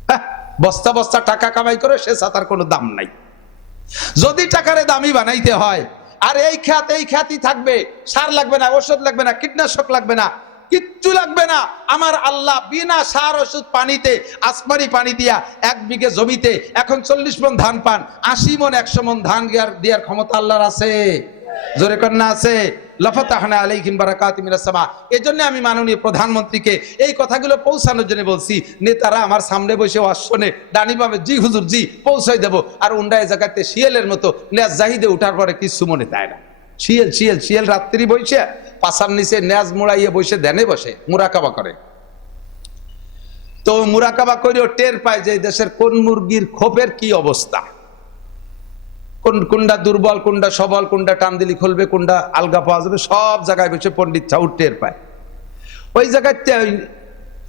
হ্যাঁ, বস্তা বস্তা টাকা কামাই করে সে ছাতার কোনো দাম নাই। যদি টাকারে দামি বানাইতে হয়, আর এই খ্যাতই থাকবে, সার লাগবে না, ওষুধ লাগবে না, কীটনাশক লাগবে না, কিচ্ছু লাগবে না। আমার আল্লাহ বিনা সার ওষুধ পানিতে, আসমানি পানি দিয়া 1 বিঘে জমিতে এখন 40 মণ ধান পান, 80 মণ 100 মণ ধান দেওয়ার ক্ষমতা আল্লাহর আছে। জোরে কন্যা আছে। লাফাতাহনা আলাইহিম বারাকাতিম মিনাস সামা। এজন্য আমি মাননীয় প্রধানমন্ত্রীকে এই কথাগুলো পৌঁছানোর জন্য বলছি। নেতারা আমার সামনে বসে আসনে ডানি বামে জি হুজুর জি পৌঁছাই দেব, আর উন্ডায় জায়গাতে শিয়ালের মতো ন্যাজ জাহিদে উঠার পরে কিছু মনে দেয় না। শিয়াল রাত্রি বসে পাশার নিচে ন্যাজ মোড়াইয়ে বসে ধ্যানে বসে মুরাকাবা করে। তো মুরাকাবা করেও টের পায় যে দেশের কোন মুরগির খোপের কি অবস্থা, কোনটা দুর্বল, কোনটা সবল, কোনটা টান দিলি খুলবে, কোনটা আলগা পাওয়া যাবে, সব জায়গায় বসে পণ্ডিত ছাউট টের পায়। ওই জায়গায়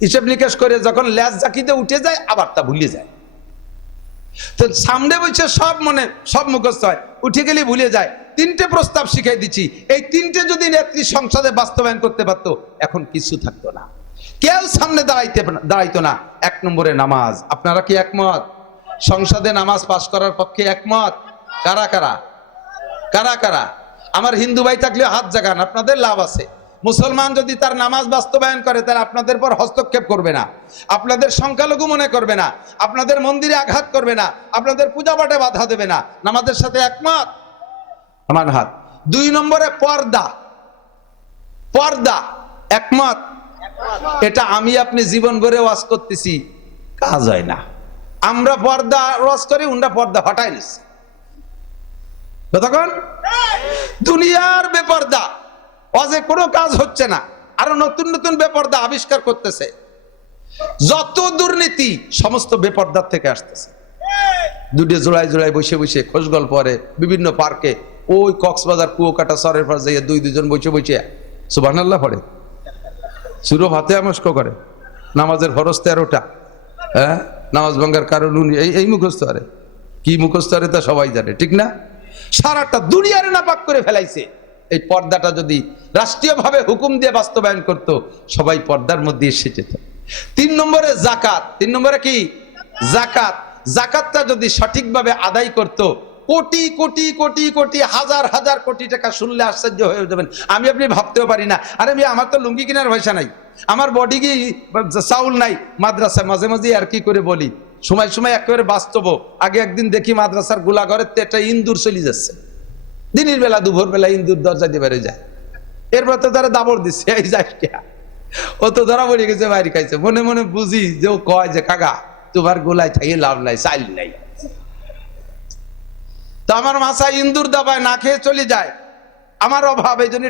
হিসেব নিকেশ করে যখন ল্যাজ জাকিতে উঠে যায় আবার তা ভুলে যায়। তো সামনে বসে সব মুখস্থ হয়, উঠে গেলে ভুলে যায়। 3টে প্রস্তাব শিখাই দিচ্ছি, এই 3টে যদি নেত্রী সংসদে বাস্তবায়ন করতে পারতো এখন কিছু থাকতো না, কেউ সামনে দাঁড়াইতো না। 1 নম্বরে নামাজ। আপনারা কি একমত? সংসদে নামাজ পাশ করার পক্ষে একমত? কারা কারা কারা কারা? আমার হিন্দু ভাই থাকলে হাত জাগান, আপনাদের লাভ আছে। মুসলমান যদি তার নামাজ বাস্তবায়ন করে তাহলে আপনাদের পর হস্তক্ষেপ করবে না, আপনাদের সংখ্যালঘু মনে করবে না, আপনাদের মন্দিরে আঘাত করবে না, আপনাদের পূজা পাঠে বাধা দেবে না। নামাজের সাথে একমত? আমার হাত। 2 নম্বরে পর্দা। পর্দা একমত? এটা আমি আপনি জীবন ভরে ওয়াজ করতেছি, কাজ হয় না। আমরা পর্দা ওয়াজ করি, উনরা পর্দা হটাই নিচ্ছে। তখন দুনিয়ার বেপর্দা, ওয়াজে কোনো কাজ হচ্ছে না, আরো নতুন নতুন বেপর্দা আবিষ্কার করতেছে। যত দুর্নীতি সমস্ত বেপর্দার থেকে আসতেছে। দুটো জোড়ায় বসে বসে খোঁজ গল্প করে বিভিন্ন পার্কে, ওই কক্সবাজার কুয়াকাটা সরের পাশ যাইয়ে দুজন বসে বসে সুবহানাল্লাহ পড়ে, সুরো ভাতে আমস্ক করে, নামাজের ফরজ 13টা, হ্যাঁ, নামাজ ভাঙ্গার কারণ এই মুখস্থ আরে কি মুখস্থ আরে তা সবাই জানে, ঠিক না? সারাটা দুনিয়ার নাপাক করে ফেলাইছে। এই পর্দাটা যদি রাষ্ট্রীয়ভাবে হুকুম দিয়ে বাস্তবায়ন করত, সবাই পর্দার মধ্যে এসে যেত। 3 নম্বরে জাকাত। 3 নম্বরে কি? জাকাত। জাকাতটা যদি সঠিকভাবে আদায় করত, কোটি কোটি কোটি কোটি হাজার হাজার কোটি টাকা, শুনলে আশ্চর্য হয়ে যাবেন। আমি আপনি ভাবতেও পারি না। আরে আমার তো লুঙ্গি কেনার পয়সা নাই, আমার বডি কি চাউল নাই। মাদ্রাসায় মাঝে মাঝে আর কি করে বলি, সময় সময় একেবারে বাস্তব। আগে একদিন দেখি মাদ্রাসার গোলাঘরের একটা ইন্দুর চলে যাচ্ছে, দিনের বেলা দুপুর বেলা ইন্দুর দরজা দিয়ে বেড়ে যায়। এরপর তো তারা দাবড় দিচ্ছে, এই যায় ও তো ধরা পড়ে গেছে, বাইরে খাইছে। মনে মনে বুঝি যে ও কয় যে কাকা তোমার গোলায় থাকি লাভ নাই, চাইল নাই। তো আমার মাথায় ইন্দুর দাবায় না খেয়ে চলে যায়। আমার অভাব, এই জন্য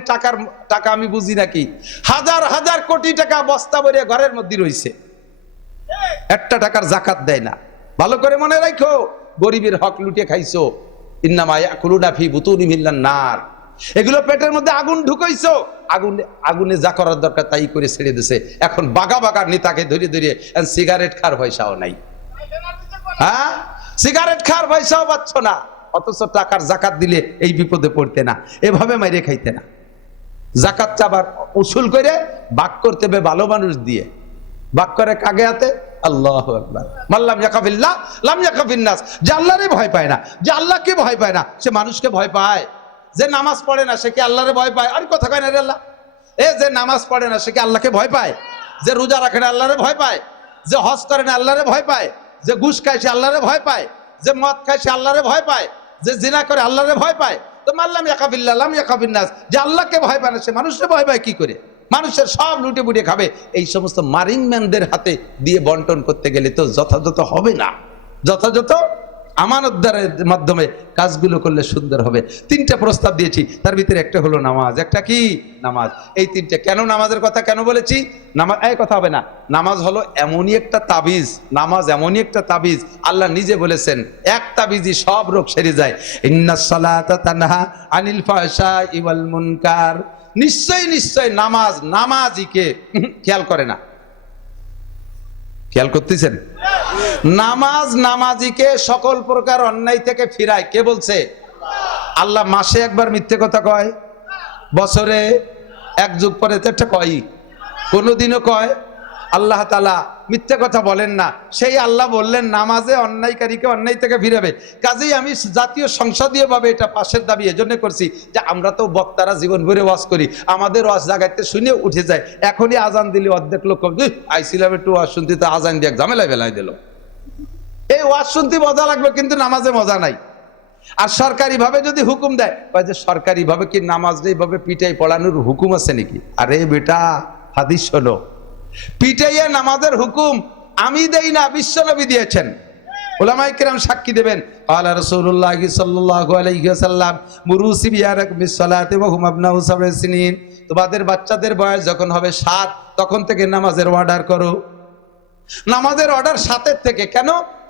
টাকা আমি বুঝি নাকি। হাজার হাজার কোটি টাকা বস্তা ভরে ঘরের মধ্যে রয়েছে, একটা টাকার জাকাত দেয় না। ভালো করে মনে রাখো, গরিবের হক লুটে খাইছো। ইন্নামা ইয়াকুলুনা ফি বুতুনিহিম নার, এগুলো পেটের মধ্যে আগুন ঢুকাইছো। আগুনে যা করার দরকার তাই করে ছেড়ে দিছে। এখন বাগা বাগা নেতাকে ধরে ধরে সিগারেট খাওয়ার পয়সাও নাই। হ্যাঁ, সিগারেট খাওয়ার পয়সাও পাচ্ছ না, অথচ টাকার জাকাত দিলে এই বিপদে পড়তে না, এভাবে মাইরে খাইতে না। জাকাতটা আবার উসুল করে ভাগ করতে হবে ভালো মানুষ দিয়ে। ভাগ করে কাগে হাতে, আল্লাহু আকবার। মাল্লাম ইয়াকাফিল্লাহ লাম ইয়াকাফিন নাস, যে আল্লাহরে ভয় পায় না, যে আল্লাহকে ভয় পায় না, সে মানুষকে ভয় পায়। যে নামাজ পড়ে না সে কি আল্লাহরে ভয় পায়? আর কথা কয় না রে আল্লাহ। যে নামাজ পড়ে না সে কি আল্লাহকে ভয় পায়? যে রোজা রাখে না আল্লাহরে ভয় পায়? যে হজ করে না আল্লাহরে ভয় পায়? যে ঘুষ খায় সে আল্লাহরে ভয় পায়? যে মদ খায় সে আল্লাহরে ভয় পায়? যে জিনা করে আল্লাহরে ভয় পায়? তো মাল্লাম ইয়াকাফিল্লাহ লাম ইয়াকাফিন নাস, যে আল্লাহকে ভয় পায় না সে মানুষকে ভয় পায় কি করে? মানুষের সব লুটে বুটে খাবে। এই সমস্ত মারিং ম্যানদের হাতে দিয়ে বন্টন করতে গেলে তো যথাযথ হবে না। যথাযথ আমানতদারের মাধ্যমে কাজগুলো করলে সুন্দর হবে। 3টে প্রস্তাব দিয়েছি, তার ভিতরে একটা হলো নামাজ। একটা কি? নামাজ। এই 3টে কেন নামাজের কথা কেন বলেছি? নামাজ এই কথা হবে না। নামাজ হলো এমনই একটা তাবিজ, নামাজ এমনই একটা তাবিজ, আল্লাহ নিজে বলেছেন এক তাবিজই সব রোগ সেরে যায়। ইন্নাস সালাতা তানহা আনিল ফাহশাই ওয়াল মুনকার। নিশ্চয় নিশ্চয় নামাজ নামাজিকে খেয়াল করে না। খেয়াল করতেছেন? নামাজ নামাজিকে সকল প্রকার অন্যায় থেকে ফিরায়। কে বলছে? আল্লাহ। মাসে একবার মিথ্যে কথা কয়, বছরে এক যুগ পরে তো একটা কয়, কোনোদিনও কয়। আল্লাহ তাআলা মিথ্যে কথা বলেন না। সেই আল্লাহ বললেন নামাজে অন্যায়কারীকে অন্যায় থেকে ফিরাবে। কাজেই আমি জাতীয় সংসদীয়ভাবে এটা পাশের দাবি এজন্য করছি যে আমরা তো বক্তারা জীবন ভরে ওয়াজ করি, আমাদের ওয়াজ জায়গাতে শুনে উঠে যায়। এখনই আজান দিলে অর্ধেক লোক আইছিলাম একটু ওয়াজ শুনতে, তো আজান দিয়ে ঝামেলায় বেলায় দিল। এই ওয়াজ শুনতে মজা লাগবে কিন্তু নামাজে মজা নাই। আর সরকারি ভাবে যদি হুকুম দেয়, যে সরকারি ভাবে কি নামাজ এইভাবে পিটাই পড়ানোর হুকুম আছে নাকি? আরে বেটা, হাদিস হলো পিটাইয়া নামাজের হুকুম আমি দেই না, বিশ্বনবী দিয়েছেন। উলামায়ে কেরাম সাক্ষী দেবেন। আলা রাসূলুল্লাহ সাল্লাল্লাহু আলাইহি ওয়াসাল্লাম মুরু সিবিয়ারাকুম বিসসালাতি ওয়া হুম আবনাউ সাবঈ সিনিন, তোমাদের বাচ্চাদের বয়স যখন হবে 7 তখন থেকে নামাজের অর্ডার করো। নামাজের অর্ডার 7 থেকে। কেন?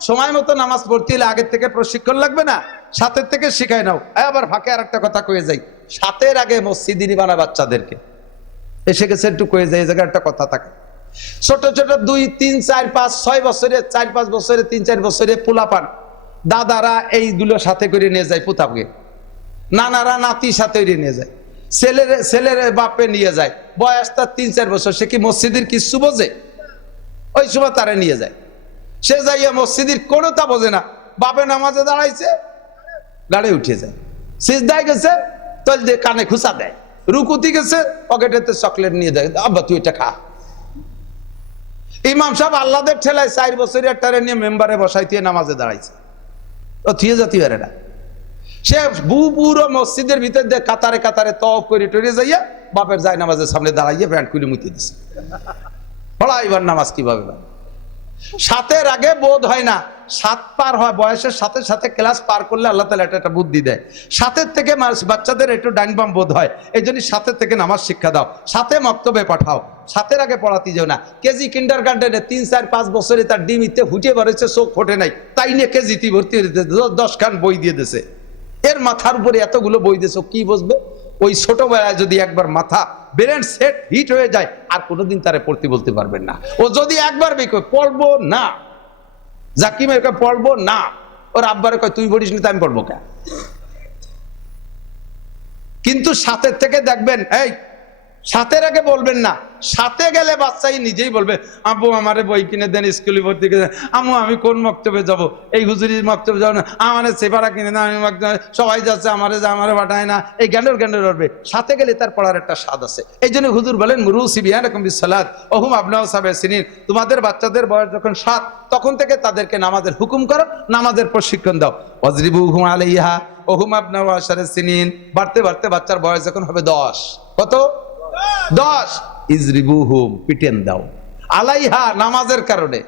সময় মতো নামাজ পড়তে হলে আগের থেকে প্রশিক্ষণ লাগবে না? 7 থেকে শিখাই নাও। আবার ফাঁকে আর একটা কথা কয়ে যাই, 7 আগে মসজিদিনী বানা বাচ্চাদেরকে। এসে গেছে একটু কয়ে যায়, এই জায়গায় একটা কথা থাকে। ছোট ছোট 2, 3, 4, 5, 6 বছরে, 4-5 বছরে, 3-4 বছরে পোলাপান দাদারা এইগুলো সাথে করে নিয়ে যায় পুতাকে, নানারা নাতি সাথে নিয়ে যায়, ছেলের বাপে নিয়ে যায়। বয়স তার 3-4 বছর, সে কি মসজিদের কিছু বোঝে? ওই সময় তারা নিয়ে যায়। সে যাইয়া মসজিদের কোনোটা বোঝে না। বাপে নামাজে দাঁড়াইছে, গাড়ি উঠে যায়। সিজদায় গেছে, তল দিয়ে কানে খুসা দেয়। রুকুতি গেছে, পকেটেতে চকলেট নিয়ে দেয়, আব্বা তুই এটা খা। ইমাম সাহেব আল্লাহদের ঠেলায় 4 বছরের টারে নিয়ে মেম্বারে বসাইতে নামাজে দাঁড়াইছে। ও থিয়ে জাতি পারে না। সে পুরো মসজিদের ভিতর দিয়ে কাতারে কাতারে তওয়াফ করে টরে যাইয়া বাপের যায় নামাজের সামনে দাঁড়াইয়া প্যান্ট খুলে মুতে দিছে। বলা এবার নামাজ কিভাবে? 7 আগে বোধ হয় না, 7 পার হয়, বয়সের সাথে সাথে ক্লাস পার করলে আল্লাহ তাআলা একটা বুদ্ধি দেয়। 7 থেকে বাচ্চাদের একটু ডাইন বাম বোধ হয়, এই জন্য 7 থেকে নামাজ শিক্ষা দাও, 7 মক্তবে পাঠাও। 7 আগে পড়াতে যাও না। কেজি কিন্ডার গার্ডেনে 3, 4, 5 বছরে তার ডিম ইতে ফুটে বেরোচ্ছে, চোখ ফোটে নাই, তাই নিয়ে কেজিতে ভর্তি হয়ে 10 খান বই দিয়ে দিছে। এর মাথার উপরে এতগুলো বই দিয়েছো, কি বুঝবে? ওই ছোটবেলায় যদি একবার মাথা ব্রেন সেট হিট হয়ে যায় আর কোনোদিন তারে পড়তে বলতে পারবেন না। ও যদি একবার পড়বো না, জাকিমের কয় পড়বো না, ওর আব্বারে কয় তুই পড়িস নি, আমি পড়বো কে? কিন্তু 7 থেকে দেখবেন, এই 7 আগে বলবেন না। 7 গেলে বাচ্চাই নিজেই বলবে, আব্বু আমারে বই কিনে দেন, স্কুলে ভর্তি করে দেন। আম্মু আমি কোন মক্তবে যাব? এই হুজুরির মক্তবে যাবো না, আমারে সেপারা কিনে দেন, আমি সবাই যাচ্ছে, আমারে পাঠায় না। এই জ্ঞানের উঠবে। 7 গেলে তার পড়ার একটা স্বাদ আছে। এই জন্য হুজুর বলেন মুরু সিবিয়ানাকুম বিসসালাত ওয়া হুম আবনাউ সাবঈ সিনিন, তোমাদের বাচ্চাদের বয়স যখন 7 তখন থেকে তাদেরকে নামাজের হুকুম করো, নামাজের প্রশিক্ষণ দাও। ওয়াজরিবুহুম আলাইহা ওয়া হুম আবনাউ আশারা সিনিন, বাড়তে বাড়তে বাচ্চার বয়স যখন হবে 10, কত? 10, ইজরিবুহুম, পিটেন দাও, আলাইহা, নামাজের কারণে।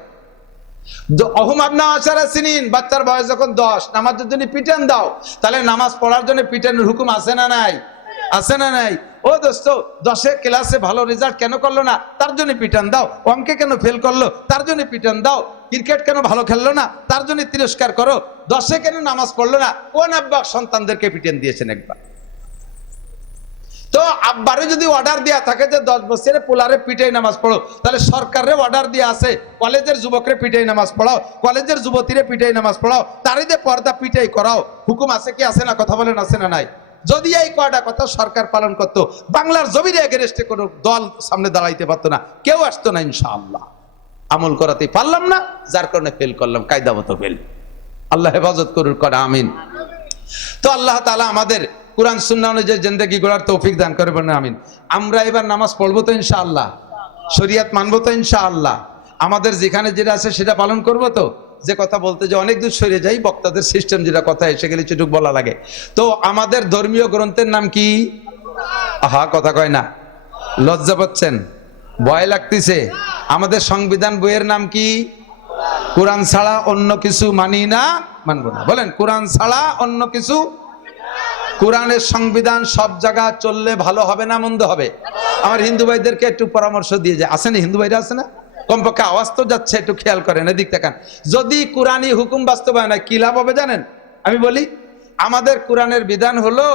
ওহুম আবনাউ আশারা সিনিন, বাচ্চার বয়স যখন 10, নামাজের জন্য পিটেন দাও। তাহলে নামাজ পড়ার জন্য পিটেনের হুকুম আছে না নাই? আছে না নাই? ও দোস্ত, 10 ক্লাসে ভালো রেজাল্ট কেন করলো না? তার জন্য পিটান দাও। অঙ্কে কেন ফেল করলো? তার জন্য পিটান দাও। ক্রিকেট কেন ভালো খেললো না? তার জন্য তিরস্কার করো। 10 কেন নামাজ পড়লো না? কোন আব্বা সন্তানদেরকে পিটেন দিয়েছেন একবার? তো আব্বারে যদি অর্ডার দেয়া থাকে যে 10 বছরে পোলারে পিটাই নামাজ পড়ো, তাহলে সরকারের অর্ডার দেয়া আছে কলেজের যুবকরে পিটাই নামাজ পড়াও, কলেজের যুবতীরে পিটাই নামাজ পড়াও, তারই যে পর্দা পিটাই করাও। হুকুম আছে কি আছে না? কথা বলেন, আছে না নাই? যদি এই কয়টা কথা সরকার পালন করতো, বাংলার জমিনে এগেনস্টে কোনো দল সামনে দাঁড়াইতে পারতো না, কেউ আসতো না ইনশাআল্লাহ। আমল করাতে পারলাম না, যার কারণে ফেল করলাম, কায়দা মতো ফেল। আল্লাহ হেফাজত করুন, করে আমিন। তো আল্লাহ তাআলা আমাদের কুরআন সুন্নাহ অনুযায়ী জিন্দেগি গড়ার তৌফিক দান করবেন, আমিন। আমরা এবার নামাজ পড়বো তো ইনশাআল্লাহ, শরীয়ত মানবো তো ইনশাআল্লাহ, আমাদের যেখানে যেটা আছে সেটা পালন করবো তো। যে কথা বলতে যে অনেক দূর সরে যাই, বক্তাদের সিস্টেম যেটা কথা এসে গেলে চুটুক বলা লাগে। তো আমাদের ধর্মীয় গ্রন্থের নাম কি? আহা, কথা কয় না, লজ্জা পাচ্ছেন, ভয় লাগতেছে। আমাদের সংবিধান বইয়ের নাম কি? কোরআন ছাড়া অন্য কিছু মানি না, মানবো না। বলেন, কোরআন ছাড়া অন্য কিছু। কোরআনের সংবিধান সব জায়গা চললে ভালো হবে না মন্দ হবে? আমার হিন্দু ভাইদেরকে একটু পরামর্শ দিয়ে যায়, আছে না? হিন্দু ভাইরা আছে না? কমপক্ষে আওয়াজ তো যাচ্ছে, একটু খেয়াল করেন, এদিক তাকান। যদি কোরআনী হুকুম বাস্তবায়ন হয় কি লাভ হবে জানেন? আমি বলি, আমাদের কোরআনের বিধান হলো,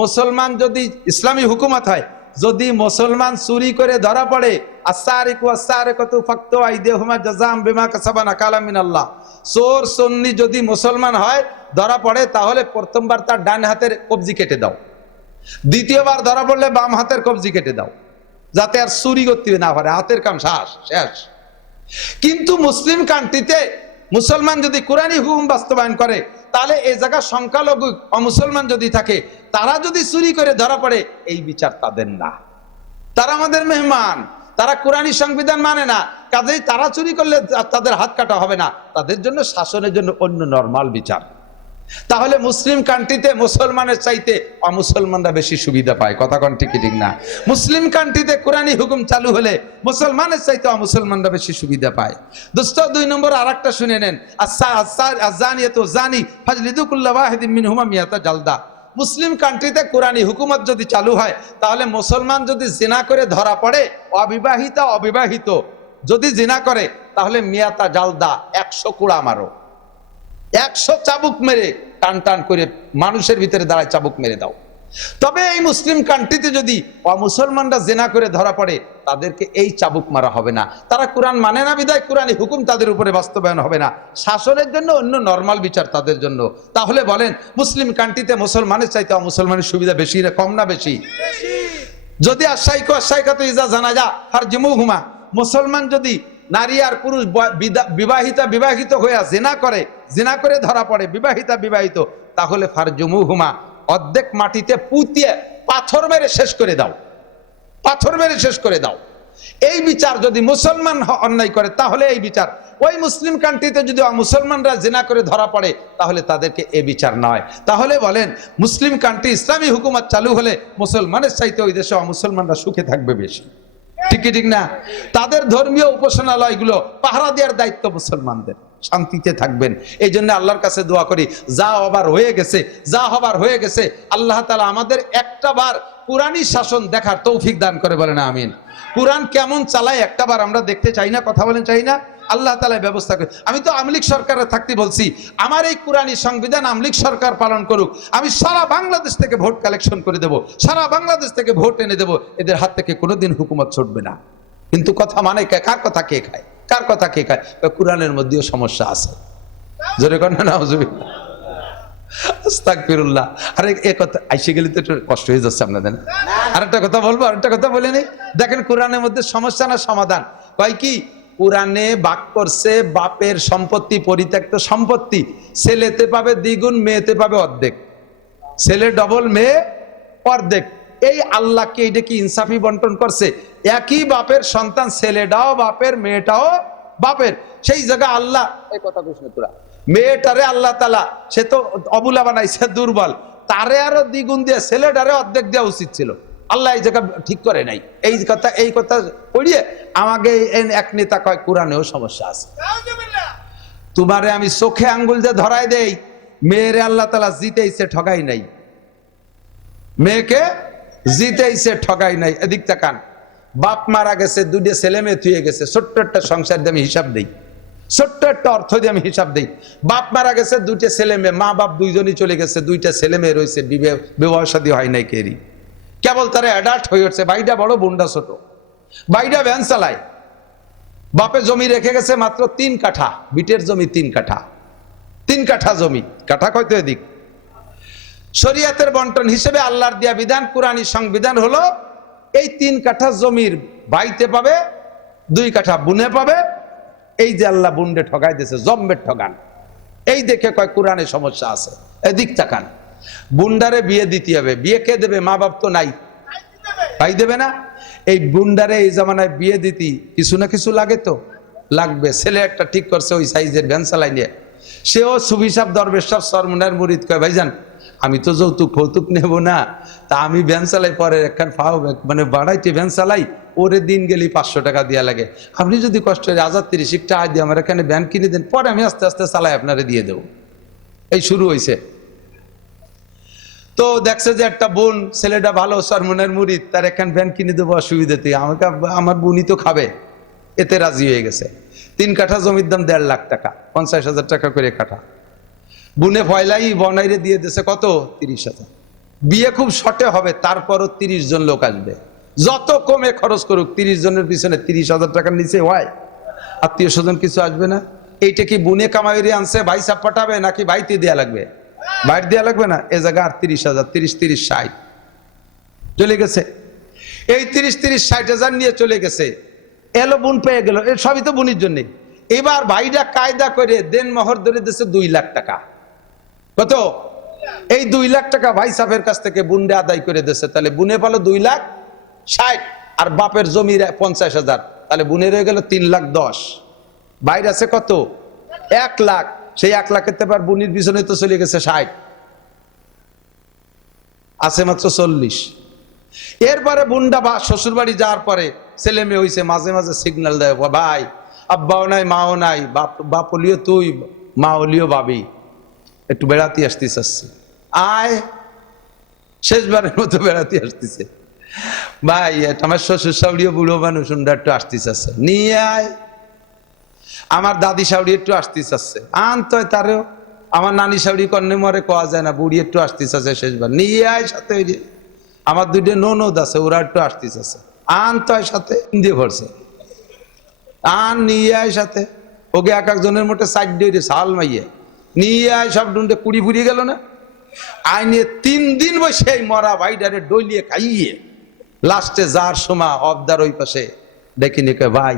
মুসলমান যদি ইসলামী হুকুমত হয়, যদি মুসলমান চুরি করে ধরা পড়ে, আস-সারিকু ওয়াস-সারিকাতু ফাকতু আইদিয়াহুমা জাযাআম বিমা কাসাবা নাকালাম মিনাল্লাহ, চোর সুন্নি যদি মুসলমান হয়, ধরা পড়ে, তাহলে প্রথমবার তার ডান হাতের কবজি কেটে দাও, দ্বিতীয়বার ধরা পড়লে বাম হাতের কবজি কেটে দাও, যাতে আর চুরি করতে না পারে, হাতের কাম শেষ। কিন্তু মুসলিম কান্ট্রিতে মুসলমান যদি কোরআনী হুকুম বাস্তবায়ন করে, তাহলে এই জায়গা সংখ্যালঘু অমুসলমান যদি থাকে, তারা যদি চুরি করে ধরা পড়ে, এই বিচার তাদের না। তারা আমাদের মেহমান, তারা কোরআনী সংবিধান মানে না, কাজেই তারা চুরি করলে তাদের হাত কাটা হবে না, তাদের জন্য শাসনের জন্য অন্য নরমাল বিচার। তাহলে মুসলিম কান্ট্রিতে মুসলমানের চাইতে অমুসলমানরা বেশি সুবিধা পায়, কথা কোন ঠিক ঠিক না? মুসলিম কান্ট্রিতে কোরআনী হুকুম চালু হলে মুসলমানের চাইতে অমুসলমানরা বেশি সুবিধা পায়। দোস্ত, 2 নম্বর আরেকটা শুনে নেন, আযানিয়াতু যানি ফাজলিদু কুল্লা ওয়াহিদিন মিনহুমা মিয়াতা জালদা। মুসলিম কান্ট্রিতে কোরআনী হুকুমত যদি চালু হয়, তাহলে মুসলমান যদি জিনা করে ধরা পড়ে, অবিবাহিত যদি জিনা করে, তাহলে মিয়াতা জালদা, 100 কুড়া মারো, 100 চাবুক মেরে টান টান করে মানুষের ভিতরে দাঁড়ায় চাবুক মেরে দাও। তবে এই মুসলিম কান্ট্রিতে যদি অমুসলমানরা জিনা করে ধরা পড়ে, তাদেরকে এই চাবুক মারা হবে না। তারা কোরআন মানে না বিধায় কোরআনী হুকুম তাদের উপরে বাস্তবায়ন হবে না, শাসনের জন্য অন্য নরমাল বিচার তাদের জন্য। তাহলে বলেন, মুসলিম কান্ট্রিতে মুসলমানের চাইতে অমুসলমানের সুবিধা বেশি না কম না বেশি? যদি আশাইকাতু ইজা জানাজা ফারজুমুহুমা, মুসলমান যদি নারী আর পুরুষ বিবাহিত হয়ে জিনা করে ধরা পড়ে, বিবাহিত, তাহলে ফারজুমুহুমা, অর্ধেক মাটিতে পুঁতিয়ে পাথর মেরে শেষ করে দাও। এই বিচার যদি মুসলমান অন্যায় করে, তাহলে এই বিচার। ওই মুসলিম কান্ট্রিতে যদি মুসলমানরা জিনা করে ধরা পড়ে, তাহলে তাদেরকে এ বিচার নয়। তাহলে বলেন, মুসলিম কান্ট্রি ইসলামী হুকুমত চালু হলে মুসলমানের চাইতে ওই দেশে অমুসলমানরা সুখে থাকবে বেশি, ঠিক না? তাদের ধর্মীয় উপাসনালয়গুলো পাহারা দেওয়ার দায়িত্ব মুসলমানদের, শান্তিতে থাকবেন। এই জন্য আল্লাহর কাছে দোয়া করি, যা হবার হয়ে গেছে, আল্লাহ তাআলা আমাদের একটা বার কোরআনী শাসন দেখার তৌফিক দান করে, বলেন আমিন। কোরআন কেমন চালায় একটা বার আমরা দেখতে চাই না? কথা বলেন, চাই না? আল্লাহ তাআলা ব্যবস্থা করে। আমি তো আমলিক সরকারে থাকতে বলছি, আমার এই কোরআনী সংবিধান আমলিক সরকার পালন করুক, আমি সারা বাংলাদেশ থেকে ভোট কালেকশন করে দেব, সারা বাংলাদেশ থেকে ভোট এনে দেব, এদের হাত থেকে কোনোদিন হুকুমত ছুটবে না। কিন্তু কথা মানে কার কথা কে খায়? কোরআনের মধ্যেও সমস্যা আছে, জোরে কর না, নাউজুবিল্লাহ, আস্তাগফিরুল্লাহ। আরে এ কথা আইসে গেলে তো একটু কষ্ট হয়ে যাচ্ছে আপনাদের। আরেকটা কথা বলে নেই, দেখেন কোরআনের মধ্যে সমস্যা না সমাধান। কয় কি? কোরআনে বাক করছে বাপের সম্পত্তি, পরিত্যক্ত সম্পত্তি, ছেলেতে পাবে দ্বিগুণ, মেয়েতে পাবে অর্ধেক। ছেলে ডবল, মেয়ে অর্ধেক। এই আল্লাহকে এটা কি ইনসাফি বন্টন করছে? একই বাপের সন্তান, ছেলেটাও বাপের, মেয়েটাও বাপের। সেই জায়গায় আল্লাহ এই কথা কৃষ্ণ তোরা, মেয়েটারে আল্লাহ তাআলা, সে তো অবুলা বানাইছে, দুর্বল, তারে আরো দ্বিগুণ দিয়ে ছেলেটারে অর্ধেক দেওয়া উচিত ছিল। আল্লাহ এই জায়গা ঠিক করে নাই। এই কথা পড়িয়ে আমাকে এক নেতা কয় কোরআনেও সমস্যা আছে। তোমারে আমি চোখে আঙ্গুল দিয়ে ধরাই দেই, মেয়েরে আল্লাহ তাআলা জিতেইছে, ঠগাই নাই। মেয়েকে জিতেইছে, ঠগাই নাই। এদিক তাকান, বাপ মারা গেছে, 2টা ছেলে মেয়ে থুয়ে গেছে, ছোট্ট একটা সংসার দিয়ে আমি হিসাব দিই, ছোট্ট একটা অর্থ দিয়ে আমি হিসাব দিই। বাপ মারা গেছে, 2টা ছেলে মেয়ে, মা বাপ 2জনই চলে গেছে, 2টা ছেলে মেয়ে রয়েছে, বিবাহ শাদী হয় নাই কেরি, কেবল তারা অ্যাডাল্ট হয়ে উঠছে। ভাইটা বড়, বোনটা ছোট। ভাইটা ভ্যান চালায়, বাপে জমি রেখে গেছে মাত্র 3 কাঠা, বিটের জমি 3 কাঠা জমি, কাঠা কয়তো এদিক। শরীয়তের বন্টন হিসেবে আল্লাহর দেয়া বিধান, কোরআনী সংবিধান হলো, এই 3 কাঠা জমির বাইতে পাবে, 2 কাঠা বুনে পাবে। এই যে আল্লাহ বুনডে ঠগাই দিয়েছে, জম্মের ঠগান। এই দেখে কয় কোরআনে সমস্যা আছে। এদিক তাকান, বুন্ডারে বিয়ে দিতে হবে। বিয়ে কে দেবে? মা বাপ তো নাই, ভাই দেবে না। এই বুন্ডারে এই জামানায় বিয়ে দিতে কিছু না কিছু লাগে, তো লাগবে। ছেলে একটা ঠিক করছে, ওই সাইজের ভ্যান চালাই নিয়ে, সেও সুফি সাহেব, দরবেশ সাহেব, সরমুনার মুরিদ, কয় ভাইজান আমি তো যৌতুক নেব না, তা আমি ভ্যান চালাই, পরে একখান ফাও মানে বাড়াইতে ভ্যান চালাই, ওরে দিন গেলি 500 টাকা দেওয়া লাগে। আপনি যদি কষ্ট হয় 1030 টাকা দিয়ে আমার এখানে ভ্যান কিনে দেন, পরে আমি আস্তে আস্তে চালাই আপনারে দিয়ে দেবো। এই শুরু হয়েছে। তো দেখছে যে একটা বোন, ছেলেটা ভালো, সরমুনার মুরিদ, তার একখান ভ্যান কিনে দেবো অসুবিধাতে, আমাকে আমার বোনই তো খাবে, এতে রাজি হয়ে গেছে। 3 কাঠা জমির দাম 1.5 লাখ টাকা, 50,000 টাকা করে কাঠা। বুনে ফয়লাই বনাইরে দিয়ে দিয়েছে কত? 30,000। বিয়ে খুব শর্টে হবে, তারপরও 30 জন লোক আসবে। যত কমে খরচ করুক, 30 জনের পিছনে 30,000 টাকার নিচে হয়? আত্মীয় স্বজন কিছু আসবে না? এইটা কি বুনে কামাইরে আনছে, ভাই সাপ পাঠাবে নাকি ভাইতে দেয়া লাগবে? বাইর দেওয়া লাগবে না। এ জায়গা আর 30,000, 30, 60 চলে গেছে। এই 30, 60 হাজার নিয়ে চলে গেছে। এলো বোন পেয়ে গেল, এর সবই তো বোনের জন্য। এবার ভাইরা কায়দা করে দেন মোহর ধরে দিচ্ছে 2 লাখ টাকা। কত? এই 2 লাখ টাকা ভাই সাহেবের কাছ থেকে বুনডে আদায় করে দিচ্ছে। তাহলে বুনে পালো 2,60,000 আর বাপের জমি 50,000, তাহলে বুনে রয়ে গেল 3,10,000। বাইরে আছে কত? 1 লাখ। সেই 1 লাখের থেকে বুনির পিছনে তো চলে গেছে 60, আছে মাত্র 40। এরপরে বুন্ডা বা শ্বশুর বাড়ি যাওয়ার পরে ছেলে মেয়ে হইছে, মাঝে মাঝে সিগন্যাল দেয়, ভাই আব্বাও নাই মাও নাই, বাপ হলিও তুই, মা হলিও ভাবি, একটু বেড়াতে আসতে চাচ্ছি, আয়। শেষবারের মতো বেড়াতে আসতেছে, ভাই আমার শ্বশুর শাশুড়িও বুড়ো মানুষ, উন্ডা একটু আসতে চাচ্ছে, নিয়ে আয়। আমার দাদি শাশুড়ি একটু আসতে চাচ্ছে, আনতো তারেও। আমার নানি শাশুড়ি কন্যা মরে কোয়া যায় না, বুড়ি একটু আসতে চাচ্ছে, শেষবার নিয়ে আয় সাথে। ওই যে আমার 2টা ননদ আছে, ওরা একটু আসতে চাচ্ছে, আনতো সাথে, দিয়ে ভরছে, আন নিয়ে আয় সাথে। ওকে এক একজনের মোটে 4 দিয়ে সাল মাইয়ে নিয়ে আয়, সব ডুন্ডে 20 ফুরিয়ে গেল না। আয় নিয়ে 3 দিন বসে এই মরা ভাইডারে ডইলিয়ে খাইয়ে লাস্টে যার সময় অবদার ওই পাশে ডেকে নিকে, ভাই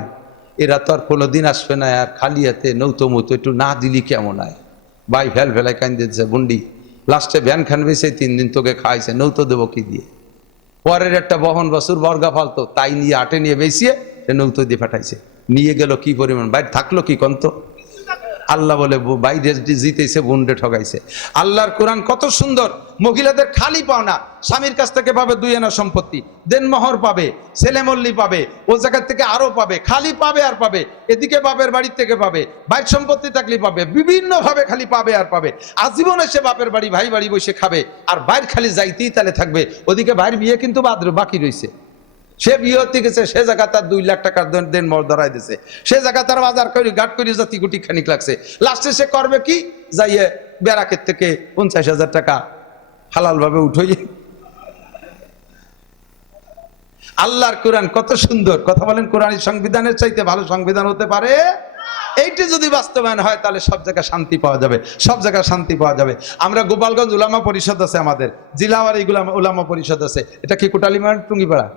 এরা তো আর কোনোদিন আসবে না, আর খালি হাতে নৌতো মতো একটু না দিলি কেমন হয়। ভাই ফেলাই কান্দে দিচ্ছে, বুন্ডি লাস্টে ভ্যান খান বেছে 3 দিন তোকে খাইছে, নৌতো দেবো কি দিয়ে। পরের একটা বহন বছর বর্গা ফালতো, তাই নিয়ে আটে নিয়ে বেছিয়ে নৌতো দিয়ে পাঠাইছে। নিয়ে গেল কি পরিমাণ, বাইরে থাকলো কি কন্ত। আল্লাহ বলে বাইরে জিতেছে, বুন্ডে ঠগাইছে। আল্লাহর কোরআন কত সুন্দর। মহিলাদের খালি পাওনা, স্বামীর কাছ থেকে পাবে 2 আনা সম্পত্তি, দেনমোহর পাবে, ছেলে মল্লি পাবে, ও জায়গার থেকে আরো পাবে, খালি পাবে আর পাবে। এদিকে বাপের বাড়ির থেকে পাবে, বাইর সম্পত্তি থাকলে পাবে, বিভিন্ন ভাবে খালি পাবে আর পাবে। আজীবন এসে বাপের বাড়ি ভাই বাড়ি বসে খাবে, আর বাইর খালি যাইতেই তাহলে থাকবে। ওদিকে বাইর বিয়ে কিন্তু বাকি রয়েছে। সে বিয়ে হতে গেছে, সে জায়গা তার 2 লাখ টাকার দেন মর ধরাই দিছে, সে জায়গা তার বাজার করে গাট করে জাতি গুটি খানিক লাগছে। লাস্টে সে করবে কি, যাইয়ে বেড়াকের থেকে 50,000 টাকা হালাল ভাবে উঠই। আল্লাহর কোরআন কত সুন্দর কথা বলেন। কোরআনের সংবিধানের চাইতে ভালো সংবিধান হতে পারে? এইটা যদি বাস্তবায়ন হয় তাহলে সব জায়গায় শান্তি পাওয়া যাবে, সব জায়গায় শান্তি পাওয়া যাবে। আমরা গোপালগঞ্জ উলামা পরিষদ আছে, আমাদের জিলাওয়ার এইগুলা উলামা পরিষদ আছে। এটা কি কোটালীমার টুঙ্গিপাড়া?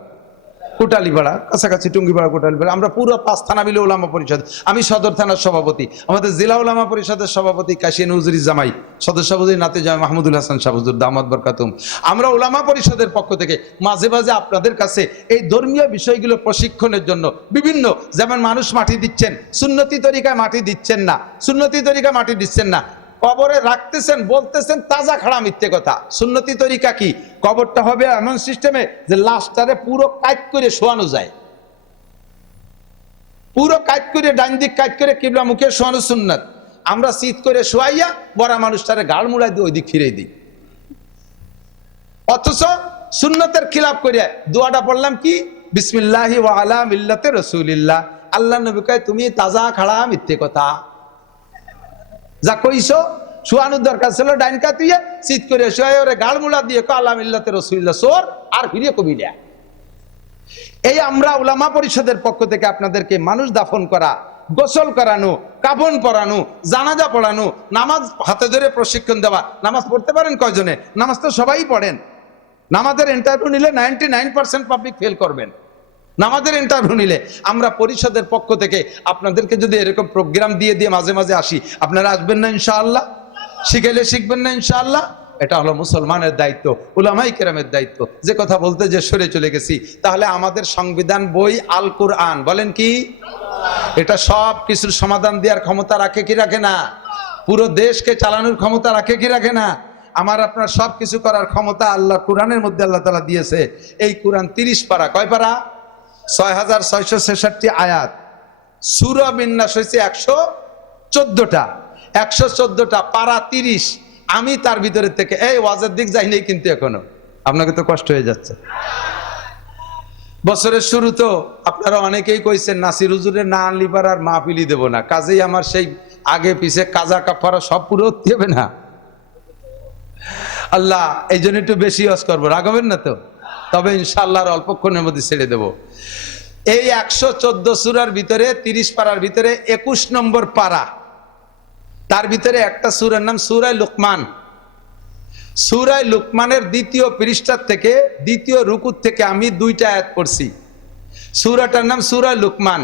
কোটালীপাড়া কাছাকাছি, টুঙ্গিপাড়া কোটালীপাড়া। আমরা পুরো 5 থানা মিলে উলামা পরিষদ। আমি সদর থানার সভাপতি, আমাদের জেলা উলামা পরিষদের সভাপতি কাশী নজরুল জামাই, সদস্য সভাপতি নাতে জামাই মাহমুদুল হাসান শাহজুর দামাত বরকাতুম। আমরা উলামা পরিষদের পক্ষ থেকে মাঝে মাঝে আপনাদের কাছে এই ধর্মীয় বিষয়গুলো প্রশিক্ষণের জন্য বিভিন্ন, যেমন মানুষ মাটি দিচ্ছেন, সুন্নতি তরিকায় মাটি দিচ্ছেন না, সুন্নতি তরিকায় মাটি দিচ্ছেন না, কবরে রাখতেছেন, বলতেছেন তাজা খাড়া মিথ্যে কথা। সুন্নতি তরিকা কি? কবরটা হবে এমন সিস্টেমে যে লাশটারে পুরো কাট করে শোয়ানো যায়, পুরো কাট করে ডাইন দিক কাট করে কিবলা মুখে শোয়ানো সুন্নাত। আমরা শীত করে শোয়াইয়া বড়া মানুষটারে গাড় মুড়াই দিয়ে ওই দিক ফিরে দিই। অথচ সুন্নতের খিলাফ করে দোয়াটা পড়লাম কি, বিসমিল্লাহি ওয়া আলা মিল্লাতে রাসূলিল্লাহ। আল্লাহ নবী কয় তুমি তাজা খাড়া মিথ্যে কথা যা কইছো শোয়ানোর দরকার ছিল ডাইন কাতুইয়া শীত করে শোয়াই ওরে গাড় মুড়া দিয়ে আল্লাহ মিল্লাতে রাসূলিল্লাহ সোর আর ফিরে কবি না। এই আমরা উলামা পরিষদের পক্ষ থেকে আপনাদেরকে মানুষ দাফন করা, গোসল করানো, কাফন পরানো, জানাজা পড়ানো, নামাজ হাতে ধরে প্রশিক্ষণ দেওয়া। নামাজ পড়তে পারেন কয়জনে? নামাজ তো সবাই পড়েন। নামাজের ইন্টারভিউ নিলে 99% পাবলিক ফেল করবেন। নামাজের ইন্টারভিউ নিলে আমরা পরিষদের পক্ষ থেকে আপনাদেরকে যদি এরকম প্রোগ্রাম দিয়ে দিয়ে মাঝে মাঝে আসি, আপনারা আসবেন না ইনশাআল্লাহ? শিখাইলে শিখবেন না ইনশাআল্লাহ? এটা হলো মুসলমানের দায়িত্ব, উলামায়ে কেরামের দায়িত্ব। যে কথা বলতে যে সরে চলে গেছি, তাহলে আমাদের সংবিধান বই আল কোরআন, বলেন কি? এটা সব কিছুর সমাধান দেওয়ার ক্ষমতা রাখে কি রাখে না? পুরো দেশকে চালানোর ক্ষমতা রাখে কি রাখে না? আমার আপনার সব কিছু করার ক্ষমতা আল্লাহ কোরআনের মধ্যে আল্লাহ তাআলা দিয়েছে। এই কোরআন 30 পারা, কয় পারা? 6666 আয়াত। সূরা বিন্যাস হয়েছে 114টা, 114টা পারা 30। আমি তার ভিতরে থেকে এই ওয়াজের দিক যাই নাই কিন্তু এখনো। আপনাকে তো কষ্ট হয়ে যাচ্ছে। বছরের শুরু তো আপনারা অনেকেই কইছেন নাসির হুজুরের না আনলি পারার মাহফিলি দেব না, কাজেই আমার সেই আগে পিছে কাজা কাফারা সব পুরো হতে হবে না। আল্লাহ এই জন্য একটু বেশি ওয়াজ করবো, রাগবেন না তো? তবে ইনশাআল্লাহর অল্পক্ষণের মধ্যে ছেড়ে দেব। এই 114 সূরার ভিতরে 30 পারার ভিতরে 21 নম্বর পারা, তার ভিতরে একটা সূরার নাম সূরা লুকমান। সূরা লুকমানের 2য় পৃষ্ঠা থেকে 2য় রুকু থেকে আমি 2টা আয়াত পড়ছি। সূরাটার নাম সূরা লুকমান।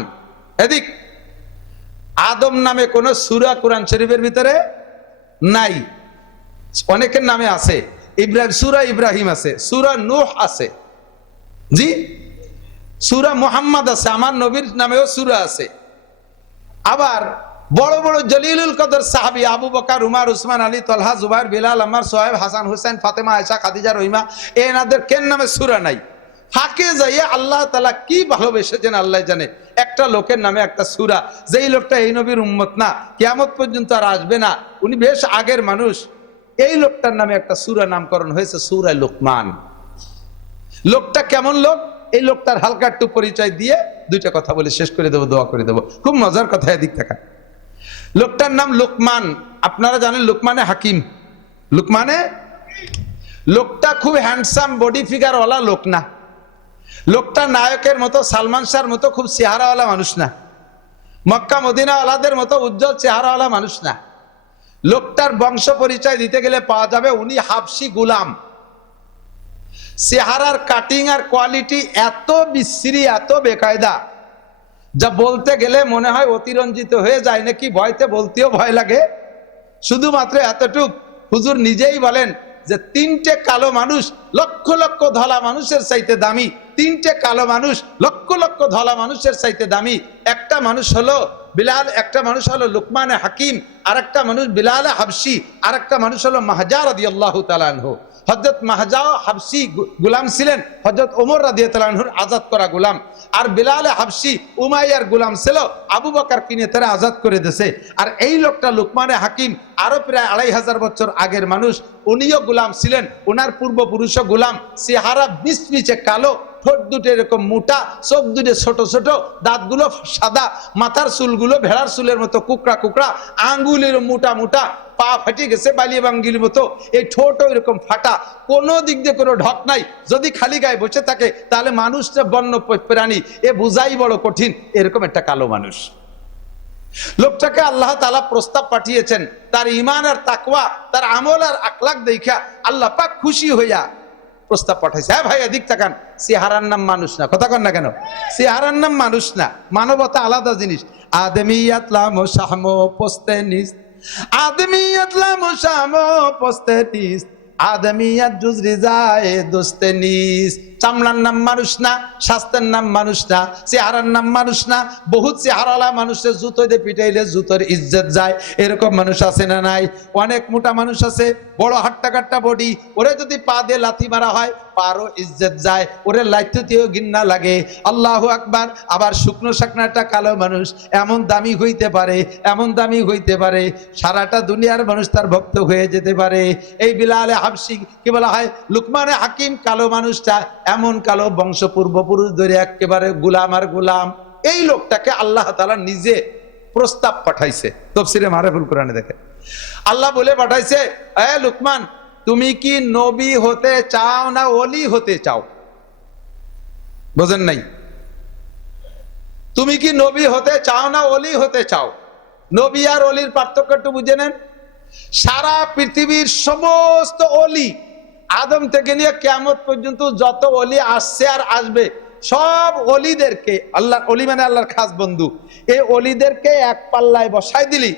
এদিক আদম নামে কোন সূরা কোরআন শরীফের ভিতরে নাই। অনেকের নামে আছে, সূরা ইব্রাহিম আছে, সূরা নূহ আছে, জি, সূরা মুহাম্মদ আছে, আমার নবীর নামেও সূরা আছে। আবার বড় বড় জলিলুল কদর সাহাবী আবু বকর, উমর, উসমান, আলী, তলহা, জুবাইর, বিলাল, আম্মার, সোহেব, হাসান, হুসাইন, ফাতেমা, আয়েশা, খাদিজা, রহিমা, এনাদের কেন নামে সূরা নাই? ফাঁকে যাইয়ে আল্লাহ তাআলা কি ভালোবেসেছেন আল্লাহ জানে, একটা লোকের নামে একটা সূরা, যেই লোকটা এই নবীর উম্মত না, কিয়ামত পর্যন্ত আর আসবে না, উনি বেশ আগের মানুষ, এই লোকটার নামে একটা সূরা নামকরণ হয়েছে সূরা লুকমান। লোকটা কেমন লোক, এই লোকটার হালকা একটু পরিচয় দিয়ে দুইটা কথা বলে শেষ করে দেবো, দোয়া করে দেবো। খুব মজার কথা, এদিক থাকা। লোকটার নাম লুকমান। আপনারা জানেন লুকমানে হাকিম। লুকমানে, লোকটা খুব হ্যান্ডসাম বডি ফিগার ওয়ালা লোক না। লোকটা নায়কের মতো, সালমান শাহর মতো খুব চেহারাওয়ালা মানুষ না। মক্কা মদিনা ওয়ালাদের মতো উজ্জ্বল চেহারাওয়ালা মানুষ না। লোকটার বংশ পরিচয় দিতে গেলে পাওয়া যাবে উনি হাবশি গুলাম। চেহারার কাটিং আর কোয়ালিটি এত বিশ্রী, এত বেকায়দা, যা বলতে গেলে মনে হয় অতিরঞ্জিত হয়ে যায় নাকি, ভয়তে বলতেও ভয় লাগে। শুধুমাত্র এতটুক, হুজুর নিজেই বলেন যে তিনটে কালো মানুষ লক্ষ লক্ষ ধলা মানুষের চাইতে দামি, তিনটে কালো মানুষ লক্ষ লক্ষ ধলা মানুষের চাইতে দামি। একটা মানুষ হলো বিলাল, একটা মানুষ হলো লুকমানে হাকিম, আর একটা মানুষ বিলাল হাবশি, আর একটা মানুষ হলো মাহজা রাদিয়াল্লাহু তাআলা আনহু। হযরত মাহজা হাবশি গোলাম ছিলেন হযরত ওমর রাদিয়াল্লাহু আনহুর আজাদ করা গোলাম, আর বিলাল হাবশি উমাইয়ার গোলাম ছিল, আবু বকর কিনে তারা আজাদ করে দিয়েছে। আর এই লোকটা লুকমানে হাকিম আরো প্রায় 2500 বছর আগের মানুষ, উনিও গোলাম ছিলেন, ওনার পূর্বপুরুষও গোলাম। চেহারা মিচমিচে কালো, ঠোঁট দুটো এরকম মোটা, চোখ দুটো ছোট ছোট, দাঁতগুলো সাদা, মাথার চুলগুলো ভেড়ার চুলের মতো কুকড়া কুকড়া, আঙ্গুলের মোটা মোটা, পা ফাটে গেছে বালিয়া বাঙ্গির মতো, এই ঠোঁটও এরকম ফাটা, কোনো দিক দিয়ে কোনো ঢক নাই। যদি খালি গায়ে বসে থাকে তাহলে মানুষটা বন্য প্রাণী, এ বুঝাই বড় কঠিন, এরকম একটা কালো মানুষ। লোকটাকে আল্লাহ তাআলা প্রস্তাব পাঠিয়েছেন, তার ঈমান আর তাকওয়া, তার আমল আর আখলাক দেখা আল্লাহ পাক খুশি হইয়া প্রস্তাব পাঠাইছে। হ্যাঁ ভাই, এদিক তাকান। চেহারার নাম মানুষ না, কথা কন না কেন? চেহারার নাম মানুষ না, মানবতা আলাদা জিনিস। আদমিয়াত লা মুশাহমো পোস্তেনিস, আদমিয়াত লা মুশাহমো পোস্তেনিস, আদমিয়াত জুজরি যায় দোস্তেনিস। চামড়ার নাম মানুষ না, স্বাস্থ্যের নাম মানুষ না, চেহারার নাম মানুষ না। বহুত চেহারাওয়ালা মানুষের জুতো দিয়ে পিটাইলে জুতোর ইজ্জত যায়, এরকম মানুষ আছে না নাই? অনেক মোটা মানুষ আছে, বড় হাট্টা কাট্টা বডি, ওরে যদি পা দিয়ে লাথি মারা হয় পারও ইজ্জত যায়, ওরে লাইতেও ঘৃণা লাগে। আল্লাহু আকবার। আবার শুকনো শাকনাটা কালো মানুষ এমন দামি হইতে পারে, এমন দামি হইতে পারে, সারাটা দুনিয়ার মানুষ তার ভক্ত হয়ে যেতে পারে। এই বিলালে হাবশি কি বলা হয়, লুকমানে হাকিম কালো মানুষটা এমন কালো, বংশ পূর্বপুরুষ ধরে একেবারে গোলাম আর গোলাম। এই লোকটাকে আল্লাহ তাআলা নিজে প্রস্তাব পাঠাইছে। তাফসীরে মারিফুল কোরআনে দেখে আল্লাহ বলে পাঠাইছে, এ লুকমান, তুমি কি নবী হতে চাও না ওলি হতে চাও? বোঝেন নাই? তুমি কি নবী হতে চাও না ওলি হতে চাও? নবী আর ওলির পার্থক্য একটু বুঝে নেন। সারা পৃথিবীর সমস্ত ওলি, আদম থেকে নিয়ে কিয়ামত পর্যন্ত যত ওলি আসছে আর আসবে, সব ওলিদেরকে, আল্লাহ ওলি মানে আল্লাহর খাস বন্ধু, এই ওলিদেরকে এক পাল্লায় বসাই দিলি,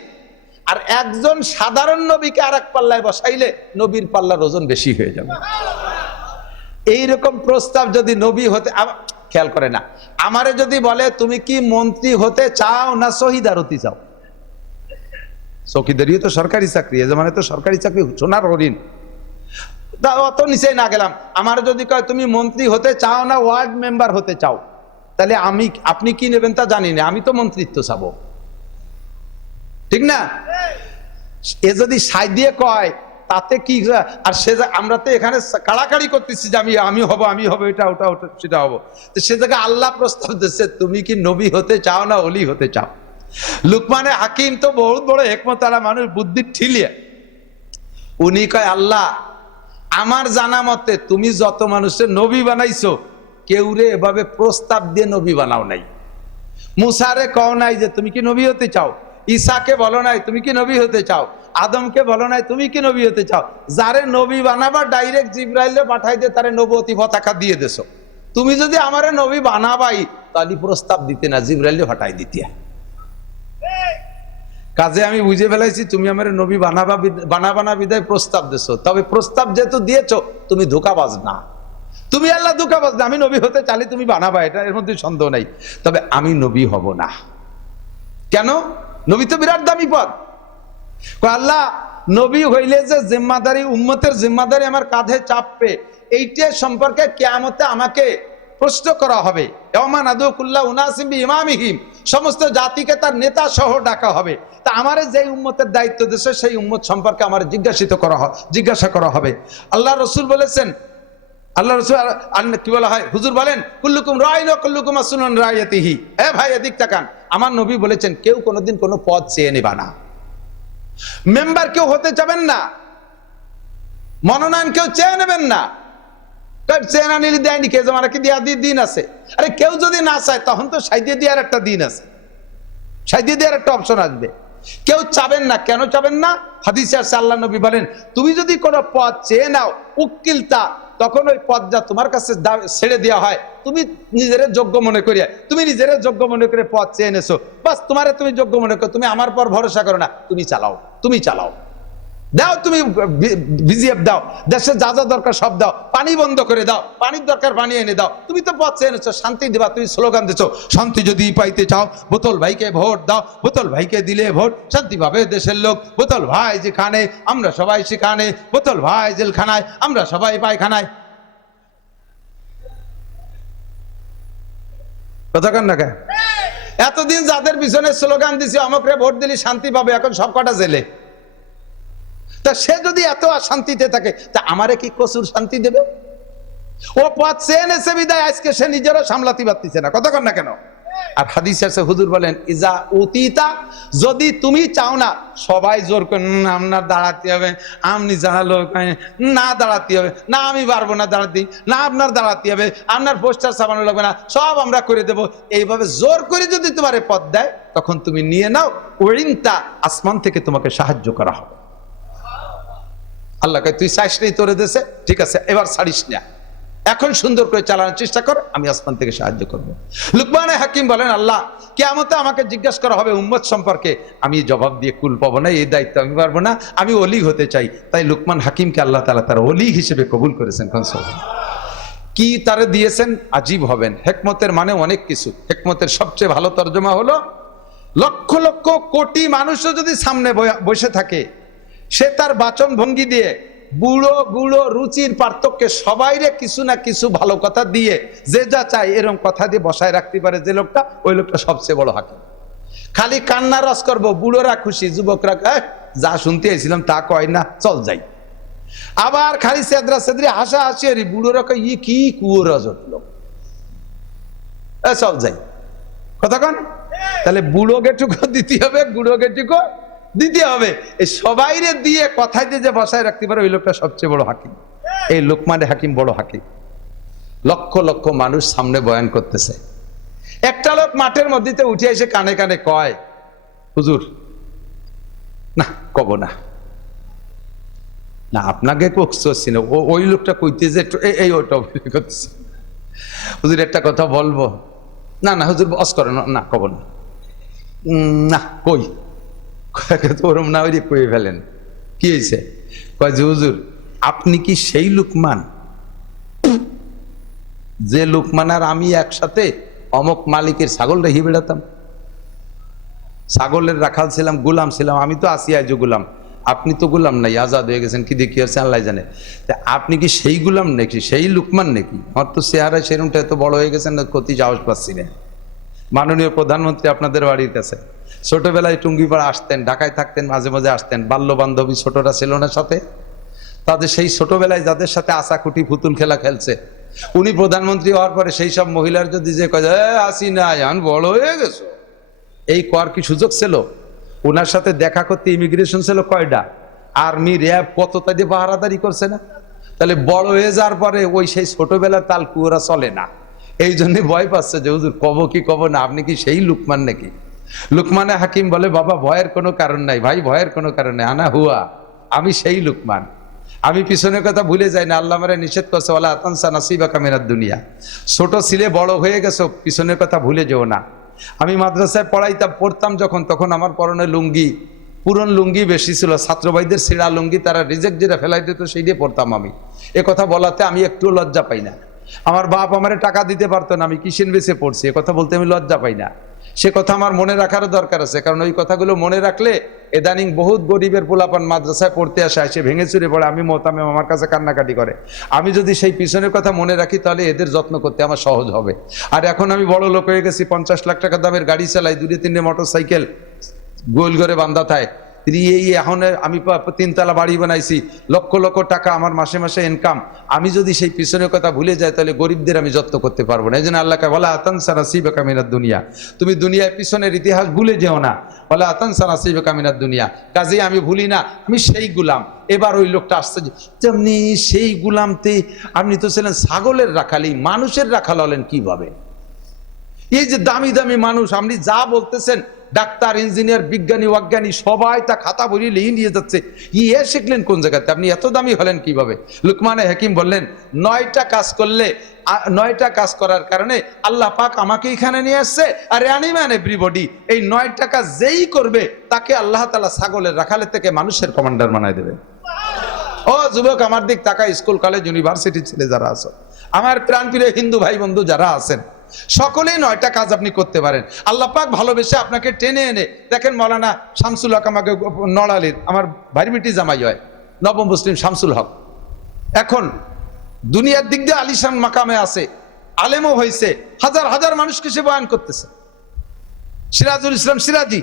আর একজন সাধারণ নবীকে আর এক পাল্লায় বসাইলে নবীর পাল্লার ওজন বেশি হয়ে যাবে। এইরকম প্রস্তাব যদি নবী হতে, খেয়াল করে না, আমারে যদি বলে তুমি কি মন্ত্রী হতে চাও না শহীদার হতে চাও? চৌকিদারিও তো সরকারি চাকরি, এ জমানে তো সরকারি চাকরি সোনার হরিণ, অত নিচে না গেলাম। আমার যদি কয় তুমি মন্ত্রী হতে চাও না ওয়ার্ড মেম্বার হতে চাও, তাহলে আপনি কি নেবেন তা জানি না, আমি তো মন্ত্রিত্ব চাবো, ঠিক না? এ যদি সাই দিয়ে কয় তাতে কি, আর সে আমরা তো এখানে কাড়াকাড়ি করতেছি যে আমি হব, আমি হব, এটা ওটা ওটা সেটা হবো। তো সে জায়গায় আল্লাহ প্রস্তাব দিচ্ছে, তুমি কি নবী হতে চাও না ওলি হতে চাও? লুকমানে হাকিম তো বহুত বড় হিকমত আলা মানুষ, বুদ্ধি ঠিলিয়ে উনি কয়, আল্লাহ আমার জানা মতে তুমি যত মানুষের নবী বানাইছো, কেউ রে এভাবে প্রস্তাব দিয়ে নবী বানাও নাই। মুসারে কও নাই যে তুমি কি নবী হতে চাও, ঈসাকে বলো নাই তুমি কি নবী হতে চাও, আদমকে বলো নাই তুমি কি নবী হতে চাও। যারে নবী বানাবা ডাইরেক্ট জিবরাইলে পাঠাই দিয়ে তারে নবুয়তি পতাকা দিয়ে দেছো। তুমি যদি আমারে নবী বানাবাই, তাহলে প্রস্তাব দিতে না, জিবরাইল হটাই দিতে। কাজে আমি বুঝে ফেলাইছি তুমি আমার নবী বানাবানা বিদায় প্রস্তাব দিছো, তবে প্রস্তাব যেহেতু দিয়েছো তুমি ধোঁকাবাজ না, তুমি আল্লাহ ধোঁকাবাজ না। আমি নবী হতে চাইলে তুমি বানাবা, এটা এর মধ্যে সন্দেহ নাই, তবে আমি নবী হব না। কেন? নবী তো বিরাট দামি পদ। আল্লাহ নবী হইলে যে জিম্মাদারি, উম্মতের জিম্মাদারি আমার কাঁধে চাপবে, এইটা সম্পর্কে কিয়ামতে আমাকে প্রশ্ন করা হবে। সমস্ত জাতিকে তার নেতা সহ ডাকা হবে। তা আমার যে উম্মতের দায়িত্ব দিয়েছে সেই উম্মত সম্পর্কে আমার জিজ্ঞাসা করা হবে। আল্লাহ রসুল বলেছেন, আল্লাহ রসুল কি বলা হয়, হুজুর বলেন কুল্লুকুম রাইন ওয়া কুল্লুকুম মাসউলুন আন রাইয়াতিহি। এ ভাই এদিক তাকান, আমার নবী বলেছেন কেউ কোনোদিন কোনো পদ চেয়ে নেবা না, মেম্বার কেউ হতে চাবেন না, মনোনয়ন কেউ চেয়ে নেবেন না। চেয়ে না নিলে দেয়নি কে, আমার কি দেওয়া দিন আছে? আরে কেউ যদি না চায় তখন তো সাইদিয়ে দেওয়ার একটা দিন আছে, সাইদিয়ে দেওয়ার একটা অপশন আসবে। কেউ চাবেন না, কেন চাবেন না? হাদিসে আছে আল্লাহ নবী বলেন তুমি যদি কোনো পদ চেয়ে নাও উকিলতা, তখন ওই পদটা তোমার কাছে ছেড়ে দেওয়া হয়। তুমি নিজের যোগ্য মনে করিয়া, তুমি নিজের যোগ্য মনে করে পদ চেয়ে এনেছো, বাস তোমারে তুমি যোগ্য মনে করো, তুমি আমার পর ভরসা করো না, তুমি চালাও, তুমি চালাও, দাও, তুমি ভিজিএফ দাও, দেশে যা যা দরকার সব দাও, পানি বন্ধ করে দাও, পানির দরকার পানি এনে দাও, তুমি তো পথ চেয়ে এনেছো, শান্তি দিবা, তুমি স্লোগান দিচ্ছ শান্তি যদি পাইতে চাও বোতল ভাইকে ভোট দাও, বোতল ভাইকে দিলে ভোট শান্তি পাবে দেশের লোক, বোতল ভাই যেখানে আমরা সবাই সেখানে, বোতল ভাই জেলখানায় আমরা সবাই পায়খানায়। কথা কান না কেন? এতদিন যাদের পিছনে স্লোগান দিছি অমকরে ভোট দিলে শান্তি পাবে, এখন সব কটা জেলে। তা সে যদি এত শান্তিতে থাকে তা আমারে কি প্রচুর শান্তি দেবে? ও পথ চেয়ে এনেছে বিদায় আজকে সে নিজেরও সামলাতে পারতেছে না। কতক্ষণ না কেন? আর হাদিস আছে হুজুর বলেন ইজা উতিতা, যদি তুমি চাও না সবাই জোর করে আপনার দাঁড়াতে হবে, আপনি জানালো না দাঁড়াতে হবে, না আমি পারবো না দাঁড়াতে, না আপনার দাঁড়াতে হবে, আপনার পোস্টার ছাপানো লাগবে না, সব আমরা করে দেবো, এইভাবে জোর করে যদি তোমার পথ দেয় তখন তুমি নিয়ে নাও, ওরিনতা আসমান থেকে তোমাকে সাহায্য করা হবে। আল্লাহকে তুই চাইস নেই তোরে দেশে, ঠিক আছে এবার ছাড়িস না, এখন সুন্দর করে চালানোর চেষ্টা কর, আমি আসমান থেকে সাহায্য করবো। লুকমান হাকিম বলেন আল্লাহ কিয়ামতে আমাকে জিজ্ঞাসা করা হবে উম্মত সম্পর্কে, আমি জবাব দিয়ে কুল পাবো না, এই দায়িত্ব আমি পারবো না, আমি ওলি হতে চাই। তাই লুকমান হাকিমকে আল্লাহ তাআলা তার ওলি হিসেবে কবুল করেছেন। কি তারে দিয়েছেন? আজীব হবেন। হেকমতের মানে অনেক কিছু। হেকমতের সবচেয়ে ভালো তর্জমা হলো লক্ষ লক্ষ কোটি মানুষও যদি সামনে বসে থাকে, সে তার বাচন ভঙ্গি দিয়ে বুড়ো গুড়ো রুচির পার্থক্যে সবাইরে কিছু না কিছু ভালো কথা দিয়ে যে যা চাই এরকম কথা দিয়ে বসায় রাখতে পারে যে লোকটা, ওই লোকটা সবচেয়ে বড় হাকিম। খালি কান্না রস করবো, বুড়োরা খুশি, যুবকরা যা শুনতে এসেছিলাম তা কয় না, চল যাই। আবার খালি সেদরা সেদরি হাসা হাসি, আর বুড়োরা কয় ই কি কুয়োরা জটলো, চল যাই। কথা কন? তাহলে বুড়ো গেটুকো দিতে হবে, গুড়ো গেটুকো দিতে হবে, এই সবাইরে দিয়ে কথায় দিয়ে যে বসায় রাখতে পারে ওই লোকটা সবচেয়ে বড় হাকিম। এই লোকমান হাকিম বড় হাকিম। লক্ষ লক্ষ মানুষ সামনে বয়ান করতেছে, একটা লোক মাঠের মধ্যে উঠে এসে কানে কানে কয় হুজুর না কব না, না আপনাকে করছি না, ওই লোকটা কইতে যে এই ওইটা করতেছে, হুজুর একটা কথা বলবো, না না হুজুর বস করে না কব না, না কই ওরম না ওই কয়ে ফেলেন। কি হয়েছে? কয় যে হুজুর আপনি কি সেই লুকমান যে লুকমান আর আমি একসাথে অমক মালিকের ছাগল রেখে বেড়াতাম, ছাগলের রাখাল ছিলাম, গুলাম ছিলাম, আমি তো আসি আজ গুলাম, আপনি তো গুলাম নাই, আজাদ হয়ে গেছেন, কি দেখি আছে আল্লাহ জানে। আপনি কি সেই গুলাম নাকি, সেই লুকমান নাকি? আমার তো চেহারা সেরমটা এত বড় হয়ে গেছেন, ক্ষতি সাহস পাচ্ছি না। মাননীয় প্রধানমন্ত্রী আপনাদের বাড়িতে আছে, ছোটবেলায় টুঙ্গিপাড়া আসতেন, ঢাকায় থাকতেন, মাঝে মাঝে আসতেন, বাল্য বান্ধবী ছোটরা ছিল না সাথে, তাদের সেই ছোটবেলায় যাদের সাথে আশাকুটি পুতুল খেলা খেলছে, উনি প্রধানমন্ত্রী হওয়ার পরে সেই সব মহিলার যদি যে কয় আসি না এখন বড় হয়ে গেছো, এই কর কি সুযোগ ছিল? ওনার সাথে দেখা করতে ইমিগ্রেশন ছিল কয়টা, আর্মি র্যাব কত তাই পাহারাদারি করছে না? তাহলে বড় হয়ে যাওয়ার পরে ওই সেই ছোটবেলার তাল কুয়োরা চলে না, এই জন্য ভয় পাচ্ছে যে হুজুর কব কি কব না, আপনি কি সেই লুকমান নাকি? লুকমানে হাকিম বলে বাবা ভয়ের কোনো কারণ নাই ভাই, ভয়ের কোনো কারণ নেই, আনা হুয়া, আমি সেই লুকমান। আমি পিছনের কথা ভুলে যাই না, আল্লাহ আমারে নিষেধ করছে ওয়ালা তানসা নাসিবাকা মিনাদ দুনিয়া। ছোট ছিলে বড় হয়ে গেছো, পিছনের কথা ভুলে যেও না। আমি মাদ্রাসায় পড়তাম যখন, তখন আমার পরনে লুঙ্গি, পুরন লুঙ্গি বেশি ছিল, ছাত্র ভাইদের ছিঁড়া লুঙ্গি তারা রিজেক্ট যেটা ফেলাই দিত সেই দিয়ে পড়তাম আমি। এ কথা বলাতে আমি একটু লজ্জা পাই না। আমার বাপ আমারে টাকা দিতে পারতো না, আমি কিসেন বেচে পড়ছি, এ কথা বলতে আমি লজ্জা পাই না। সে কথা আমার মনে রাখারও দরকার আছে, কারণ ওই কথাগুলো মনে রাখলে এদানিং বহুত গরিবের পোলাপান মাদ্রাসায় পড়তে আসে, সে ভেঙে চুরে পড়ে, আমি মোহতামে আমার কাছে কান্নাকাটি করে। আমি যদি সেই পিছনের কথা মনে রাখি তাহলে এদের যত্ন করতে আমার সহজ হবে। আর এখন আমি বড় লোক হয়ে গেছি, 50 লাখ টাকা দামের গাড়ি চালাই, 2-3 মোটর সাইকেল গোল করে বান্ধা থাকে। এই এখন আমি 3 তলা বাড়ি বানাইছি, লক্ষ লক্ষ টাকা আমার মাসে মাসে ইনকাম। আমি যদি সেই পিছনের কথা ভুলে যাই তাহলে গরিবদের আমি যত্ন করতে পারবো না। এই জন্য আল্লাহকে বলা আতানসা নাসিবাকা মিনাদ দুনিয়া, তুমি দুনিয়ার পিছনের ইতিহাস ভুলে যেও না। বলা আতানসা নাসিবাকা মিনাদ দুনিয়া, কাজে আমি ভুলি না, আমি সেই গুলাম। এবার ওই লোকটা আসছে, যেমনি সেই গুলামতে আপনি তো ছিলেন ছাগলের রাখালি, মানুষের রাখাল হলেন কিভাবে? এই যে দামি দামি মানুষ, আপনি যা বলতেছেন, ডাক্তার, ইঞ্জিনিয়ার, বিজ্ঞানী, অজ্ঞানী সবাই তা খাতা বলি নিয়ে যাচ্ছে, ইয়ে শিখলেন কোন জায়গাতে? আপনি এত দামি হলেন কিভাবে? লুকমানে হাকিম বললেন 9টা কাজ করলে, 9টা কাজ করার কারণে আল্লাহ পাক আমাকে এখানে নিয়ে আসছে, আর অ্যানিম্যান এভরিবডি, এই 9টা কাজ যেই করবে তাকে আল্লাহ তাআলা ছাগলের রাখালে থেকে মানুষের কমান্ডার বানায় দেবে। ও যুবক, আমার দিক তাকা, স্কুল কলেজ ইউনিভার্সিটির ছেলে যারা আছে, আমার প্রাণপ্রিয় হিন্দু ভাই বন্ধু যারা আছেন, সকলেই 9টা কাজ আপনি করতে পারেন। আল্লাহ পাক ভালোবেসে আপনাকে টেনে এনে, দেখেন মাওলানা শামসুল হক আমাকে নড়ালির আমার ভাইবিটি জামাই হয়, নবম মুসলিম শামসুল হক, এখন দুনিয়ার দিক দিয়ে আলিশান মাকামে আছে, আলেমও হয়েছে, হাজার হাজার মানুষকে সে বয়ান করতেছে। সিরাজুল ইসলাম সিরাজি,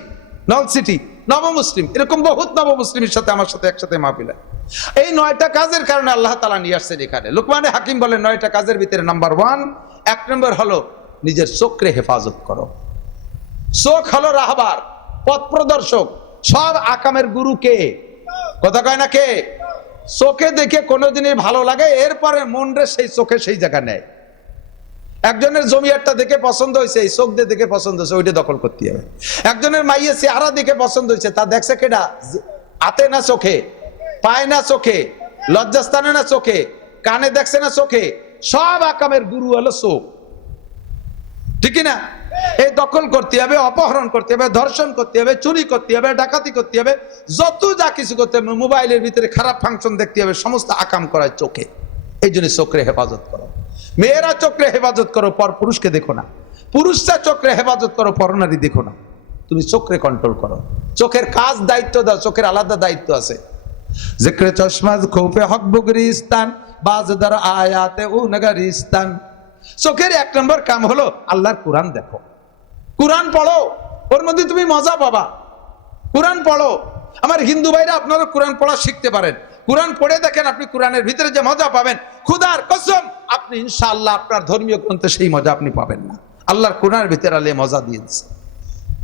নল সিটি, নবম মুসলিম, এরকম বহুত নবম মুসলিমের সাথে আমার সাথে একসাথে মাহফিল হয়। এই 9টা কাজের কারণে আল্লাহ তাআলা নিয়ে আসছেন এখানে। লুকমানে হাকিম বলেন 9টা কাজের ভিতরে নাম্বার 1, 1 নম্বর হলো নিজের চোখকে হেফাজত করো। চোখ হলো রাহবার, পথ প্রদর্শক, সব আকামের গুরু কে? কথা কয় না কে? চোখে দেখে কোনোদিনই ভালো লাগে, এরপরে মন রে সেই চোখে সেই জায়গা নেয়। একজনের জমি একটা দেখে পছন্দ হয়েছে, এই চোখ দিয়ে দেখে পছন্দ হয়েছে, ওইটা দখল করতে হবে। একজনের মাইয়ে চেহারা দেখে পছন্দ হয়েছে, তা দেখছে কেডা? হাতে না চোখে, পায় না চোখে, লজ্জাস্থানে না চোখে, কানে দেখছে না চোখে, সব আকামের গুরু হলো চোখ, ঠিক না? এই দখল করতে হবে, অপহরণ করতে হবে, ধর্ষণ করতে হবে, চুরি করতে হবে, ডাকাতি করতে হবে, যত যা কিছু করতে হবে, মোবাইলের ভিতরে খারাপ ফাংশন দেখতে হবে, সমস্ত আকাম করায় চোখে। এই জন্য চোখে হেফাজত করো। মেয়েরা চোখে হেফাজত করো, পর পুরুষকে দেখো না। পুরুষরা চোখে হেফাজত করো, পরনারী দেখো না। তুমি চোখে কন্ট্রোল করো। চোখের কাজ দায়িত্ব দাও, চোখের আলাদা দায়িত্ব আছে। জিক্রে চশমা খৌফে হক বুগরিস্তান বাজদার আয়াতে ও নগরিস্তান। চোখের 1 নম্বর কাম হলো আল্লাহর কোরআন দেখো, কোরআন পড়ো, ওর মধ্যে তুমি মজা পাবা। কোরআন পড়ো। আমার হিন্দু ভাইরা, আপনারা কোরআন পড়া শিখতে পারেন। কোরআন পড়ে দেখেন, আপনি কোরআনের ভিতরে যে মজা পাবেন, খুদার কসম আপনি ইনশাআল্লাহ আপনার ধর্মীয় গ্রন্থে সেই মজা আপনি পাবেন না। আল্লাহর কোরআনের ভিতরে আল্লাহ মজা দিয়ে দিচ্ছে।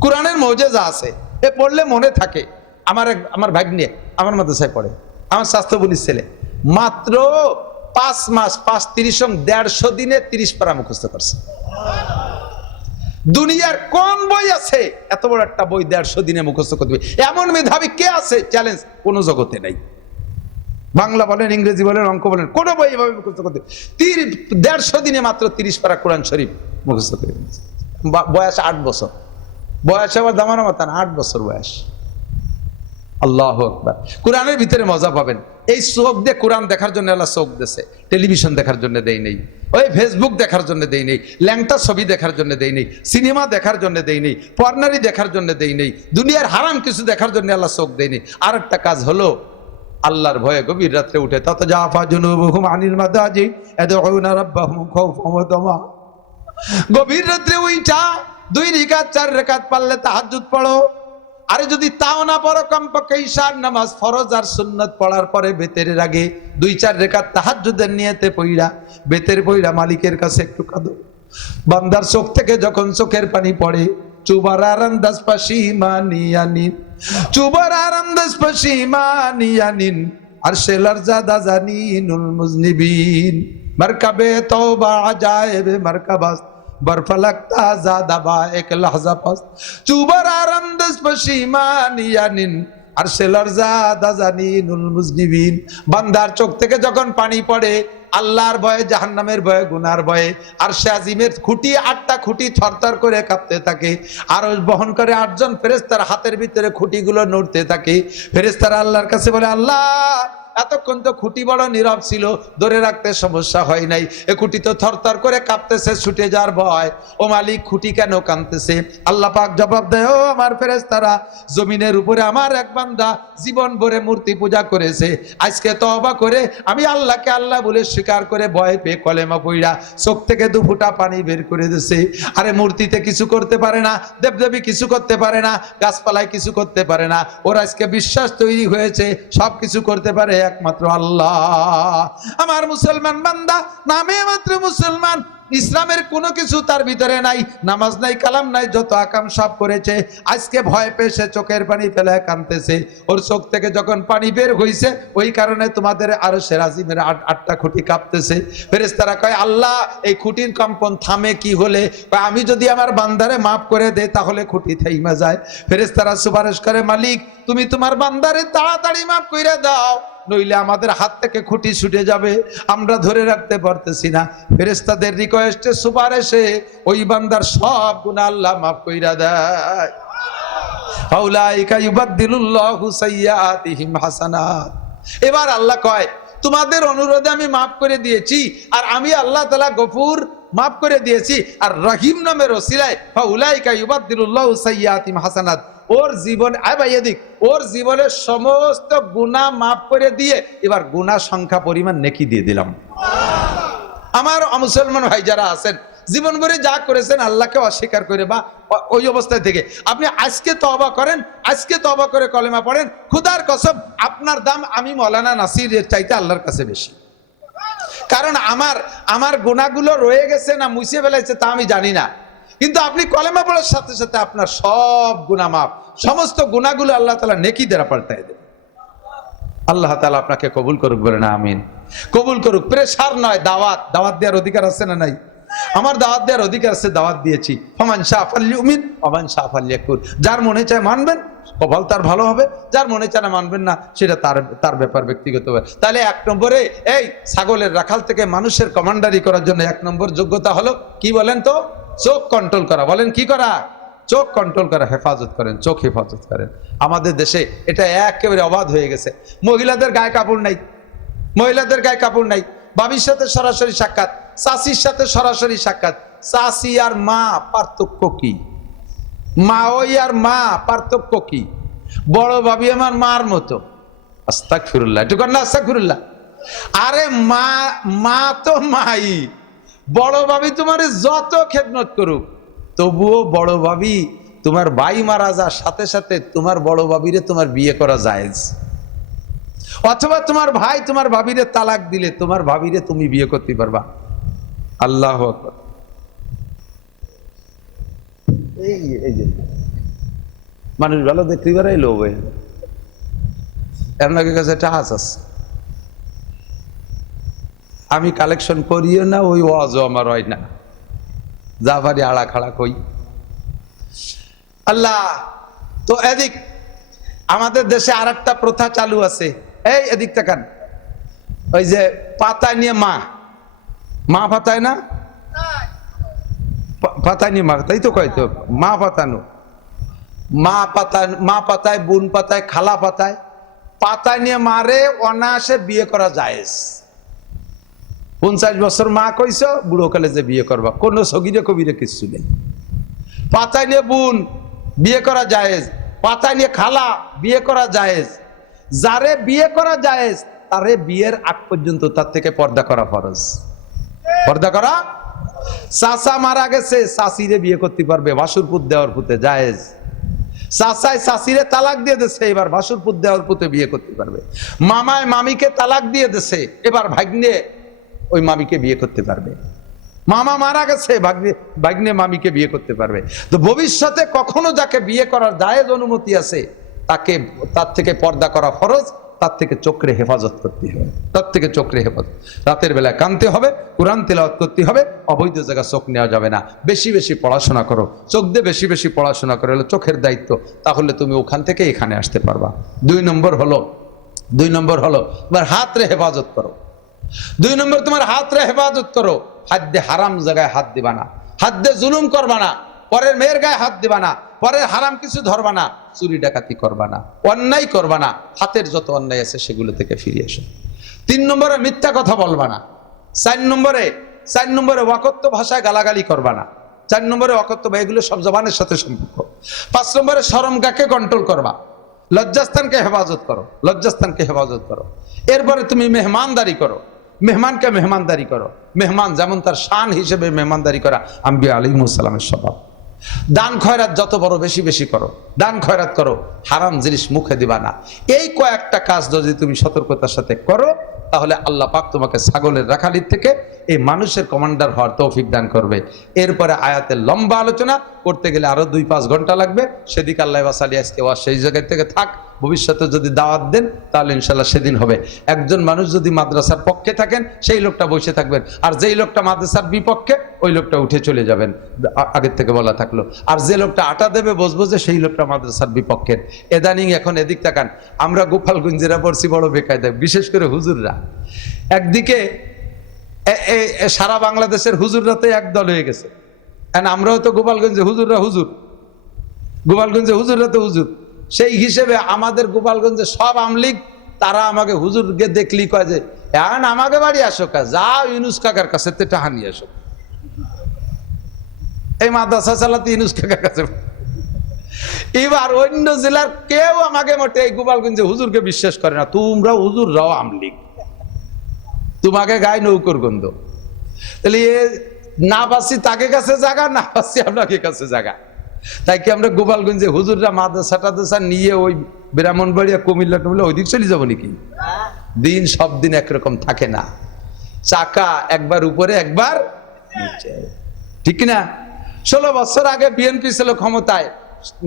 কোরআনের মজেজা আছে, এ পড়লে মনে থাকে। আমার ভাগ্নে আমার মাদ্রাসায় পড়ে, আমার স্বাস্থ্য বলির ছেলে, মাত্র 5 মাস 150 দিনে 30 পারা মুখস্থ করছে। দুনিয়ার কোন বই আছে এত বড় একটা বই 150 দিনে মুখস্থ করতে? এমন মেধাবী কে আছে? চ্যালেঞ্জ কোন জগতে নাই। বাংলা বলেন, ইংরেজি বলেন, অঙ্ক বলেন, কোন বই এভাবে মুখস্থ করতে 150 দিনে মাত্র 30 পারা কোরআন শরীফ মুখস্থ করে। বয়স 8 বছর, বয়স আবার দামানো মাতান 8 বছর বয়স। আল্লাহু আকবার। কোরআনের ভিতরে মজা পাবেন। এই চোখ দিয়ে কোরআন দেখার জন্য আল্লাহ চোখ দিয়েছে, টেলিভিশন দেখার জন্য দেই নেই, ওই ফেসবুক দেখার জন্য দেই নেই, ল্যাংটা ছবি দেখার জন্য দেই নেই, সিনেমা দেখার জন্য দেই নেই, পর্নারি দেখার জন্য দেই নেই, দুনিয়ার হারাম কিছু দেখার জন্য আল্লাহ চোখ দেই নেই। আর একটা কাজ হলো আল্লাহর ভয়ে গভীর রাত্রে উঠে তাতাজাফা জুনুবুহুম আনিল মাদাজি ইয়াদউনা রাব্বাহুম খাওফান ওয়া তামা। গভীর রাত্রে উইঠা 2 রাকাত 4 রাকাত পারলে তাহাজ্জুদ পড়ো। আরে যদি তাও না পড়ো, কমপক্ষে ইশার নামাজ ফরজ আর সুন্নাত পড়ার পরে বেতের আগে 2-4 রাকাত তাহাজ্জুদের নিয়তে পড়া, বেতের পড়া মালিকের কাছে একটু কাঁদো। বান্দার চোখ থেকে যখন চোখের পানি পড়ে, চুবারারান দাস পাশিমানিয়ানিন, চুবারারান দাস পাশিমানিয়ানিন আরশেলার জাদা জানিনুল মুজনিবিন মারকাবে তওবা আজায়েবে মারকাবাস बर्फ लगता ज्यादा बा एक लहजा पास चुबर आरम दस पशीमानियानिन আর সেলার জানি নুল মুজনিবিন, বান্দার চোখ থেকে যখন পানি পড়ে আল্লাহর ভয়ে, জাহান্নামের ভয়ে, গুনার ভয়ে, আর সে আজিমের খুঁটি, 8টা খুঁটি থরথর করে কাঁপতে থাকে। আর বহন করে 8 জন ফেরেশতার হাতের ভিতরে খুঁটিগুলো নড়তে থাকে। ফেরেশতারা আল্লাহর কাছে বলে, আল্লাহ এতক্ষণ তো খুঁটি বড় নীরব ছিল, ধরে রাখতে সমস্যা হয় নাই, এ খুঁটি তো থরথর করে কাঁপতেছে, ছুটে যাওয়ার ভয়। ও মালিক, খুঁটি কেন কাঁপতেছে? আল্লাহ পাক জবাব দেয়, ও আমার ফেরেশতারা, জমিনের উপরে আমার এক বান্দা জীবন ভরে মূর্তি পূজা করেছে, আজকে তওবা করে আমি আল্লাহকে আল্লাহ বলে স্বীকার করে ভয় পেয়ে কলেমা পড়া চোখ থেকে 2 ফোঁটা পানি বের করে দিয়েছে। আরে মূর্তিতে কিছু করতে পারে না, দেবদেবী কিছু করতে পারে না, গাছপালায় কিছু করতে পারে না, ওর আজকে বিশ্বাস তৈরি হয়েছে সব কিছু করতে পারে একমাত্র আল্লাহ। আমার মুসলমান বান্দা নামে মাত্র মুসলমান, ইসলামের কোনো কিছু তার ভিতরে নাই, নামাজ নাই, কালাম নাই, যত আকাম সব করেছে, আজকে ভয় পেয়ে সে চোখের পানি ফেলে কাঁদতেছে। ওর চোখ থেকে যখন পানি বের হইছে, ওই কারণে তোমাদের আরশের আজিমের 8টা খুঁটি কাঁপতেছে। ফেরেশতারা কয়, আল্লাহ এই খুঁটির কম্পন থামে কি হলে? কয়, আমি যদি আমার বান্দারে মাফ করে দেই তাহলে খুঁটি থাইমা যায়। ফেরেশতারা সুপারিশ করে, মালিক তুমি তোমার বান্দারে তাড়াতাড়ি মাফ কইরা দাও, নইলে আমাদের হাত থেকে খুঁটি ছুটে যাবে, আমরা ধরে রাখতে পারতেছি না। ফেরেশতাদের রিকোয়েস্টে, সুপারিশে ওই বান্দার সব গুনাহ আল্লাহ মাফ কইরা দেয়। ফাউলাইকা ইউবাদদিলুল্লাহু সাইয়্যাতিহিম হাসানাত। এবার আল্লাহ কয়, তোমাদের অনুরোধে আমি মাফ করে দিয়েছি, আর আমি আল্লাহ তাআলা গফুর, মাফ করে দিয়েছি, আর রহিম নামের ওসিলায় ফাউলাইকা ইউবাদদিলুল্লাহু সাইয়্যাতিহিম হাসানাত, ওর জীবন ওর জীবনের সমস্ত গুনাহ মাফ করে দিয়ে এবার গুনাহ সংখ্যা পরিমাণ নেকি দিয়ে দিলাম। আমার মুসলমান ভাই যারা আছেন, জীবন ভরে যা করেছেন আল্লাহকে অস্বীকার করে বা ওই অবস্থায় থেকে আপনি আজকে তওবা করেন, আজকে তওবা করে কলেমা পড়েন, খুদার কসম আপনার দাম আমি মৌলানা নাসিরের চাইতে আল্লাহর কাছে বেশি। কারণ আমার গুনাহগুলো রয়ে গেছে না মুছে ফেলাইছে তা আমি জানি না, কিন্তু আপনি কলেমা পড়ার সাথে সাথে আপনার সব গুনাহ মাফ, সমস্ত গুনাহগুলো আল্লাহ তাআলা নেকি দ্বারা পাল্টায় দেবে। আল্লাহ তাআলা আপনাকে কবুল করুক, বলেন আমিন। কবুল করুক। প্রেসার নয়, দাওয়াত দেওয়ার অধিকার আছে না নাই? আমার দাওয়াত দেওয়ার অধিকার আছে, দাওয়াত দিয়েছি। ফামান শাআ ফালইউমিন ওয়া মান শাআ ফালইয়াকফুর। যার মনে চায় মানবেন, কপাল তার ভালো হবে, যার মনে চায় না মানবেন না, সেটা তার ব্যাপার, ব্যক্তিগত ব্যাপার। তাহলে 1 নম্বরে এই ছাগলের রাখাল থেকে মানুষের কমান্ডারি করার জন্য 1 নম্বর যোগ্যতা হলো কি বলেন তো? চোখ কন্ট্রোল করা। বলেন কি করা? চোখ কন্ট্রোল করা, হেফাজত করেন, চোখ হেফাজত করেন। আমাদের দেশে এটা একেবারে অবাধ হয়ে গেছে। মহিলাদের গায়ে কাপড় নাই, মহিলাদের গায়ে কাপড় নাই, বাবির সাথে সরাসরি সাক্ষাৎ, চাচির সাথে সরাসরি সাক্ষাৎ। চাচি আর মা পার্থক্য কি? মা ওই আর মা পার্থক্য কি? বড় ভাবি আমার মার মতো। আস্তাগফিরুল্লাহ, একটু কর না আস্তাগফিরুল্লাহ। আরে মা তো মাই, বড় ভাবি তোমার যত খেদমত করুক, তবুও বড় ভাবি তোমার ভাই মারা যাওয়ার সাথে সাথে তোমার বড় ভাবিরে তোমার বিয়ে করা জায়েজ। অথবা তোমার ভাই তোমার ভাবিরে তালাক দিলে তোমার ভাবিরে তুমি বিয়ে করতে পারবা। আল্লাহু আকবার। এই যে মানুষ ভালো দেখতে পারে, লোভ হয়ে আপনাকে কাছে টাকা আছে, আমি কালেকশন করিও না, ওই ওয়াজও আমার হয় না, যা পারি আড়া খাড়া কই। আল্লাহ তো এদিক আমাদের দেশে আর একটা প্রথা চালু আছে। এই এদিক তাকান, ওই যে পাতা নিয়ে মা পাতায় না, পাতায় নিয়ে মা, তাই তো কয় তো, মা পাতানো, মা পাতায়, বোন পাতায়, খালা পাতায়, পাতায় নিয়ে মারে অনায়াসে বিয়ে করা জায়েজ। 50 বছর মা কইছো, বুড়ো কালে যে বিয়ে করবা, কোনো সগিরে কবিরে কিছু নেই। পাতায় নিয়ে বোন বিয়ে করা জায়েজ, পাতায় নিয়ে খালা বিয়ে করা জায়েজ। যারে বিয়ে করা জায়েজ তারে বিয়ের আগ পর্যন্ত তার থেকে পর্দা করা ফরজ। পর্দা করা। চাচা মারা গেছে, চাচিরে বিয়ে করতে পারবে, ভাসুরপুত দেওয়ার পুতে জায়েজ। চাচায় চাচিরে তালাক দিয়ে দিছে, এবার ভাসুরপুত দেওয়ার পুতে বিয়ে করতে পারবে। মামায় মামিকে তালাক দিয়ে দিছে, এবার ভাগ্নে ওই মামিকে বিয়ে করতে পারবে। মামা মারা গেছে, ভাগ্নে মামিকে বিয়ে করতে পারবে। তো ভবিষ্যতে কখনো যাকে বিয়ে করার জায়েজ অনুমতি আছে তার থেকে পর্দা করা ফরজ, তার থেকে চোখরে হেফাজত করতে হবে, তার থেকে চোখরে হেফাজত। রাতের বেলায় কানতে হবে, কোরআন তেলাওয়াত করতে হবে, অবৈধ জায়গা চোখ নেওয়া যাবে না। বেশি বেশি পড়াশোনা করো, চোখ দিয়ে বেশি বেশি পড়াশোনা করো, হলো চোখের দায়িত্ব। তাহলে তুমি ওখান থেকে এখানে আসতে পারবা। 2 নম্বর হলো তোমার হাতরে হেফাজত করো। 2 নম্বর তোমার হাতরে হেফাজত করো। হাত দিয়ে হারাম জায়গায় হাত দিবা না, হাত দিয়ে জুলুম করবা না, পরের মেয়ের গায়ে হাত দিবা না, পরের হারাম কিছু ধরবা না, চুরি ডাকাতি করবা না, অন্যায় করবা না। হাতের যত অন্যায় আছে সেগুলো থেকে ফিরে এসো। 3 নম্বরে মিথ্যা কথা বলবা না। 4 নম্বরে ওয়াকত্ব ভাষায় গালাগালি করবা না। 4 নম্বরে ওয়াকত্ব, এগুলো সব জবানের সাথে সম্পর্ক। 5 নম্বরে শরমগাকে কন্ট্রোল করবা। লজ্জাস্থানকে হেফাজত করো। এরপরে তুমি মেহমানদারি করো, মেহমানকে মেহমানদারি করো। মেহমান যেমন তার শান হিসেবে মেহমানদারি করা আম্বিয়া আলাইহিস সালামের স্বভাব। দান খয়রাত যত বড় বেশি বেশি করো, দান খয়রাত করো, হারাম জিনিস মুখে দিবা না। এই কয়েকটা কাজ যদি তুমি সতর্কতার সাথে করো, তাহলে আল্লাহ পাক তোমাকে ছাগলের রাখালির থেকে এই মানুষের কমান্ডার হওয়ার তৌফিক দান করবে। এরপরে আয়াতের লম্বা আলোচনা করতে গেলে আরো 2-5 ঘন্টা লাগবে। সেদিকে আল্লাহ বাসালি আজকে সেই জায়গা থেকে থাক, ভবিষ্যতে যদি দাওয়াত দেন তাহলে ইনশাল্লাহ সেদিন হবে। একজন মানুষ যদি মাদ্রাসার পক্ষে থাকেন সেই লোকটা বসে থাকবেন, আর যেই লোকটা মাদ্রাসার বিপক্ষে ওই লোকটা উঠে চলে যাবেন, আগের থেকে বলা থাকলো। আর যে লোকটা আটা দেবে বসবো যে সেই লোকটা মাদ্রাসার বিপক্ষের। এদানিং এখন এদিক তাকান, আমরা গোপালগঞ্জেরা পড়ছি বড় বেকায়দায়, বিশেষ করে হুজুররা। একদিকে সারা বাংলাদেশের হুজুররাতে একদল হয়ে গেছে। আমরাও তো গোপালগঞ্জে হুজুররা হুজুর, গোপালগঞ্জে হুজুররা তো হুজুর। সেই হিসেবে আমাদের গোপালগঞ্জে সব আমলিগ তারা আমাকে হুজুরকে দেখলি কয় যে এখন আমাকে বাড়ি আসো, যাও ইউনুস কাকার কাছে টাকা নিয়ে আসো। এই মাদ্রাসা চালাতে ইউনুস কাকার কাছে। এবার অন্য জেলার কেউ আমাকে মোটে এই গোপালগঞ্জে হুজুরকে বিশ্বাস করে না। তোমরা হুজুর রাও আমলিগ, তোমাকে গায়ে নৌকর গন্ধ। তাহলে না পাচ্ছি তাকে কাছে জায়গা, না পাচ্ছি আপনাকে কাছে জায়গা। তাই কি আমরা গোপালগঞ্জে হুজুররা মাদ্রাসা টাদ্রাসা নিয়ে ওই ব্রাহ্মণবাড়িয়া কুমিল্লা টুমিল্লা ওই দিক চলে যাবো নাকি? দিন সব দিন একরকম থাকে না, চাকা একবার উপরে একবার নিচে, ঠিক না? 16 বছর আগে বিএনপি ছিল ক্ষমতায়,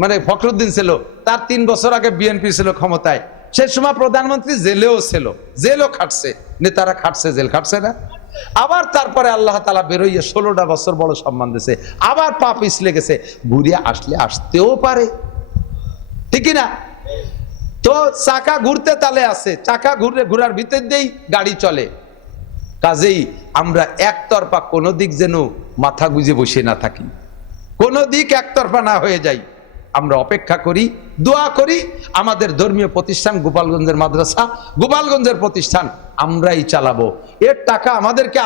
মানে ফখরুদ্দিন ছিল, তার 3 বছর আগে বিএনপি ছিল ক্ষমতায়। সেই সময় প্রধানমন্ত্রী জেলেও ছিল, জেলও খাটছে, নেতারা খাটছে, জেল খাটছে না? আবার তারপরে আল্লাহ তাআলা বেরোইয়ে 16টা বছর বড় সম্মান দিয়েছে, আবার পা পিছলে গেছে, ঘুরিয়ে আসলে আসতেও পারে, ঠিক না? তো চাকা ঘুরতে তালে আছে, চাকা ঘুরার ভিতর দিয়েই গাড়ি চলে। কাজেই আমরা একতরফা কোনো দিক যেন মাথা গুজে বসে না থাকি, কোনো দিক একতরফা না হয়ে যায়। আমরা অপেক্ষা করি, দোয়া করি, আমাদের ধর্মীয় প্রতিষ্ঠান গোপালগঞ্জের মাদ্রাসা, গোপালগঞ্জের প্রতিষ্ঠান আমরাই চালাবো। এর টাকা আমাদেরকে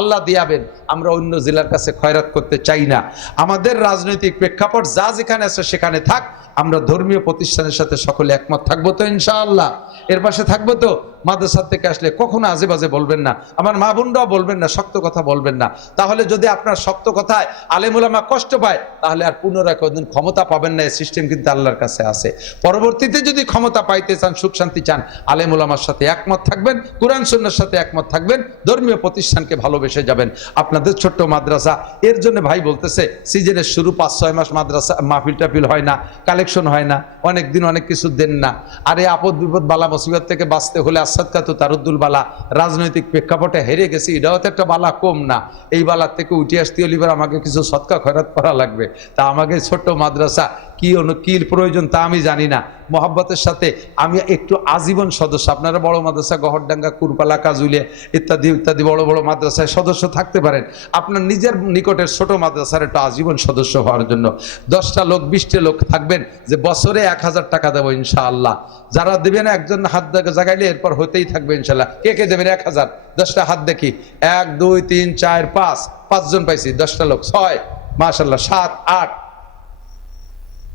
আল্লাহ দিয়াবেন। আমরা অন্য জেলার কাছে খয়রাত করতে চাই না। আমাদের রাজনৈতিক প্রেক্ষাপট যা যেখানে আছে সেখানে থাক, আমরা ধর্মীয় প্রতিষ্ঠানের সাথে সকলে একমত থাকবো তো ইনশাআল্লাহ। এর পাশে থাকবো তো। মাদ্রাসা থেকে আসলে কখনো আজে বাজে বলবেন না, আমার মা বোনরাও বলবেন না, শক্ত কথা বলবেন না। তাহলে যদি আপনার শক্ত কথায় আলেম উলামা কষ্ট পায়, তাহলে আর পুনরায় কোনদিন ক্ষমতা পাবেন না। এই সিস্টেম কিন্তু আল্লাহর কাছে আছে। পরবর্তীতে যদি ক্ষমতা পাইতে চান, সুখ শান্তি চান, আলেম উলামার সাথে একমত থাকবেন, কোরআন সুন্নাহর সাথে একমত থাকবেন, ধর্মীয় প্রতিষ্ঠানকে ভালোবেসে যাবেন। আপনাদের ছোট্ট মাদ্রাসা, এর জন্য ভাই বলতেছে সিজনের শুরু 5-6 মাস মাদ্রাসা মাহফিল টাফিল হয় না, কালেকশন হয় না, অনেক দিন অনেক কিছু দেন না। আর এই আপদ বিপদ বালা মুসিবত থেকে বাঁচতে হলে আসাদকাত তারুদ্দুল বালা, রাজনৈতিক প্রেক্ষাপটে হেরে গেছি, এটাও তো একটা বালা কম না। এই বালার থেকে উঠে আসতে হলে এবার আমাকে কিছু সৎকা খয়রাত করা লাগবে। তা আমাকে ছোট্ট মাদ্রাসা কি প্রয়োজন তা আমি জানি না। মোহাব্বতের সাথে আমি একটু আজীবন সদস্য। আপনারা বড় মাদ্রাসা গহরডাঙ্গা, কুরপালা, কাজুলিয়া ইত্যাদি ইত্যাদি বড় বড় মাদ্রাসায় সদস্য থাকতে পারেন। আপনার নিজের নিকটের ছোট মাদ্রাসার একটু আজীবন সদস্য হওয়ার জন্য 10টা লোক 20টা লোক থাকবেন যে বছরে 1000 টাকা দেবো ইনশাআল্লাহ। যারা দেবেন একজন হাত জাগাইলে এরপর হতেই থাকবে ইনশাআল্লাহ। কে কে দেবেন 1000? 10টা হাত দেখি। 1 2 3 4 5, 5 জন পাইছি। 10টা লোক 6, মাশাআল্লাহ 7 8।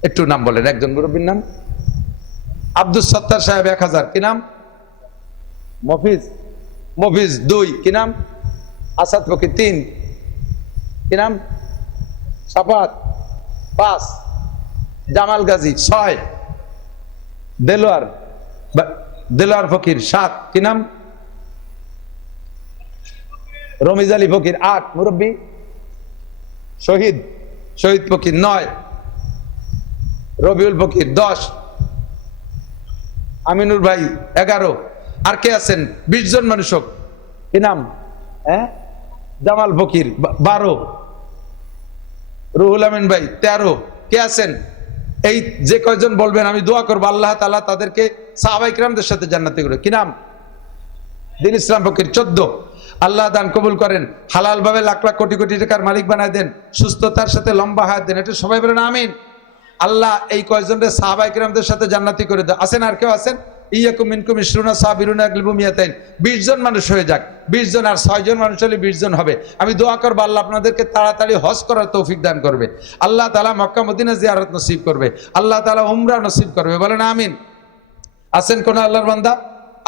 একটু নাম বলেন, একজন মুরব্বীর নাম। আব্দুল সত্তার সাহেব 1000। কি নাম? মফিজ 2। কি নাম? আসাদ ফকির 3। কি নাম? সাফাত 5। জামাল গাজী 6। দেলোয়ার ফকির 7। কি নাম? রমিজ আলী ফকির 8। মুরব্বী শহীদ ফকির 9। রবিউল ফকির 10। আমিনুর ভাই 11, আর কে আছেন 20 জন মানুষ হোক, কি নাম? হ্যাঁ, জামাল ফকির 12, রুহুল আমিন ভাই 13, কে আছেন? এই যে কয়জন বলবেন আমি দোয়া করবো আল্লাহ তাআলা তাদেরকে সাহাবায়ে কিরামদের সাথে জান্নাতে করে। কি নাম? দিন ইসলাম ফকির 14। আল্লাহ দান কবুল করেন, হালাল ভাবে লাখ লাখ কোটি কোটি টাকার মালিক বানায় দেন, সুস্থতার সাথে লম্বা হায়াত দেন, এটা সবাই বলেন আমিন। আল্লাহ এই কয়জনের সাহাবায়ে কিরামদের সাথে জান্নাতি করে দেন। আছেন আর কেউ আছেন? ইয়াকুম মিনকুম ইশরুনা সাবিরুনা ইয়াগলিবু মিয়াতাইন, 20 জন মানুষ হয়ে যাক, 20 জন আর 6 জন মানুষ হলে 20 জন হবে। আমি দোয়া করব আল্লাহ আপনাদেরকে তাড়াতাড়ি হজ করার তৌফিক দান করবে, আল্লাহ তাআলা মক্কা মদিনা জিয়ারত নসিব করবে, আল্লাহ তাআলা উমরা নসিব করবে, বলেন আমিন। আছেন কোন আল্লাহর বান্দা?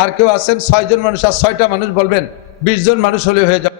আর কেউ আছেন? 6 জন মানুষ, আর 6টা মানুষ বলবেন, 20 জন মানুষ হলে হয়ে যাবে।